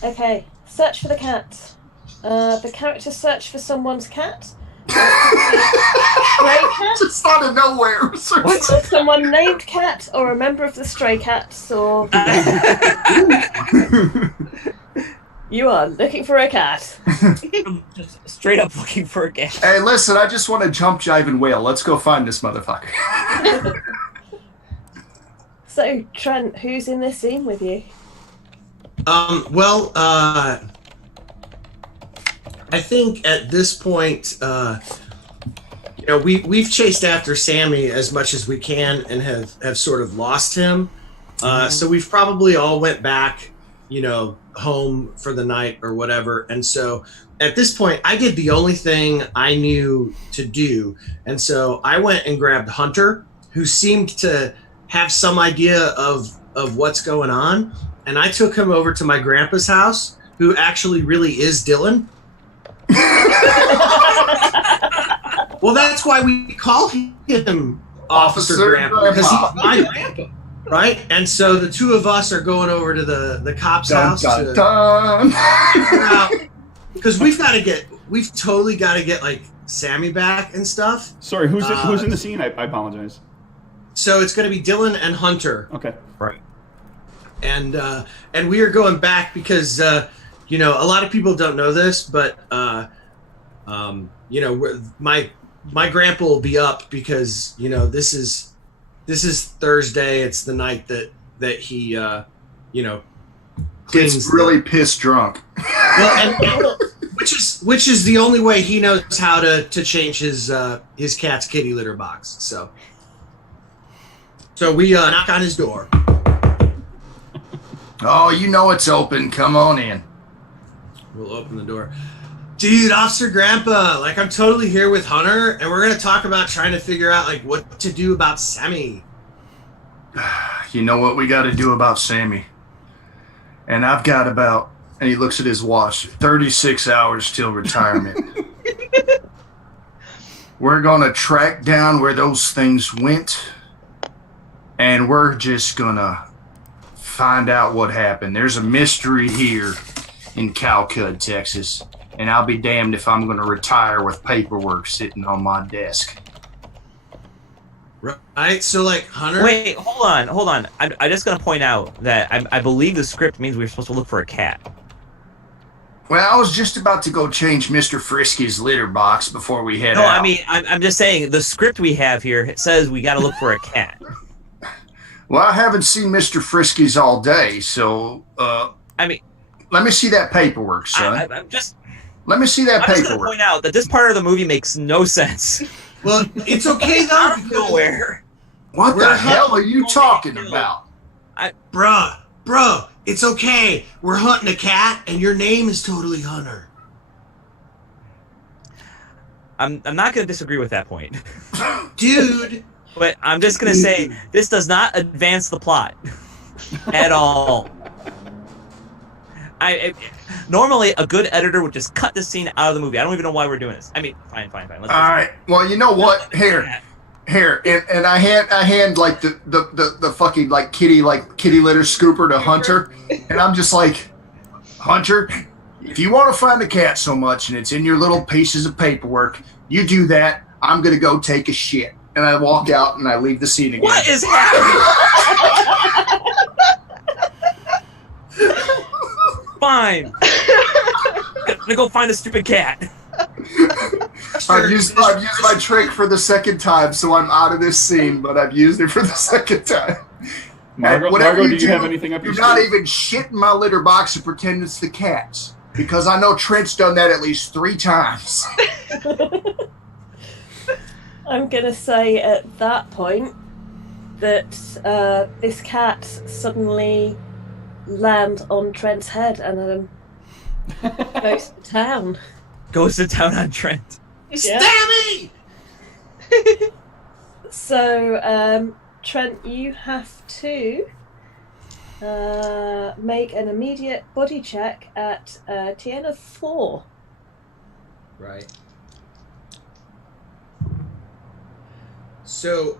Okay, search for the cat. The character search for someone's cat. Stray cat? Just out of nowhere. Or someone named Cat, or a member of the Stray Cats, or... You are looking for a cat. Just straight up looking for a cat. Hey, listen, I just want to jump, jive, and wail. Let's go find this motherfucker. So, Trent, who's in this scene with you? I think at this point, we've chased after Sammy as much as we can and have sort of lost him. So we've probably all went back, home for the night or whatever. And so at this point, I did the only thing I knew to do. And so I went and grabbed Hunter, who seemed to have some idea of what's going on. And I took him over to my grandpa's house, who actually really is Dylan. Well, that's why we call him Officer Grandpa, because he's my grandpa, right? And so the 2 of us are going over to the cop's house to figure out, because we've got to get we've totally got to get like Sammy back and stuff. Sorry, who's in the scene? I apologize. So it's going to be Dylan and Hunter. Okay. Right. And we are going back because you know, a lot of people don't know this, but you know, my grandpa will be up because, you know, this is Thursday. It's the night that he you know, Gets really pissed drunk. well, and which is the only way he knows how to change his cat's kitty litter box. So we knock on his door. Oh, you know it's open. Come on in. We'll open the door. Dude, Officer Grandpa, like I'm totally here with Hunter, and we're gonna talk about trying to figure out like what to do about Sammy. You know what we got to do about Sammy? And I've got about, and he looks at his watch, 36 hours till retirement. We're going to track down where those things went, and we're just going to find out what happened. There's a mystery here in Calcutta, Texas, and I'll be damned if I'm going to retire with paperwork sitting on my desk. Right? So like Hunter. Wait, hold on. I'm just gonna point out that I believe the script means we're supposed to look for a cat. Well, I was just about to go change Mr. Frisky's litter box before we head out. No, I mean, I'm just saying the script we have here it says we got to look for a cat. Well, I haven't seen Mr. Frisky's all day, so I mean, let me see that paperwork, son. I'm just. Let me see that I'm just gonna paperwork. point out that this part of the movie makes no sense. Well, it's okay though. Out of nowhere. What the hell are you talking about? Bruh, it's okay. We're hunting a cat, and your name is totally Hunter. I'm not going to disagree with that point. Dude. But I'm just going to say this does not advance the plot at all. Normally, a good editor would just cut this scene out of the movie. I don't even know why we're doing this. I mean, fine. Let's all right. Well, you know what? Here, and I hand like the fucking like kitty litter scooper to Hunter, and I'm just like, Hunter, if you want to find the cat so much and it's in your little pieces of paperwork, you do that. I'm gonna go take a shit, and I walk out and I leave the scene again. What is happening? Fine. I'm gonna go find a stupid cat. I've used my trick for the second time, so I'm out of this scene, but I've used it for the second time. Margot, do you have anything up your sleeve? You're not sleeve? even shit in my litter box and pretend it's the cat's. Because I know Trent's done that at least 3 times. I'm going to say at that point that this cat suddenly lands on Trent's head and goes to town. Goes to town on Trent. Yeah. Stabby! So, Trent, you have to make an immediate body check at TN of 4. Right. So,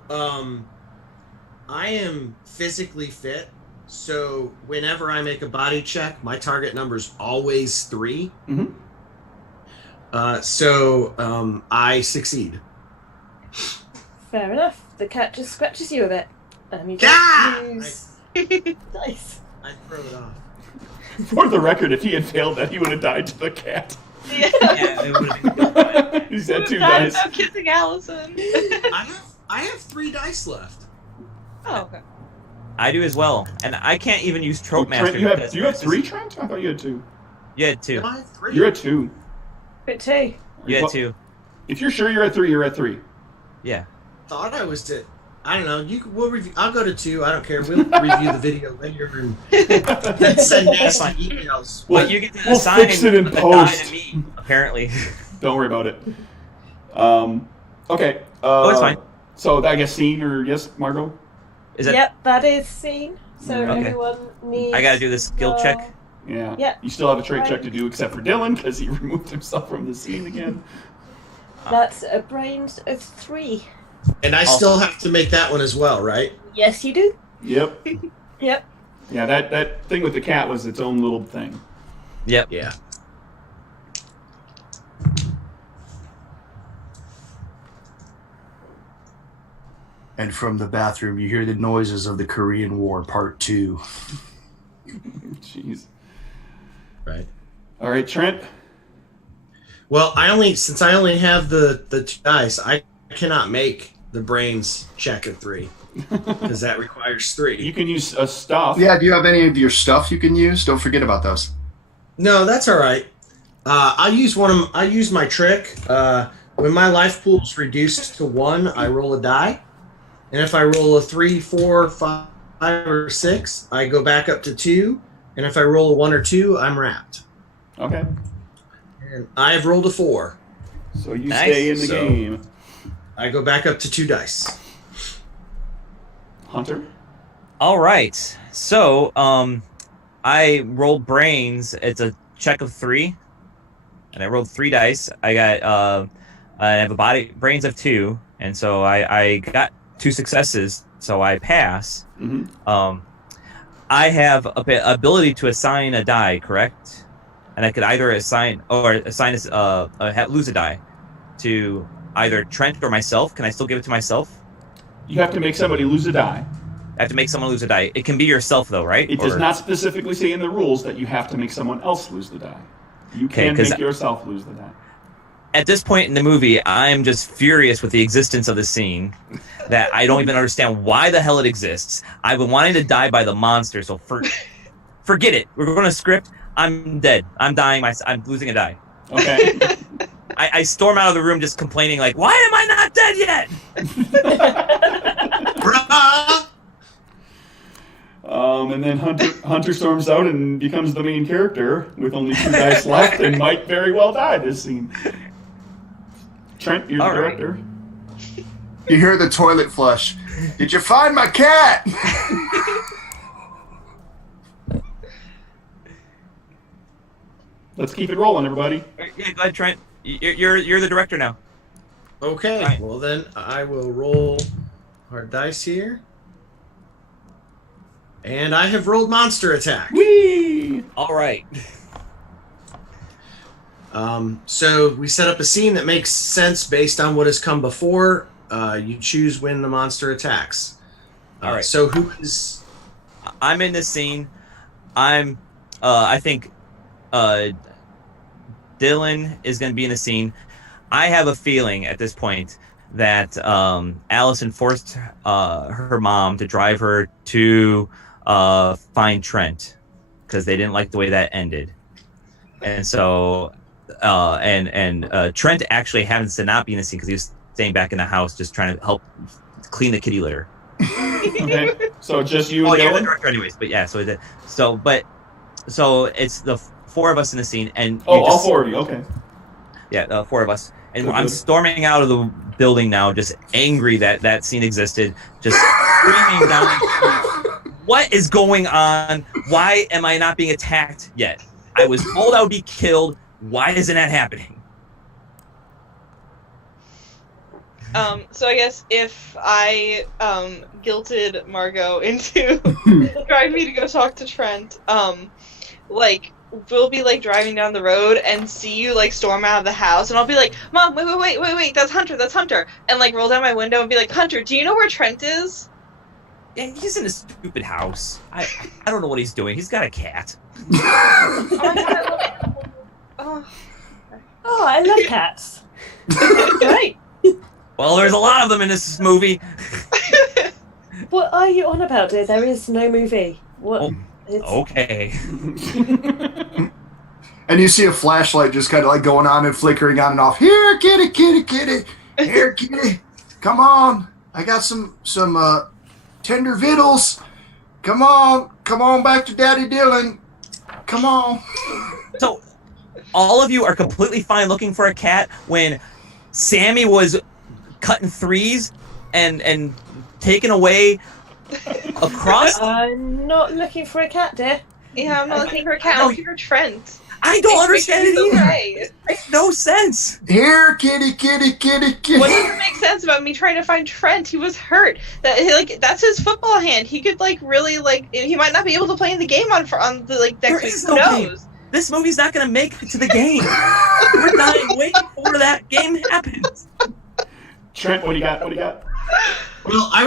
I am physically fit, so whenever I make a body check, my target number is always 3. Mm-hmm. So I succeed. Fair enough. The cat just scratches you a bit. And you Ah! use dice. I throw it off. For the record, if he had failed that, he would have died to the cat. Yeah. Yeah, it would have been He's had 2 I'm dice. kissing Allison. I have 3 dice left. Oh, okay. I do as well, and I can't even use Trope Master. Trent, you have 3, Trent? I thought you had 2. You had 2. No, I have 3. You're at 2. Bit 2. You had 2. If you're sure you're at 3, you're at 3. Yeah. Thought I was to. I don't know. We'll review. I'll go to 2. I don't care. We'll review the video later and send nasty emails. Well, you get to we'll assign fix it in the die post. to me, apparently. Don't worry about it. Okay. Oh, it's fine. So I guess scene or yes, Margot? Is that? Yep, that is scene. So Okay. everyone needs. I gotta do the skill check. Yeah. Yeah. You still have a trait check to do except for Dylan because he removed himself from the scene again. That's a brains of 3. And I still have to make that one as well, right? Yes, you do. Yep. Yep. Yeah, that thing with the cat was its own little thing. Yep. Yeah. And from the bathroom, you hear the noises of the Korean War Part 2. Jeez. Right. All right, Trent. Well, since I only have the 2 dice, I cannot make the brains check at 3 because that requires 3. You can use a stuff. Yeah, do you have any of your stuff you can use? Don't forget about those. No, that's all right. I use my trick. When my life pool is reduced to 1, I roll a die, and if I roll a 3, 4, 5, or 6, I go back up to 2, and if I roll a 1 or 2, I'm wrapped. Okay. And I have rolled a 4. So you Nice. stay in the game. I go back up to 2 dice. Hunter. All right. So, I rolled brains. It's a check of 3, and I rolled 3 dice. I got I have a brains of 2, and so I got 2 successes, so I pass. Mm-hmm. I have a ability to assign a die, correct? And I could either lose a die to either Trent or myself. Can I still give it to myself? You have to make somebody lose a die. I have to make someone lose a die. It can be yourself, though, right? It does not specifically say in the rules that you have to make someone else lose the die. You Okay, can 'cause make yourself lose the die. At this point in the movie, I'm just furious with the existence of the scene that I don't even understand why the hell it exists. I've been wanting to die by the monster, so forget it. We're going to script. I'm dead. I'm dying. I'm losing a die. Okay. I storm out of the room just complaining, like, why am I not dead yet? And then Hunter storms out and becomes the main character with only 2 dice left and might very well die this scene. Trent, you're the director. You hear the toilet flush. Did you find my cat? Let's keep it rolling, everybody. Yeah, go ahead, Trent. You're the director now. Okay, Right. well then I will roll our dice here. And I have rolled monster attack. Whee! All right. So we set up a scene that makes sense based on what has come before. You choose when the monster attacks. All right. So who is... I'm in this scene. I think Dylan is going to be in the scene. I have a feeling at this point that Allison forced her mom to drive her to find Trent because they didn't like the way that ended. And so, Trent actually happens to not be in the scene because he was staying back in the house just trying to help clean the kitty litter. Okay, so just you Oh, and yeah, the Dylan? director anyways, but yeah, so it's the 4 of us in the scene, and All 4 of you, okay. Yeah, the 4 of us. And Good, I'm good. storming out of the building now, just angry that scene existed, just screaming down the street. What is going on? Why am I not being attacked yet? I was told I would be killed. Why isn't that happening? So I guess if I guilted Margot into driving me to go talk to Trent, like we'll be like driving down the road and see you like storm out of the house, and I'll be like, "Mom, wait, that's Hunter," and like roll down my window and be like, "Hunter, do you know where Trent is?" Yeah, he's in a stupid house. I don't know what he's doing. He's got a cat. Oh, Oh, I love cats. Great. Well, there's a lot of them in this movie. What are you on about, dear? There is no movie. What? Oh, It's... Okay. And you see a flashlight just kind of like going on and flickering on and off. Here, kitty, kitty, kitty. Here, kitty. Come on. I got some tender victuals. Come on back to Daddy Dylan. Come on. So, all of you are completely fine looking for a cat when Sammy was cutting threes and taken away across. I'm not looking for a cat, dear. yeah, I'm not looking for a cat. I'm looking for Trent. I don't understand it either. Okay. It makes no sense. Here, kitty, kitty, kitty, kitty. What doesn't make sense about me trying to find Trent? He was hurt. That's his football hand. He could really he might not be able to play in the game on the next There week. is Who no game. knows? This movie's not going to make it to the game. We're dying way before that game happens. Trent, what do you got? Well, I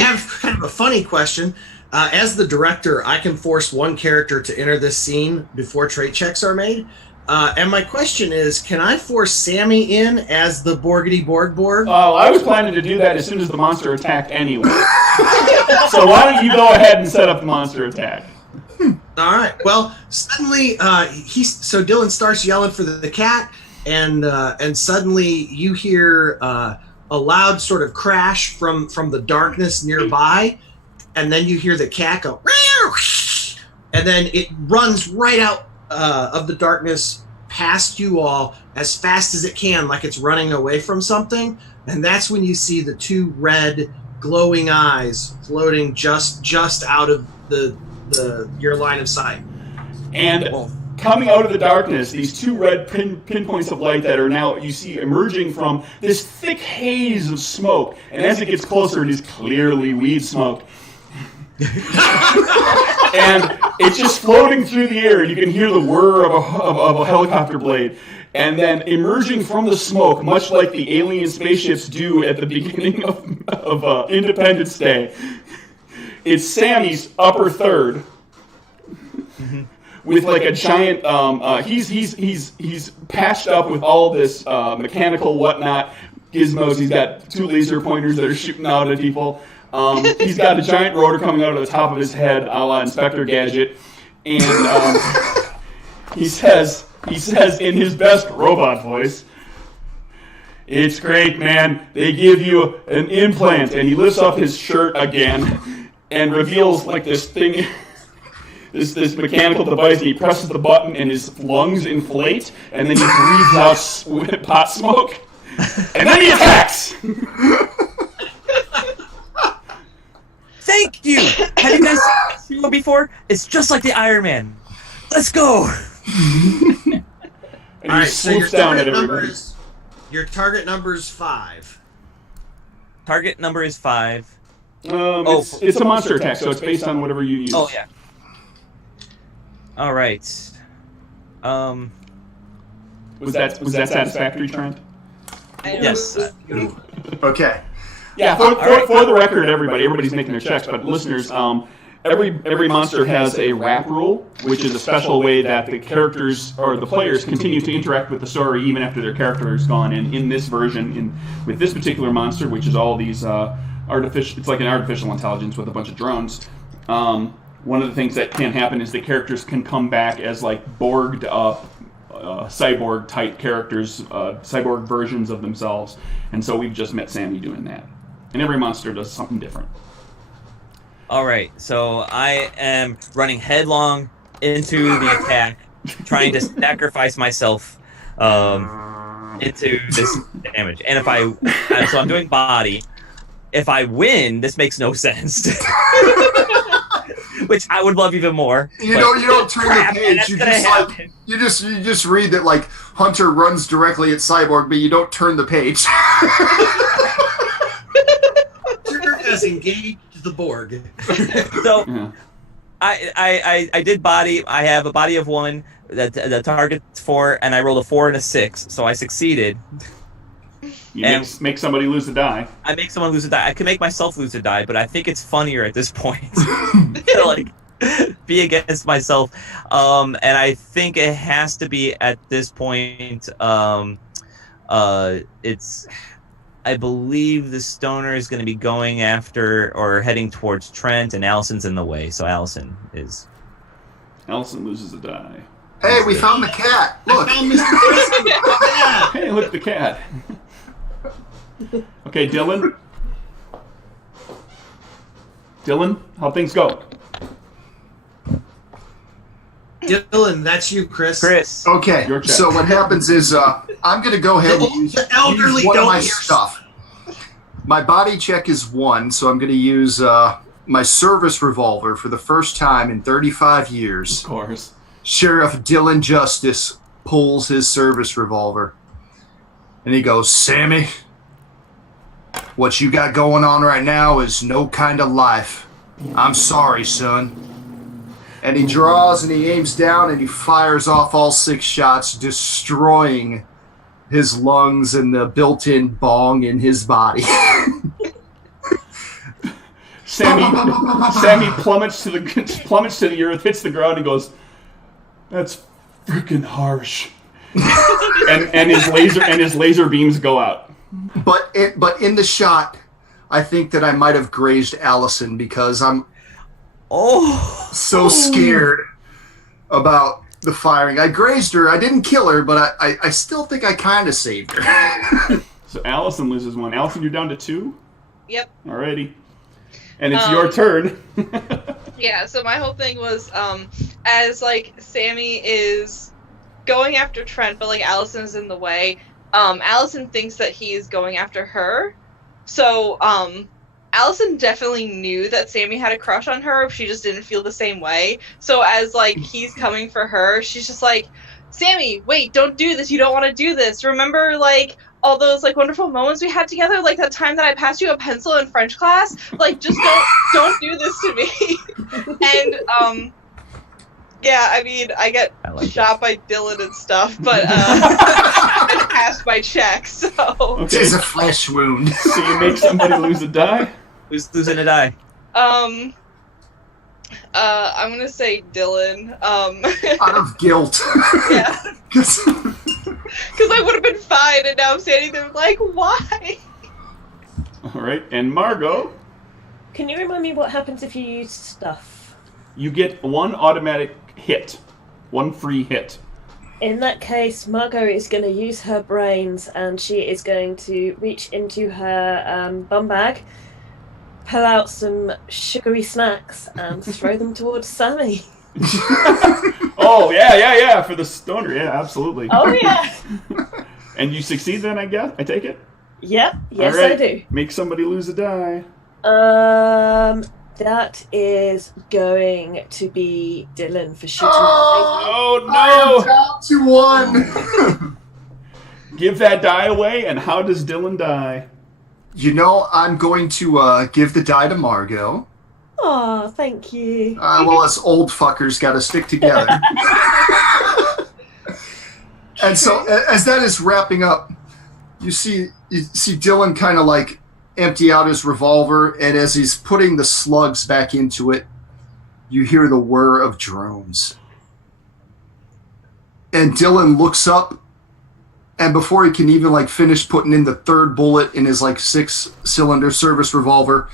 have kind of a funny question. As the director, I can force one character to enter this scene before trait checks are made. And my question is, can I force Sammy in as the Borgity Borg? Oh, I was planning to do that as soon as the monster attacked anyway. So why don't you go ahead and set up the monster attack? All right. Well, suddenly so Dylan starts yelling for the cat, and suddenly you hear a loud sort of crash from the darkness nearby, and then you hear the cat go, and then it runs right out of the darkness past you all as fast as it can, like it's running away from something. And that's when you see the two red glowing eyes floating just out of your line of sight. And coming out of the darkness, these two red pinpoints of light that are now, you see, emerging from this thick haze of smoke. And as it gets closer, it is clearly weed smoke. And it's just floating through the air, and you can hear the whir of a helicopter blade. And then emerging from the smoke, much like the alien spaceships do at the beginning of Independence Day, it's Sammy's upper third, with like a giant. He's patched up with all this mechanical whatnot gizmos. He's got two laser pointers that are shooting out at people. He's got a giant rotor coming out of the top of his head, a la Inspector Gadget, and he says in his best robot voice, "It's great, man. They give you an implant," and he lifts up his shirt again and reveals like this thing, this mechanical device. And he presses the button, and his lungs inflate, and then he breathes out pot smoke, and then he attacks. Thank you! Have you guys seen this show before? It's just like the Iron Man. Let's go! And All right, so your target number is 5. Target number is 5. It's a monster attack, so it's based on whatever you use. Oh, yeah. All right. Was that satisfactory, Trent? Yes. Okay. Yeah, for the record, everybody's making their checks, but listeners, every monster has a wrap rule, which is a special way that the characters or the players continue to interact with the story even after their character is gone. And in this version, with this particular monster, which is all these it's like an artificial intelligence with a bunch of drones. One of the things that can happen is the characters can come back as like borged up cyborg type characters, cyborg versions of themselves. And so we've just met Sammy doing that. And every monster does something different. All right, so I am running headlong into the attack, trying to sacrifice myself into this damage. And so I'm doing body. If I win, this makes no sense. Which I would love even more. You don't turn the page. You just read that like Hunter runs directly at Cyborg, but you don't turn the page. Hunter has engaged the Borg. So I did body. I have a body of 1. The target's 4, and I rolled a 4 and a 6, so I succeeded. You make somebody lose a die. I make someone lose a die. I can make myself lose a die, but I think it's funnier at this point to like be against myself. And I think it has to be at this point. I believe the stoner is going to be going after or heading towards Trent, and Allison's in the way. So Allison loses a die. Hey, we found the cat. Look. Hey, look, the cat. Okay, Dylan, how things go? Dylan, that's you, Chris. Okay, so what happens is I'm going to go ahead and use one of my stuff. My body check is 1, so I'm going to use my service revolver for the first time in 35 years. Of course. Sheriff Dylan Justice pulls his service revolver, and he goes, "Sammy, what you got going on right now is no kind of life. I'm sorry, son." And he draws and he aims down and he fires off all 6 shots, destroying his lungs and the built-in bong in his body. Sammy plummets to the earth, hits the ground, and goes, "That's freaking harsh." and his laser beams go out. But in the shot, I think that I might have grazed Allison because I'm so scared about the firing. I grazed her. I didn't kill her, but I still think I kind of saved her. So Allison loses one. Allison, you're down to 2? Yep. Alrighty. And it's your turn. Yeah, so my whole thing was, as, like, Sammy is going after Trent, but, like, Allison's in the way, Allison thinks that he's going after her. So, Allison definitely knew that Sammy had a crush on her, she just didn't feel the same way. So as, like, he's coming for her, she's just like, "Sammy, wait, don't do this, you don't want to do this. Remember, like, all those, like, wonderful moments we had together? Like, that time that I passed you a pencil in French class? Like, just don't do this to me." And, yeah, I mean, I get shot by Dylan and stuff, but, I passed my check, so... Okay. It is a flesh wound. So you make somebody lose a die? Who's losing a die? I'm gonna say Dylan. Out of guilt. Yeah. Because I would have been fine, and now I'm standing there like, why? Alright, and Margot? Can you remind me what happens if you use stuff? You get 1 automatic hit. 1 free hit. In that case, Margot is going to use her brains, and she is going to reach into her bum bag, pull out some sugary snacks, and throw them towards Sammy. Oh, yeah, for the stoner. Yeah, absolutely. Oh, yeah. And you succeed then, I guess? I take it? Yep, yes, All right. I do. Make somebody lose a die. That is going to be Dylan for shooting. Oh, no! I am down to 1. Give that die away, and how does Dylan die? You know, I'm going to give the die to Margot. Oh, thank you. Well, us old fuckers got to stick together. And so, as that is wrapping up, you see Dylan kind of like empty out his revolver, and as he's putting the slugs back into it, you hear the whir of drones. And Dylan looks up, and before he can even like finish putting in the 3rd bullet in his like 6-cylinder service revolver,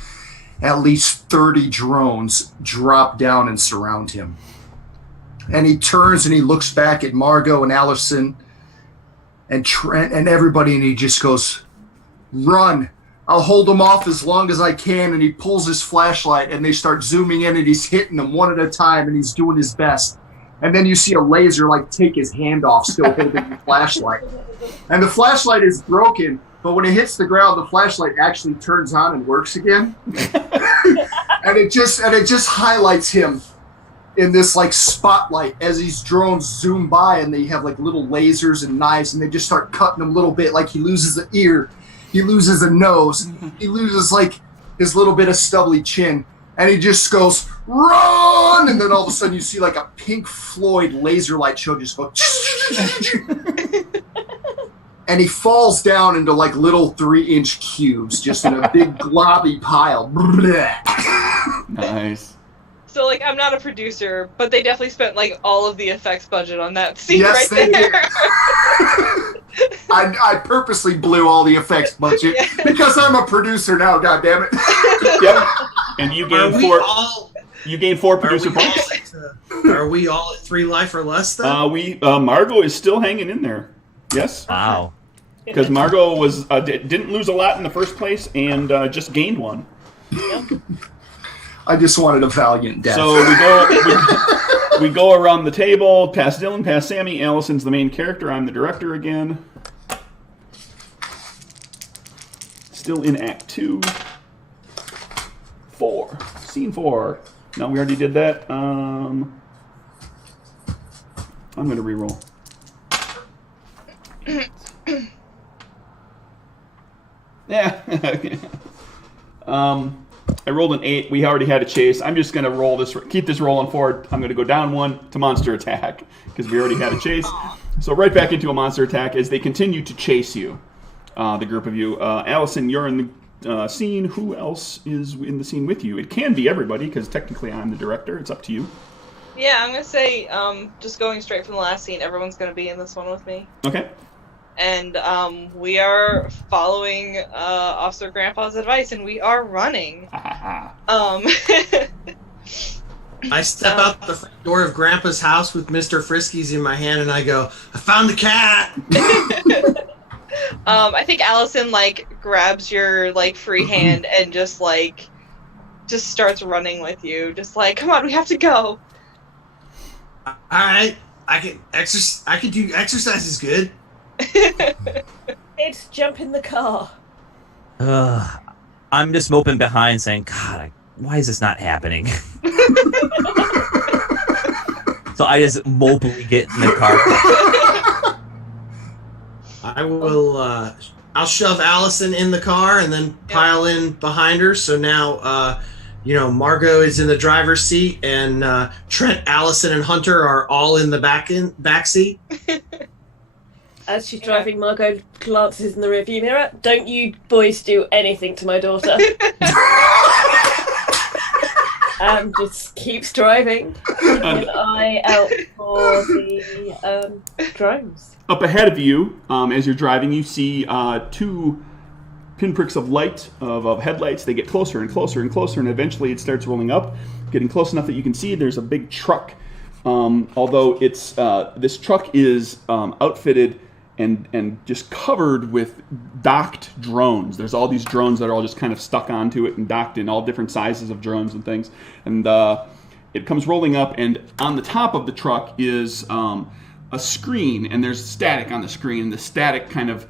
at least 30 drones drop down and surround him. And he turns and he looks back at Margot and Allison and Trent and everybody, and he just goes, "Run! I'll hold them off as long as I can." And he pulls his flashlight, and they start zooming in, and he's hitting them one at a time, and he's doing his best. And then you see a laser like take his hand off, still holding the flashlight. And the flashlight is broken, but when it hits the ground, the flashlight actually turns on and works again. and it just highlights him in this like spotlight as these drones zoom by, and they have like little lasers and knives, and they just start cutting him a little bit. Like he loses an ear, he loses a nose, he loses like his little bit of stubbly chin, and he just goes, "Run!" And then all of a sudden you see like a Pink Floyd laser light show just go and he falls down into like little 3-inch cubes just in a big globby pile. Nice. So, like, I'm not a producer, but they definitely spent, like, all of the effects budget on that scene Yes, right they there. did. I purposely blew all the effects budget because I'm a producer now, goddammit. Yep. And you gain 4. You gain 4 producer points. Are we all at 3 life or less then? Margot is still hanging in there. Yes. Wow. Because Margot was didn't lose a lot in the first place and just gained 1. Yep. I just wanted a valiant death. So we go around the table, past Dylan, past Sammy. Allison's the main character. I'm the director again. Still in Act 2. 4. Scene 4. No, we already did that. I'm going to reroll. Yeah. I rolled an 8. We already had a chase. I'm just going to keep this rolling forward. I'm going to go down 1 to monster attack because we already had a chase. So right back into a monster attack as they continue to chase you, the group of you. Allison, you're in scene, who else is in the scene with you? It can be everybody, because technically I'm the director. It's up to you. Yeah, I'm gonna say, just going straight from the last scene, everyone's gonna be in this one with me. Okay. And we are following Officer Grandpa's advice, and we are running. I step out the front door of Grandpa's house with Mr. Frisky's in my hand, and I go, "I found the cat." I think Allison grabs your free hand and just starts running with you. Just come on, we have to go. All right, I can do exercise is good. It's jump in the car. I'm just moping behind saying, God, why is this not happening? So I just mopily get in the car. I will, I'll shove Allison in the car and then pile in behind her. So now, Margot is in the driver's seat, and Trent, Allison, and Hunter are all in the back seat. As she's driving, Margot glances in the rearview mirror. Don't you boys do anything to my daughter. And just keeps driving. Keeping an eye out for the drones. Up ahead of you, as you're driving, you see two pinpricks of light, of headlights. They get closer and closer and closer, and eventually it starts rolling up, getting close enough that you can see there's a big truck. Although it's this truck is outfitted and just covered with docked drones. There's all these drones that are all just kind of stuck onto it and docked in all different sizes of drones and things. And it comes rolling up, and on the top of the truck is a screen, and there's static on the screen. The static kind of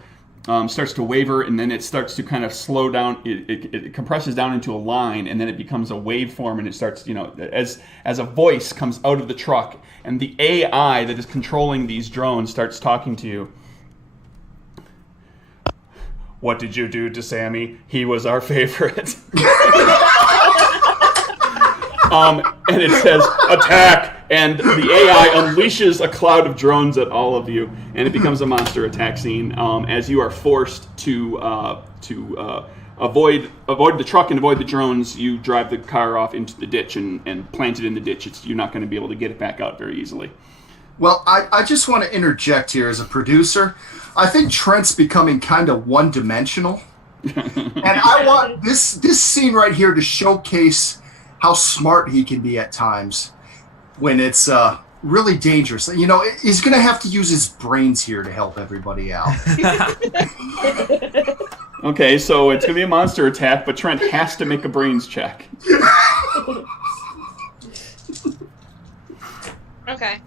starts to waver, and then it starts to kind of slow down. It compresses down into a line, and then it becomes a waveform, and it starts, as a voice comes out of the truck, and the AI that is controlling these drones starts talking to you. What did you do to Sammy? He was our favorite. And it says, attack! And the AI unleashes a cloud of drones at all of you, and it becomes a monster attack scene as you are forced to avoid the truck and avoid the drones. You drive the car off into the ditch and plant it in the ditch. You're not going to be able to get it back out very easily. Well, I just want to interject here as a producer. I think Trent's becoming kind of one-dimensional. And I want this scene right here to showcase how smart he can be at times when it's really dangerous. He's going to have to use his brains here to help everybody out. Okay, so it's going to be a monster attack, but Trent has to make a brains check. Okay.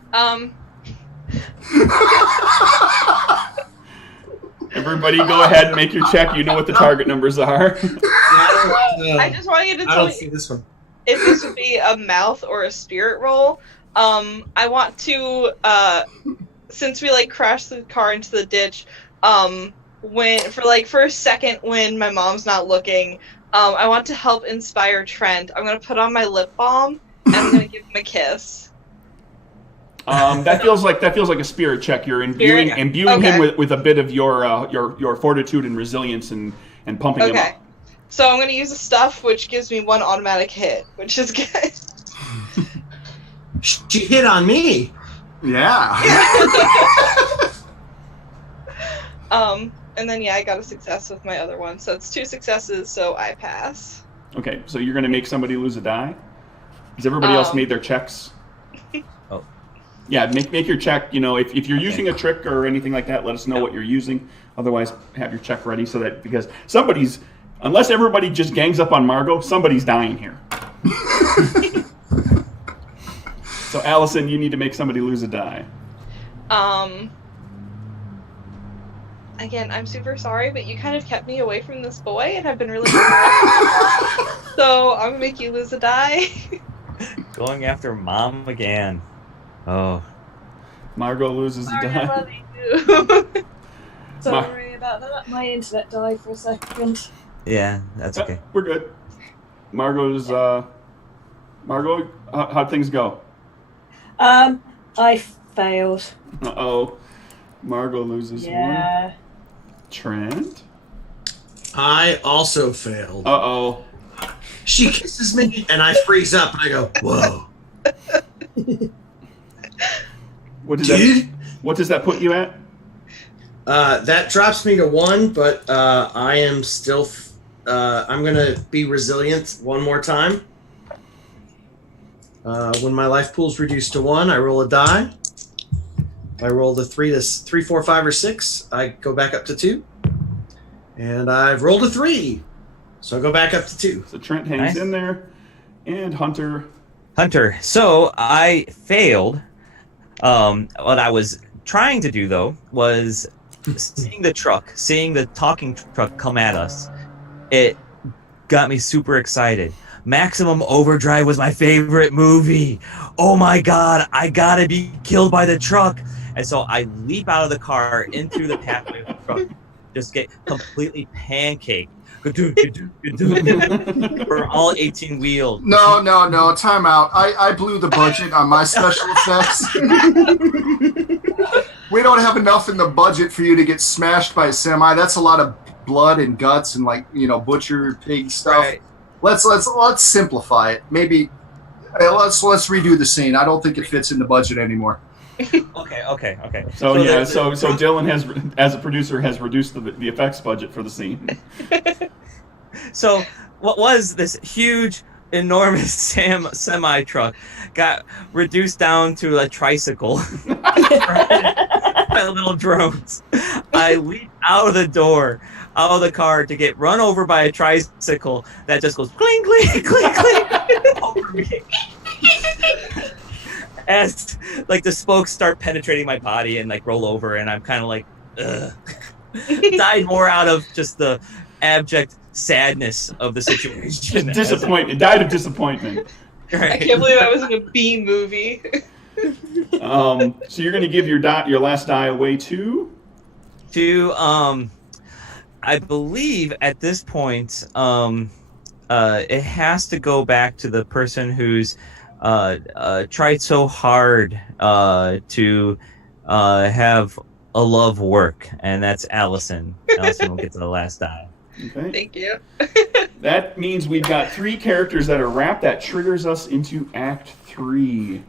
Everybody go ahead and make your check. You know what the target numbers are. I just want you to tell me this one. if this would be a mouth or a spirit roll. I want to, since we crashed the car into the ditch, for a second when my mom's not looking, I want to help inspire Trent. I'm gonna put on my lip balm and I'm gonna give him a kiss. That feels like a spirit check. You're imbuing him with a bit of your fortitude and resilience and pumping him up. So I'm going to use a stuff which gives me one automatic hit, which is good. She hit on me. Yeah. And then I got a success with my other one, so it's 2 successes, so I pass. Okay, so you're going to make somebody lose a die? Has everybody else made their checks? Yeah, make your check. If you're using a trick or anything like that, let us know what you're using. Otherwise, have your check ready because unless everybody just gangs up on Margot, somebody's dying here. So, Allison, you need to make somebody lose a die. Again, I'm super sorry, but you kind of kept me away from this boy, and I've been really so I'm gonna make you lose a die. Going after Mom again. Oh. Margot loses a die. I love you. Sorry about that. My internet died for a second. Yeah, that's okay. We're good. Margot, how'd things go? I failed. Uh-oh. Margot loses one. Trent? I also failed. Uh-oh. She kisses me, and I freeze up, and I go, whoa. What does that put you at? That drops me to 1, but I am still... I'm going to be resilient one more time. When my life pool's reduced to 1, I roll a die. If I roll the 3, 4, 5, or 6, I go back up to 2. And I've rolled a 3, so I go back up to 2. So Trent hangs in there, and Hunter. So I failed. What I was trying to do, though, was seeing the talking truck come at us. It got me super excited. Maximum Overdrive was my favorite movie. Oh my God, I gotta be killed by the truck. And so I leap out of the car into the pathway of the truck, just get completely pancaked. We're all 18 wheels. No, time out. I blew the budget on my special effects. We don't have enough in the budget for you to get smashed by a semi. That's a lot of blood and guts and butcher pig stuff. Right. Let's simplify it. Maybe let's redo the scene. I don't think it fits in the budget anymore. Okay. So Dylan has, as a producer, has reduced the effects budget for the scene. So what was this huge, enormous semi truck got reduced down to a tricycle by little drones. I leap out of the car to get run over by a tricycle that just goes cling, cling, cling, cling over me. As the spokes start penetrating my body and roll over, and I'm kind of ugh. Died more out of just the abject sadness of the situation. Disappointment. Died of disappointment. Right. I can't believe I was in a B movie. So you're going to give your last die away to I believe at this point it has to go back to the person who's tried so hard to have a love work, and that's Allison. Allison will get to the last die. Okay. Thank you. That means we've got 3 characters that are wrapped. That triggers us into Act 3.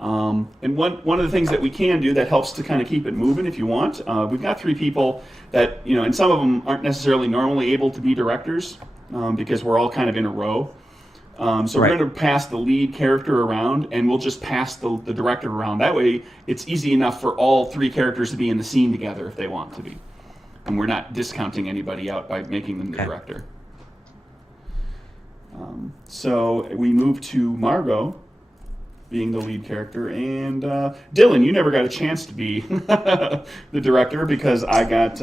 And one of the things that we can do that helps to kind of keep it moving, if you want, we've got 3 people that, and some of them aren't necessarily normally able to be directors because we're all kind of in a row. So we're going to pass the lead character around, and we'll just pass the director around. That way, it's easy enough for all 3 characters to be in the scene together if they want to be. And we're not discounting anybody out by making them the director. So we move to Margot being the lead character, and Dylan, you never got a chance to be the director because I got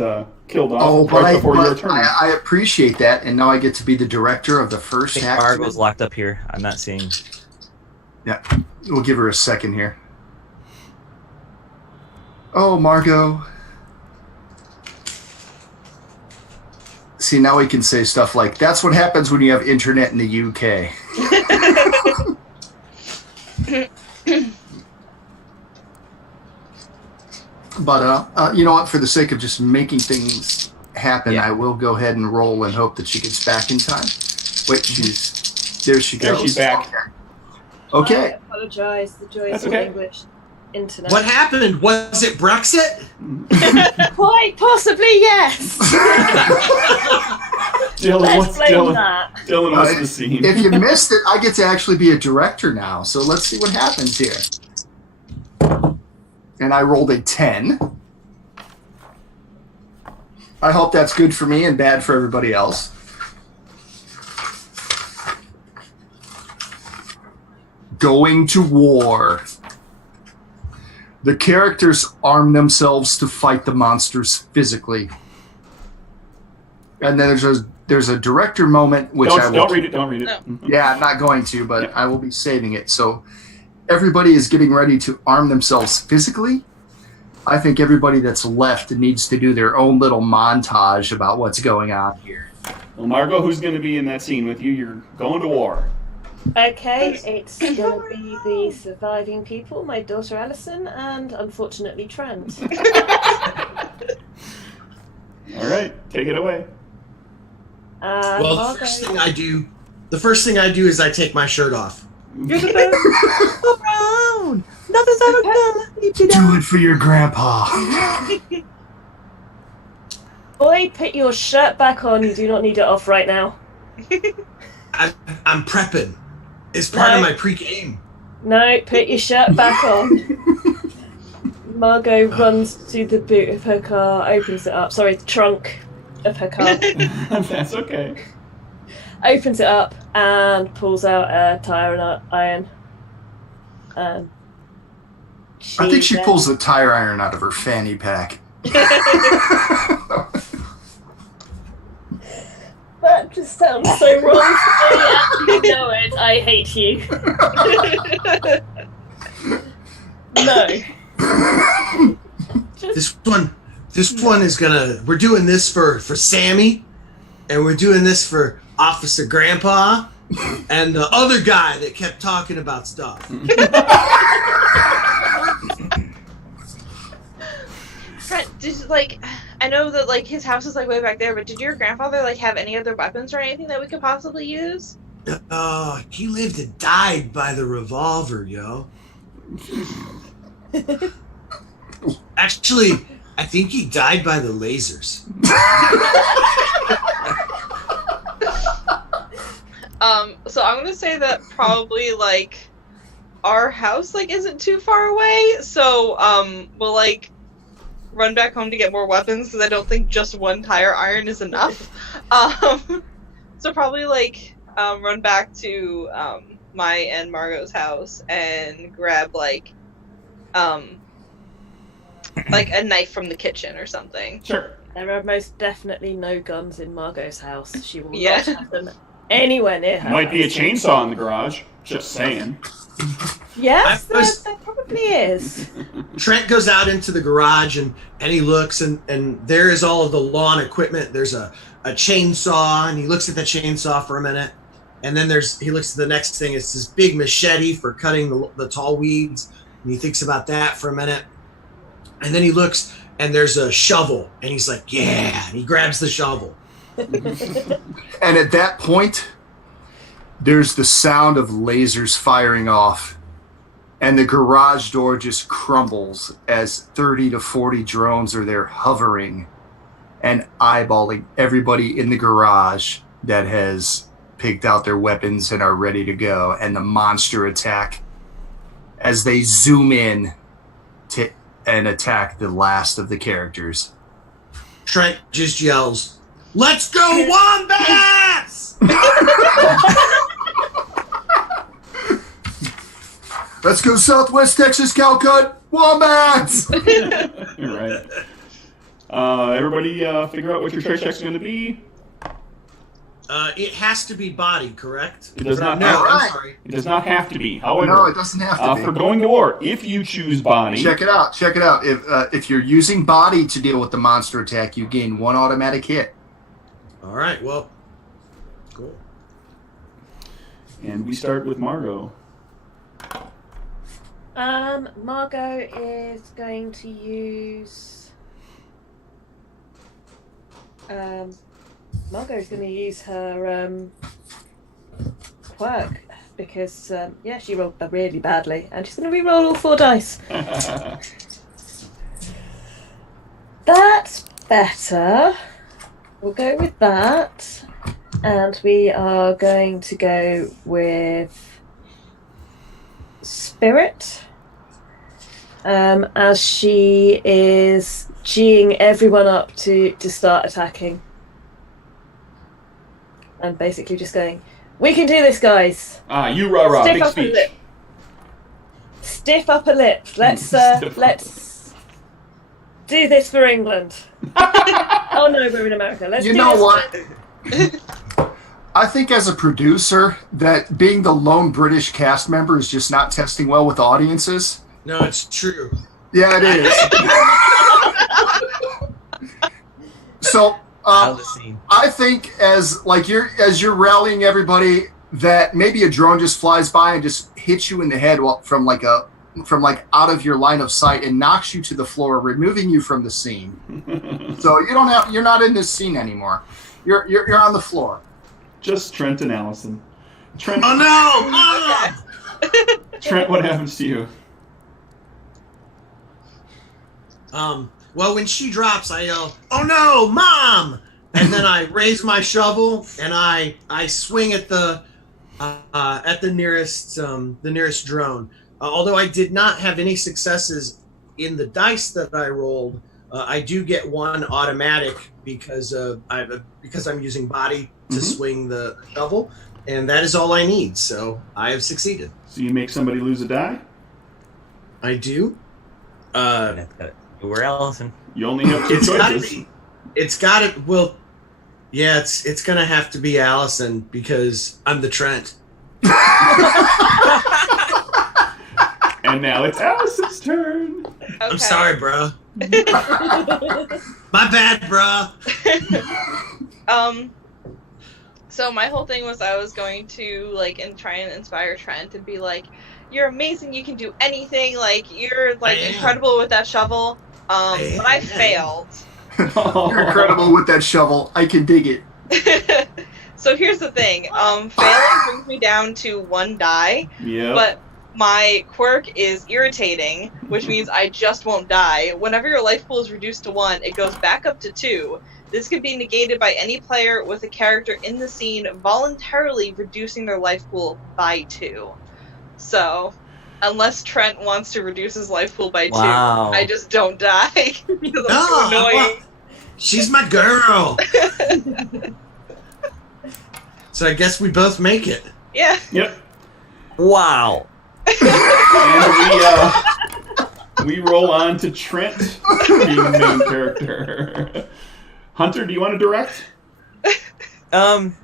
killed off right before your turn. I appreciate that, and now I get to be the director of the first act. Margot's locked up here. I'm not seeing. Yeah, we'll give her a second here. Oh, Margot. See, now we can say stuff like, that's what happens when you have internet in the UK. But, you know what, for the sake of just making things happen, I will go ahead and roll and hope that she gets back in time. Wait, there she goes. There she's back. Okay. I apologize. The joys That's of okay. English internet. What happened? Was it Brexit? Quite possibly, yes. Let's blame that. Dylan, what's the scene? If you missed it, I get to actually be a director now. So let's see what happens here. And I rolled a 10. I hope that's good for me and bad for everybody else. Going to war. The characters arm themselves to fight the monsters physically. And then there's a director moment, which don't read it. Don't read it. No. Yeah, I'm not going to, but I will be saving it. So everybody is getting ready to arm themselves physically. I think everybody that's left needs to do their own little montage about what's going on here. Well, Margot, who's going to be in that scene with you? You're going to war. Okay, it's going to be the surviving people, my daughter Alison, and unfortunately Trent. All right, take it away. Well, the Margot. first thing I do is I take my shirt off. You're the best around. Nothing's ever gonna keep you Do down. it for your grandpa. Boy, put your shirt back on. You do not need it off right now. I'm prepping. It's part of my pre-game. No, put your shirt back on. Margot runs to the boot of her car, opens it up. Sorry, the trunk of her car. That's okay. Opens it up and pulls out a tire iron. I think she pulls the tire iron out of her fanny pack. That just sounds so wrong to me, and you know it. I hate you. No. This one is gonna. We're doing this for Sammy, and we're doing this for Officer Grandpa, and the other guy that kept talking about stuff. Trent, I know that his house is way back there, but did your grandfather have any other weapons or anything that we could possibly use? He lived and died by the revolver, yo. Actually, I think he died by the lasers. So I'm gonna say that probably our house isn't too far away, so we'll run back home to get more weapons because I don't think just one tire iron is enough. So probably run back to my and Margot's house and grab a knife from the kitchen or something. Sure. There are most definitely no guns in Margot's house. She will Yeah. not have them anywhere near her. Might be a house. chainsaw in the garage. Just saying. Yes, I was- there probably is. Trent goes out into the garage and he looks and there is all of the lawn equipment. There's a chainsaw and he looks at the chainsaw for a minute. And then he looks at the next thing. It's this big machete for cutting the tall weeds. And he thinks about that for a minute. And then he looks and there's a shovel. And he's like, yeah. And he grabs the shovel. And at that point, there's the sound of lasers firing off. And the garage door just crumbles as 30 to 40 drones are there hovering and eyeballing everybody in the garage that has picked out their weapons and are ready to go. And the monster attack as they zoom in and attack the last of the characters. Trent just yells, "Let's go, Wombats!" Let's go Southwest Texas, Calcut, Wombats! You're right. Everybody figure out what your treasure check's going to be. It has to be body, correct? It does not No, have I'm sorry. It does not have to be. However, No, it doesn't have to be. for going to war, if you choose body, Check it out. If you're using body to deal with the monster attack, you gain 1 automatic hit. All right, well, cool. and we start with Margot. Margot is going to use. Margot's going to use her quirk because she rolled really badly, and she's going to re-roll all 4 dice. That's better. We'll go with that, and we are going to go with Spirit, as she is geeing everyone up to start attacking. And basically just going, "We can do this, guys. You rah-rah, Stiff big upper speech. lip. Stiff upper lip. Let's Stiff let's do this for England." Oh no, we're in America. Let's You do know this what? I think as a producer, that being the lone British cast member is just not testing well with audiences. No, it's true. Yeah, it is. So, Out of the scene. I think as you're rallying everybody, that maybe a drone just flies by and just hits you in the head from a from like out of your line of sight and knocks you to the floor, removing you from the scene. So you're not in this scene anymore. You're on the floor. Just Trent and Allison. Trent. Oh no! Mom! Trent, what happens to you? Well, when she drops, I yell, "Oh no, Mom!" And then I raise my shovel and I swing at the nearest drone. Although I did not have any successes in the dice that I rolled, I do get one automatic because I'm using body to swing the shovel, and that is all I need. So I have succeeded. So you make somebody lose a die? I do. We're Allison. You only have two choices. It's got it. Well, yeah, it's gonna have to be Allison because I'm the Trent. And now it's Allison's turn. Okay. I'm sorry, bro. My bad, bro. So my whole thing was I was going to try and inspire Trent and be like, "You're amazing. You can do anything. Like you're incredible with that shovel." But I failed. You're incredible with that shovel. I can dig it. So here's the thing. Failing brings me down to 1 die. Yeah. But my quirk is irritating, which means I just won't die. Whenever your life pool is reduced to 1, it goes back up to 2. This can be negated by any player with a character in the scene voluntarily reducing their life pool by 2. So, unless Trent wants to reduce his life pool by 2, I just don't die because I'm too annoying. She's my girl. So I guess we both make it. Yeah. Yep. Wow. And we roll on to Trent being the main character. Hunter, do you want to direct?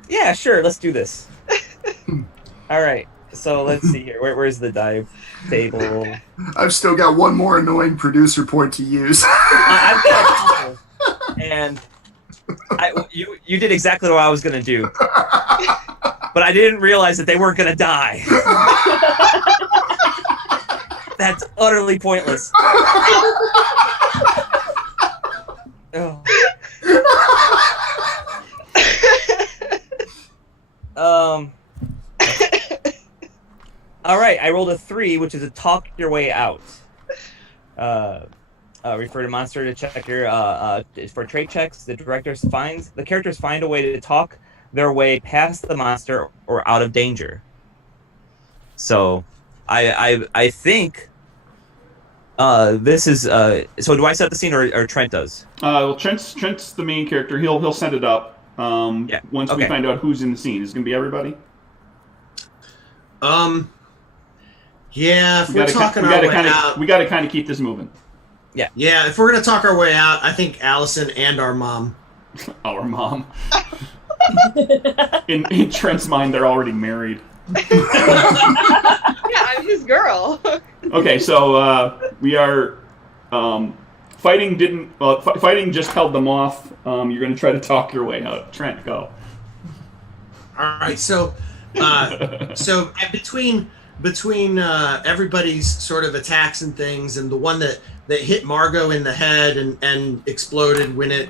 Yeah, sure. Let's do this. All right. So let's see here. Where's the dive table? I've still got one more annoying producer point to use. I've got and you did exactly what I was gonna do, but I didn't realize that they weren't gonna die. That's utterly pointless. Oh. All right, I rolled a 3, which is a talk your way out. Refer to monster to check your for trait checks. The characters find a way to talk their way past the monster or out of danger. So, I think this is so. Do I set the scene or Trent does? Well, Trent's the main character. He'll set it up. Once we find out who's in the scene, is it gonna be everybody? Yeah, if we're talking our way out, we got to kind of keep this moving. Yeah, if we're gonna talk our way out, I think Allison and our mom. Our mom. In Trent's mind, they're already married. Yeah, I'm his girl. Okay, so we are fighting. Fighting just held them off. You're going to try to talk your way out. Trent, go. All right, so between everybody's sort of attacks and things, and the one that hit Margot in the head and exploded when it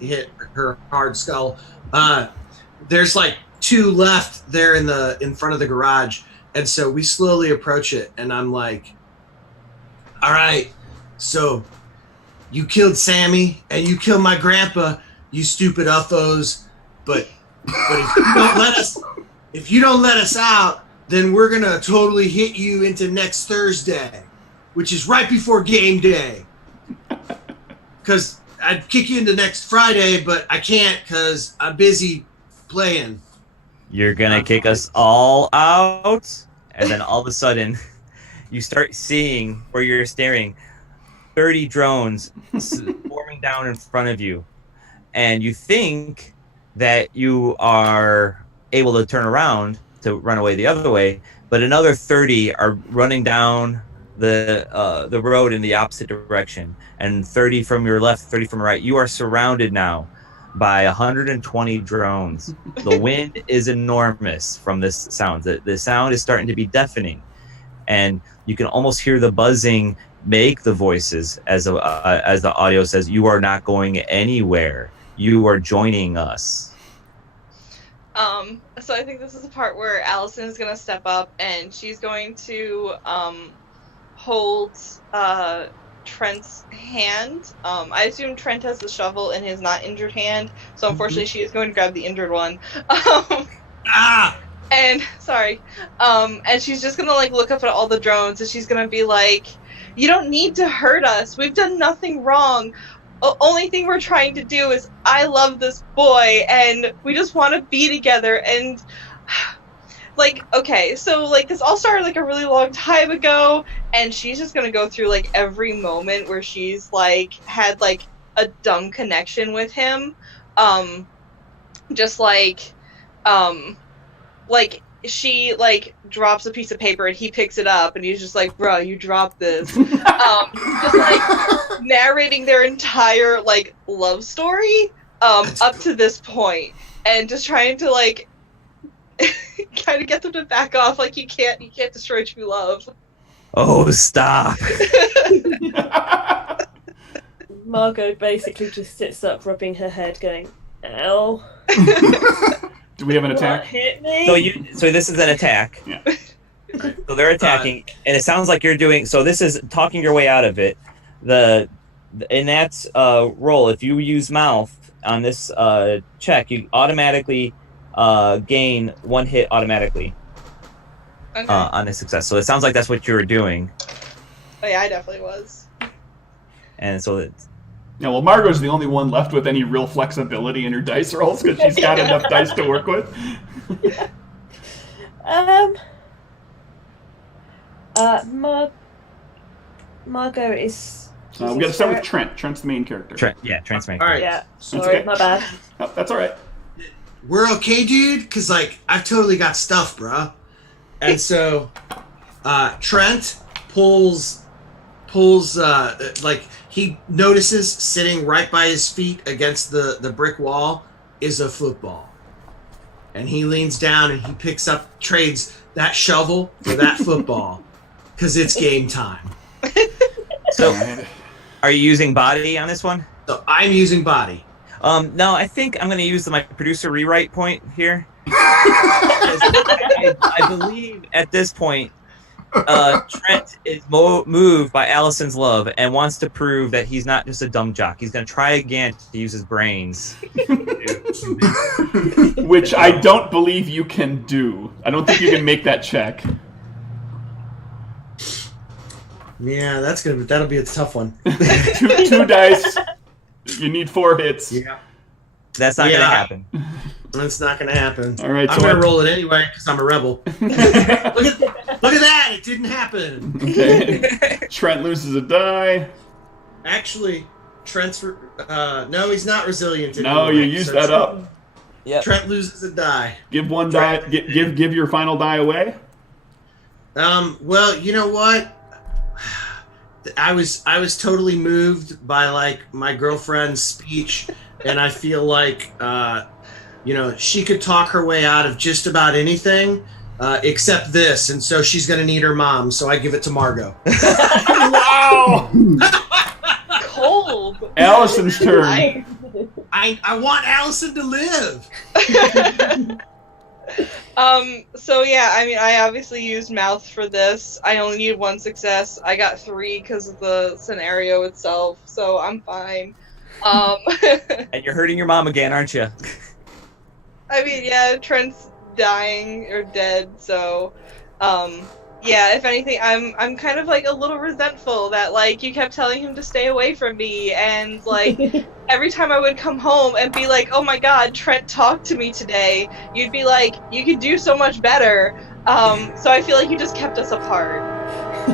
hit her hard skull, there's like 2 left there in front of the garage, and so we slowly approach it, and I'm like, all right, so you killed Sammy and you killed my grandpa, you stupid uffos, but if you don't let us out, then we're gonna totally hit you into next Thursday, which is right before game day. Because I'd kick you into next Friday, but I can't because I'm busy playing. You're gonna kick us all out, and then all of a sudden, you start seeing where you're staring 30 drones forming down in front of you, and you think that you are able to turn around to run away the other way, but another 30 are running down the road in the opposite direction, and 30 from your left, 30 from your right. You are surrounded now by 120 drones. The wind is enormous from this sound. The sound is starting to be deafening, and you can almost hear the buzzing make the voices as the audio says, "You are not going anywhere. You are joining us." So I think this is the part where Allison is gonna step up and she's going to hold Trent's hand. I assume Trent has the shovel in his not injured hand, so unfortunately she is going to grab the injured one. And she's just gonna like look up at all the drones and she's gonna be like, "You don't need to hurt us. We've done nothing wrong. Only thing we're trying to do is I love this boy and we just want to be together." And like, okay, so like this all started like a really long time ago, and she's just gonna go through like every moment where she's like had like a dumb connection with him, just like she like drops a piece of paper and he picks it up and he's just like, "Bro, you dropped this." Just like narrating their entire like love story up to this point, and just trying to like kind of get them to back off. Like you can't destroy true love. Oh, stop. Margot basically just sits up, rubbing her head, going, "Ow." Do we have an What attack? hit me? So this is an attack. Yeah. So they're attacking, and it sounds like you're doing. So this is talking your way out of it. In that roll, if you use mouth on this check, you automatically gain 1 hit automatically on a success. So it sounds like that's what you were doing. Oh yeah, I definitely was. And so it's, Yeah, well, Margot's the only one left with any real flexibility in her dice rolls because she's got enough dice to work with. Margot is. We got to start with Trent. Trent's the main character. Trent's main. All right. Yeah, That's sorry, okay. my bad. Oh, that's all right. We're okay, dude, because like I've totally got stuff, bro. And so Trent pulls like he notices sitting right by his feet against the brick wall is a football. And he leans down and he trades that shovel for that football because it's game time. So, are you using body on this one? So I'm using body. No, I think I'm going to use my producer rewrite point here. I believe at this point, Trent is moved by Allison's love and wants to prove that he's not just a dumb jock. He's going to try again to use his brains. Which I don't believe you can do. I don't think you can make that check. Yeah, that'll be a tough one. two dice. You need 4 hits. Yeah. That's not going to happen. That's not going to happen. All right, I'm going to roll it anyway because I'm a rebel. Look at that! It didn't happen. Okay. Trent loses a die. Actually, Trent's no, he's not resilient anymore. No, you used that up. Yep. Trent loses a die. Give one die. Give your final die away. Well, you know what? I was totally moved by like my girlfriend's speech, and I feel like she could talk her way out of just about anything except this, and so she's gonna need her mom. So I give it to Margot. Wow! Cold. Allison's turn. I want Allison to live. So yeah, I mean, I obviously used mouth for this. I only needed 1 success. I got 3 because of the scenario itself, so I'm fine. And you're hurting your mom again, aren't you? I mean, yeah, Trent's dying or dead, so yeah, if anything, I'm kind of like a little resentful that like you kept telling him to stay away from me, and like every time I would come home and be like, "Oh my God, Trent talked to me today," you'd be like, "You could do so much better." So I feel like you just kept us apart,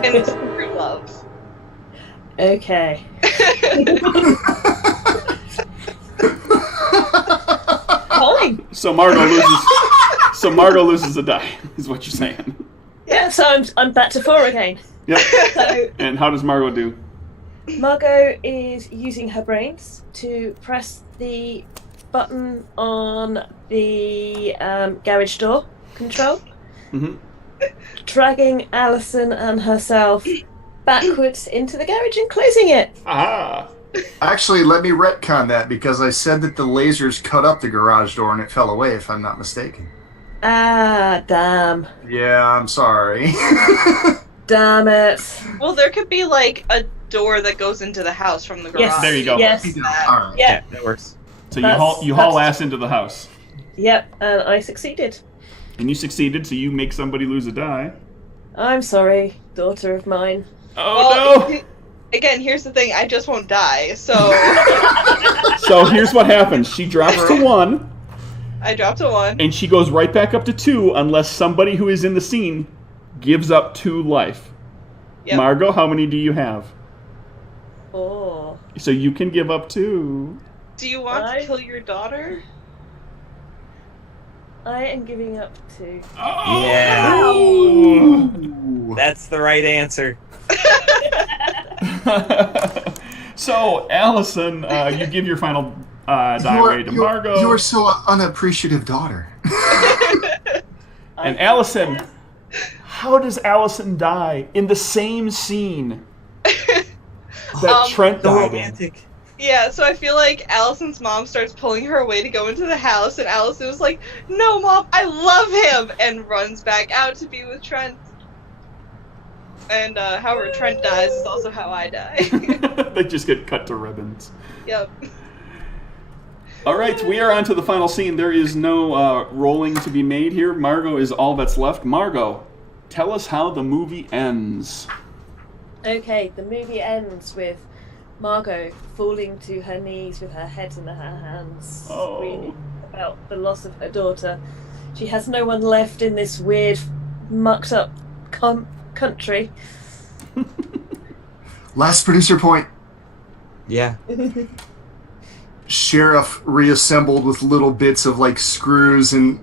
and it's true love. Okay. Fine. So Margot loses a die, is what you're saying. Yeah, so I'm back to 4 again. Yep. So And how does Margot do? Margot is using her brains to press the button on the garage door control. Mm-hmm. dragging Alison and herself backwards into the garage and closing it. Ah. Actually, let me retcon that because I said that the lasers cut up the garage door and it fell away, if I'm not mistaken. Ah, damn. Yeah, I'm sorry. Damn it. Well, there could be like a door that goes into the house from the garage. Yes. There you go. Yes. All right. Yeah. That works. So That's- you haul that's- ass into the house. Yep, and I succeeded. And you succeeded, so you make somebody lose a die. I'm sorry, daughter of mine. Oh no! Again, here's the thing. I just won't die. So So here's what happens. She drops to 1, I dropped a 1. and she goes right back up to 2 unless somebody who is in the scene gives up 2 life. Yep. Margot, how many do you have? Oh. So you can give up 2. Do you want to kill your daughter? I am giving up to. Yeah. Ooh. That's the right answer. So, Allison, you give your final die ray to Margot. You are so unappreciative daughter. And Allison, how does Allison die in the same scene that Trent So died in? romantic. Yeah, so I feel like Allison's mom starts pulling her away to go into the house, and Allison was like, "No, Mom, I love him," and runs back out to be with Trent. And however Trent dies is also how I die. They just get cut to ribbons. Yep. All right, we are on to the final scene. There is no rolling to be made here. Margot is all that's left. Margot, tell us how the movie ends. Okay, the movie ends with Margot falling to her knees with her head in her hands, screaming about the loss of her daughter. She has no one left in this weird, mucked up country. Last producer point. Yeah. Sheriff reassembled with little bits of like screws and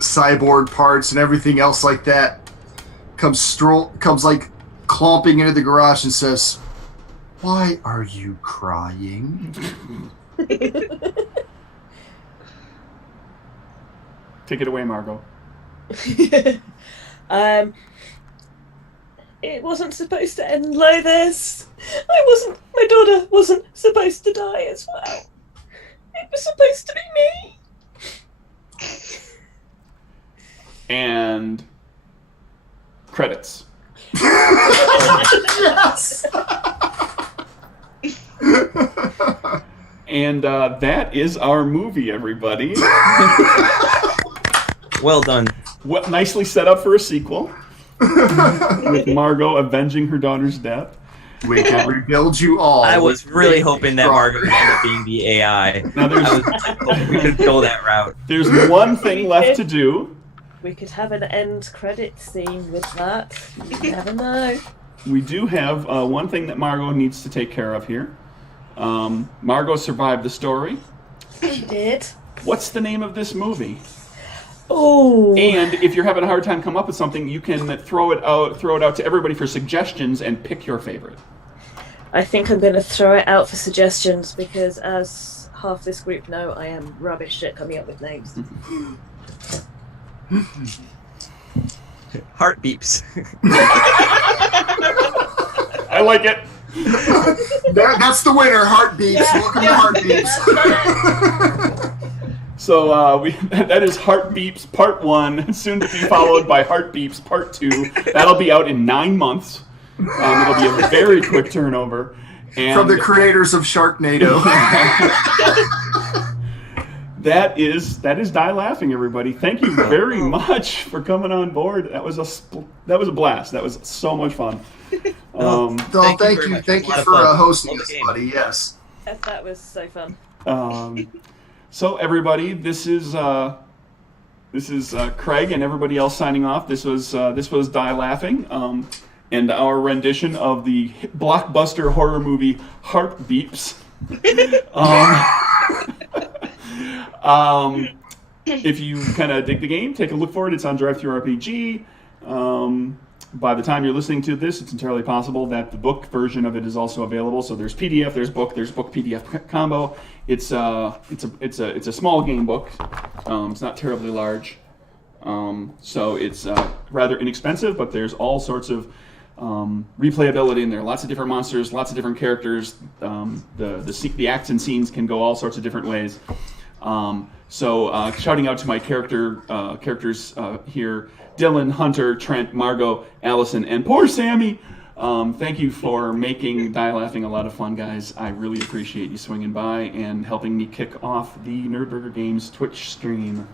cyborg parts and everything else like that comes like clomping into the garage and says, "Why are you crying?" Take it away, Margot. It wasn't supposed to end like this. My daughter wasn't supposed to die as well. It was supposed to be me. And credits. Yes. And that is our movie, everybody. Well done. What nicely set up for a sequel with Margot avenging her daughter's death. We can rebuild you all. I was really hoping that Margot would end up being the AI. Now I was hoping we could go that route. There's one thing left to do. We could have an end credit scene with that. You never know. We do have one thing that Margot needs to take care of here. Margot survived the story. She did. What's the name of this movie? Oh. And if you're having a hard time coming up with something, you can throw it out to everybody for suggestions and pick your favorite. I think I'm going to throw it out for suggestions because, as half this group know, I am rubbish at coming up with names. Heart beeps. I like it. That's the winner. Heartbeats. Yeah, Welcome yeah, to Heartbeats. that's it. So that is Heart Beeps Part 1, soon to be followed by Heart Beeps Part 2. That'll be out in 9 months. It'll be a very quick turnover. And From the creators of Sharknado. that is Die Laughing, everybody. Thank you very much for coming on board. That was a blast. That was so much fun. Thank very you much. Thank A lot you of for fun. hosting Love us, the game. buddy. Yes. Yes, that was so fun. So everybody, this is Craig and everybody else signing off. This was Die Laughing, and our rendition of the blockbuster horror movie Heart Beeps. If you kind of dig the game, take a look for it. It's on DriveThruRPG. By the time you're listening to this, it's entirely possible that the book version of it is also available. So there's PDF, there's book PDF combo. It's a small game book. It's not terribly large. So it's rather inexpensive, but there's all sorts of replayability in there. Lots of different monsters, lots of different characters. The acts and scenes can go all sorts of different ways. So shouting out to my characters here, Dylan, Hunter, Trent, Margot, Allison, and poor Sammy. Thank you for making Die Laughing a lot of fun, guys. I really appreciate you swinging by and helping me kick off the Nerdburger Games Twitch stream.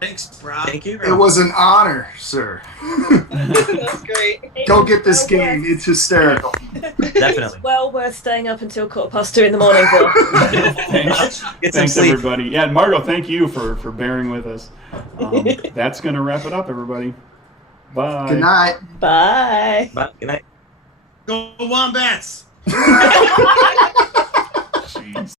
Thanks, bro. Thank you. It was an honor, sir. That's great. Go get this game. It's hysterical. Definitely. It's well worth staying up until 2:15 in the morning for. Thanks, Get some thanks sleep. everybody. Yeah, and Margot, thank you for bearing with us. That's going to wrap it up, everybody. Bye. Good night. Bye. Bye. Good night. Go Wombats! Jeez.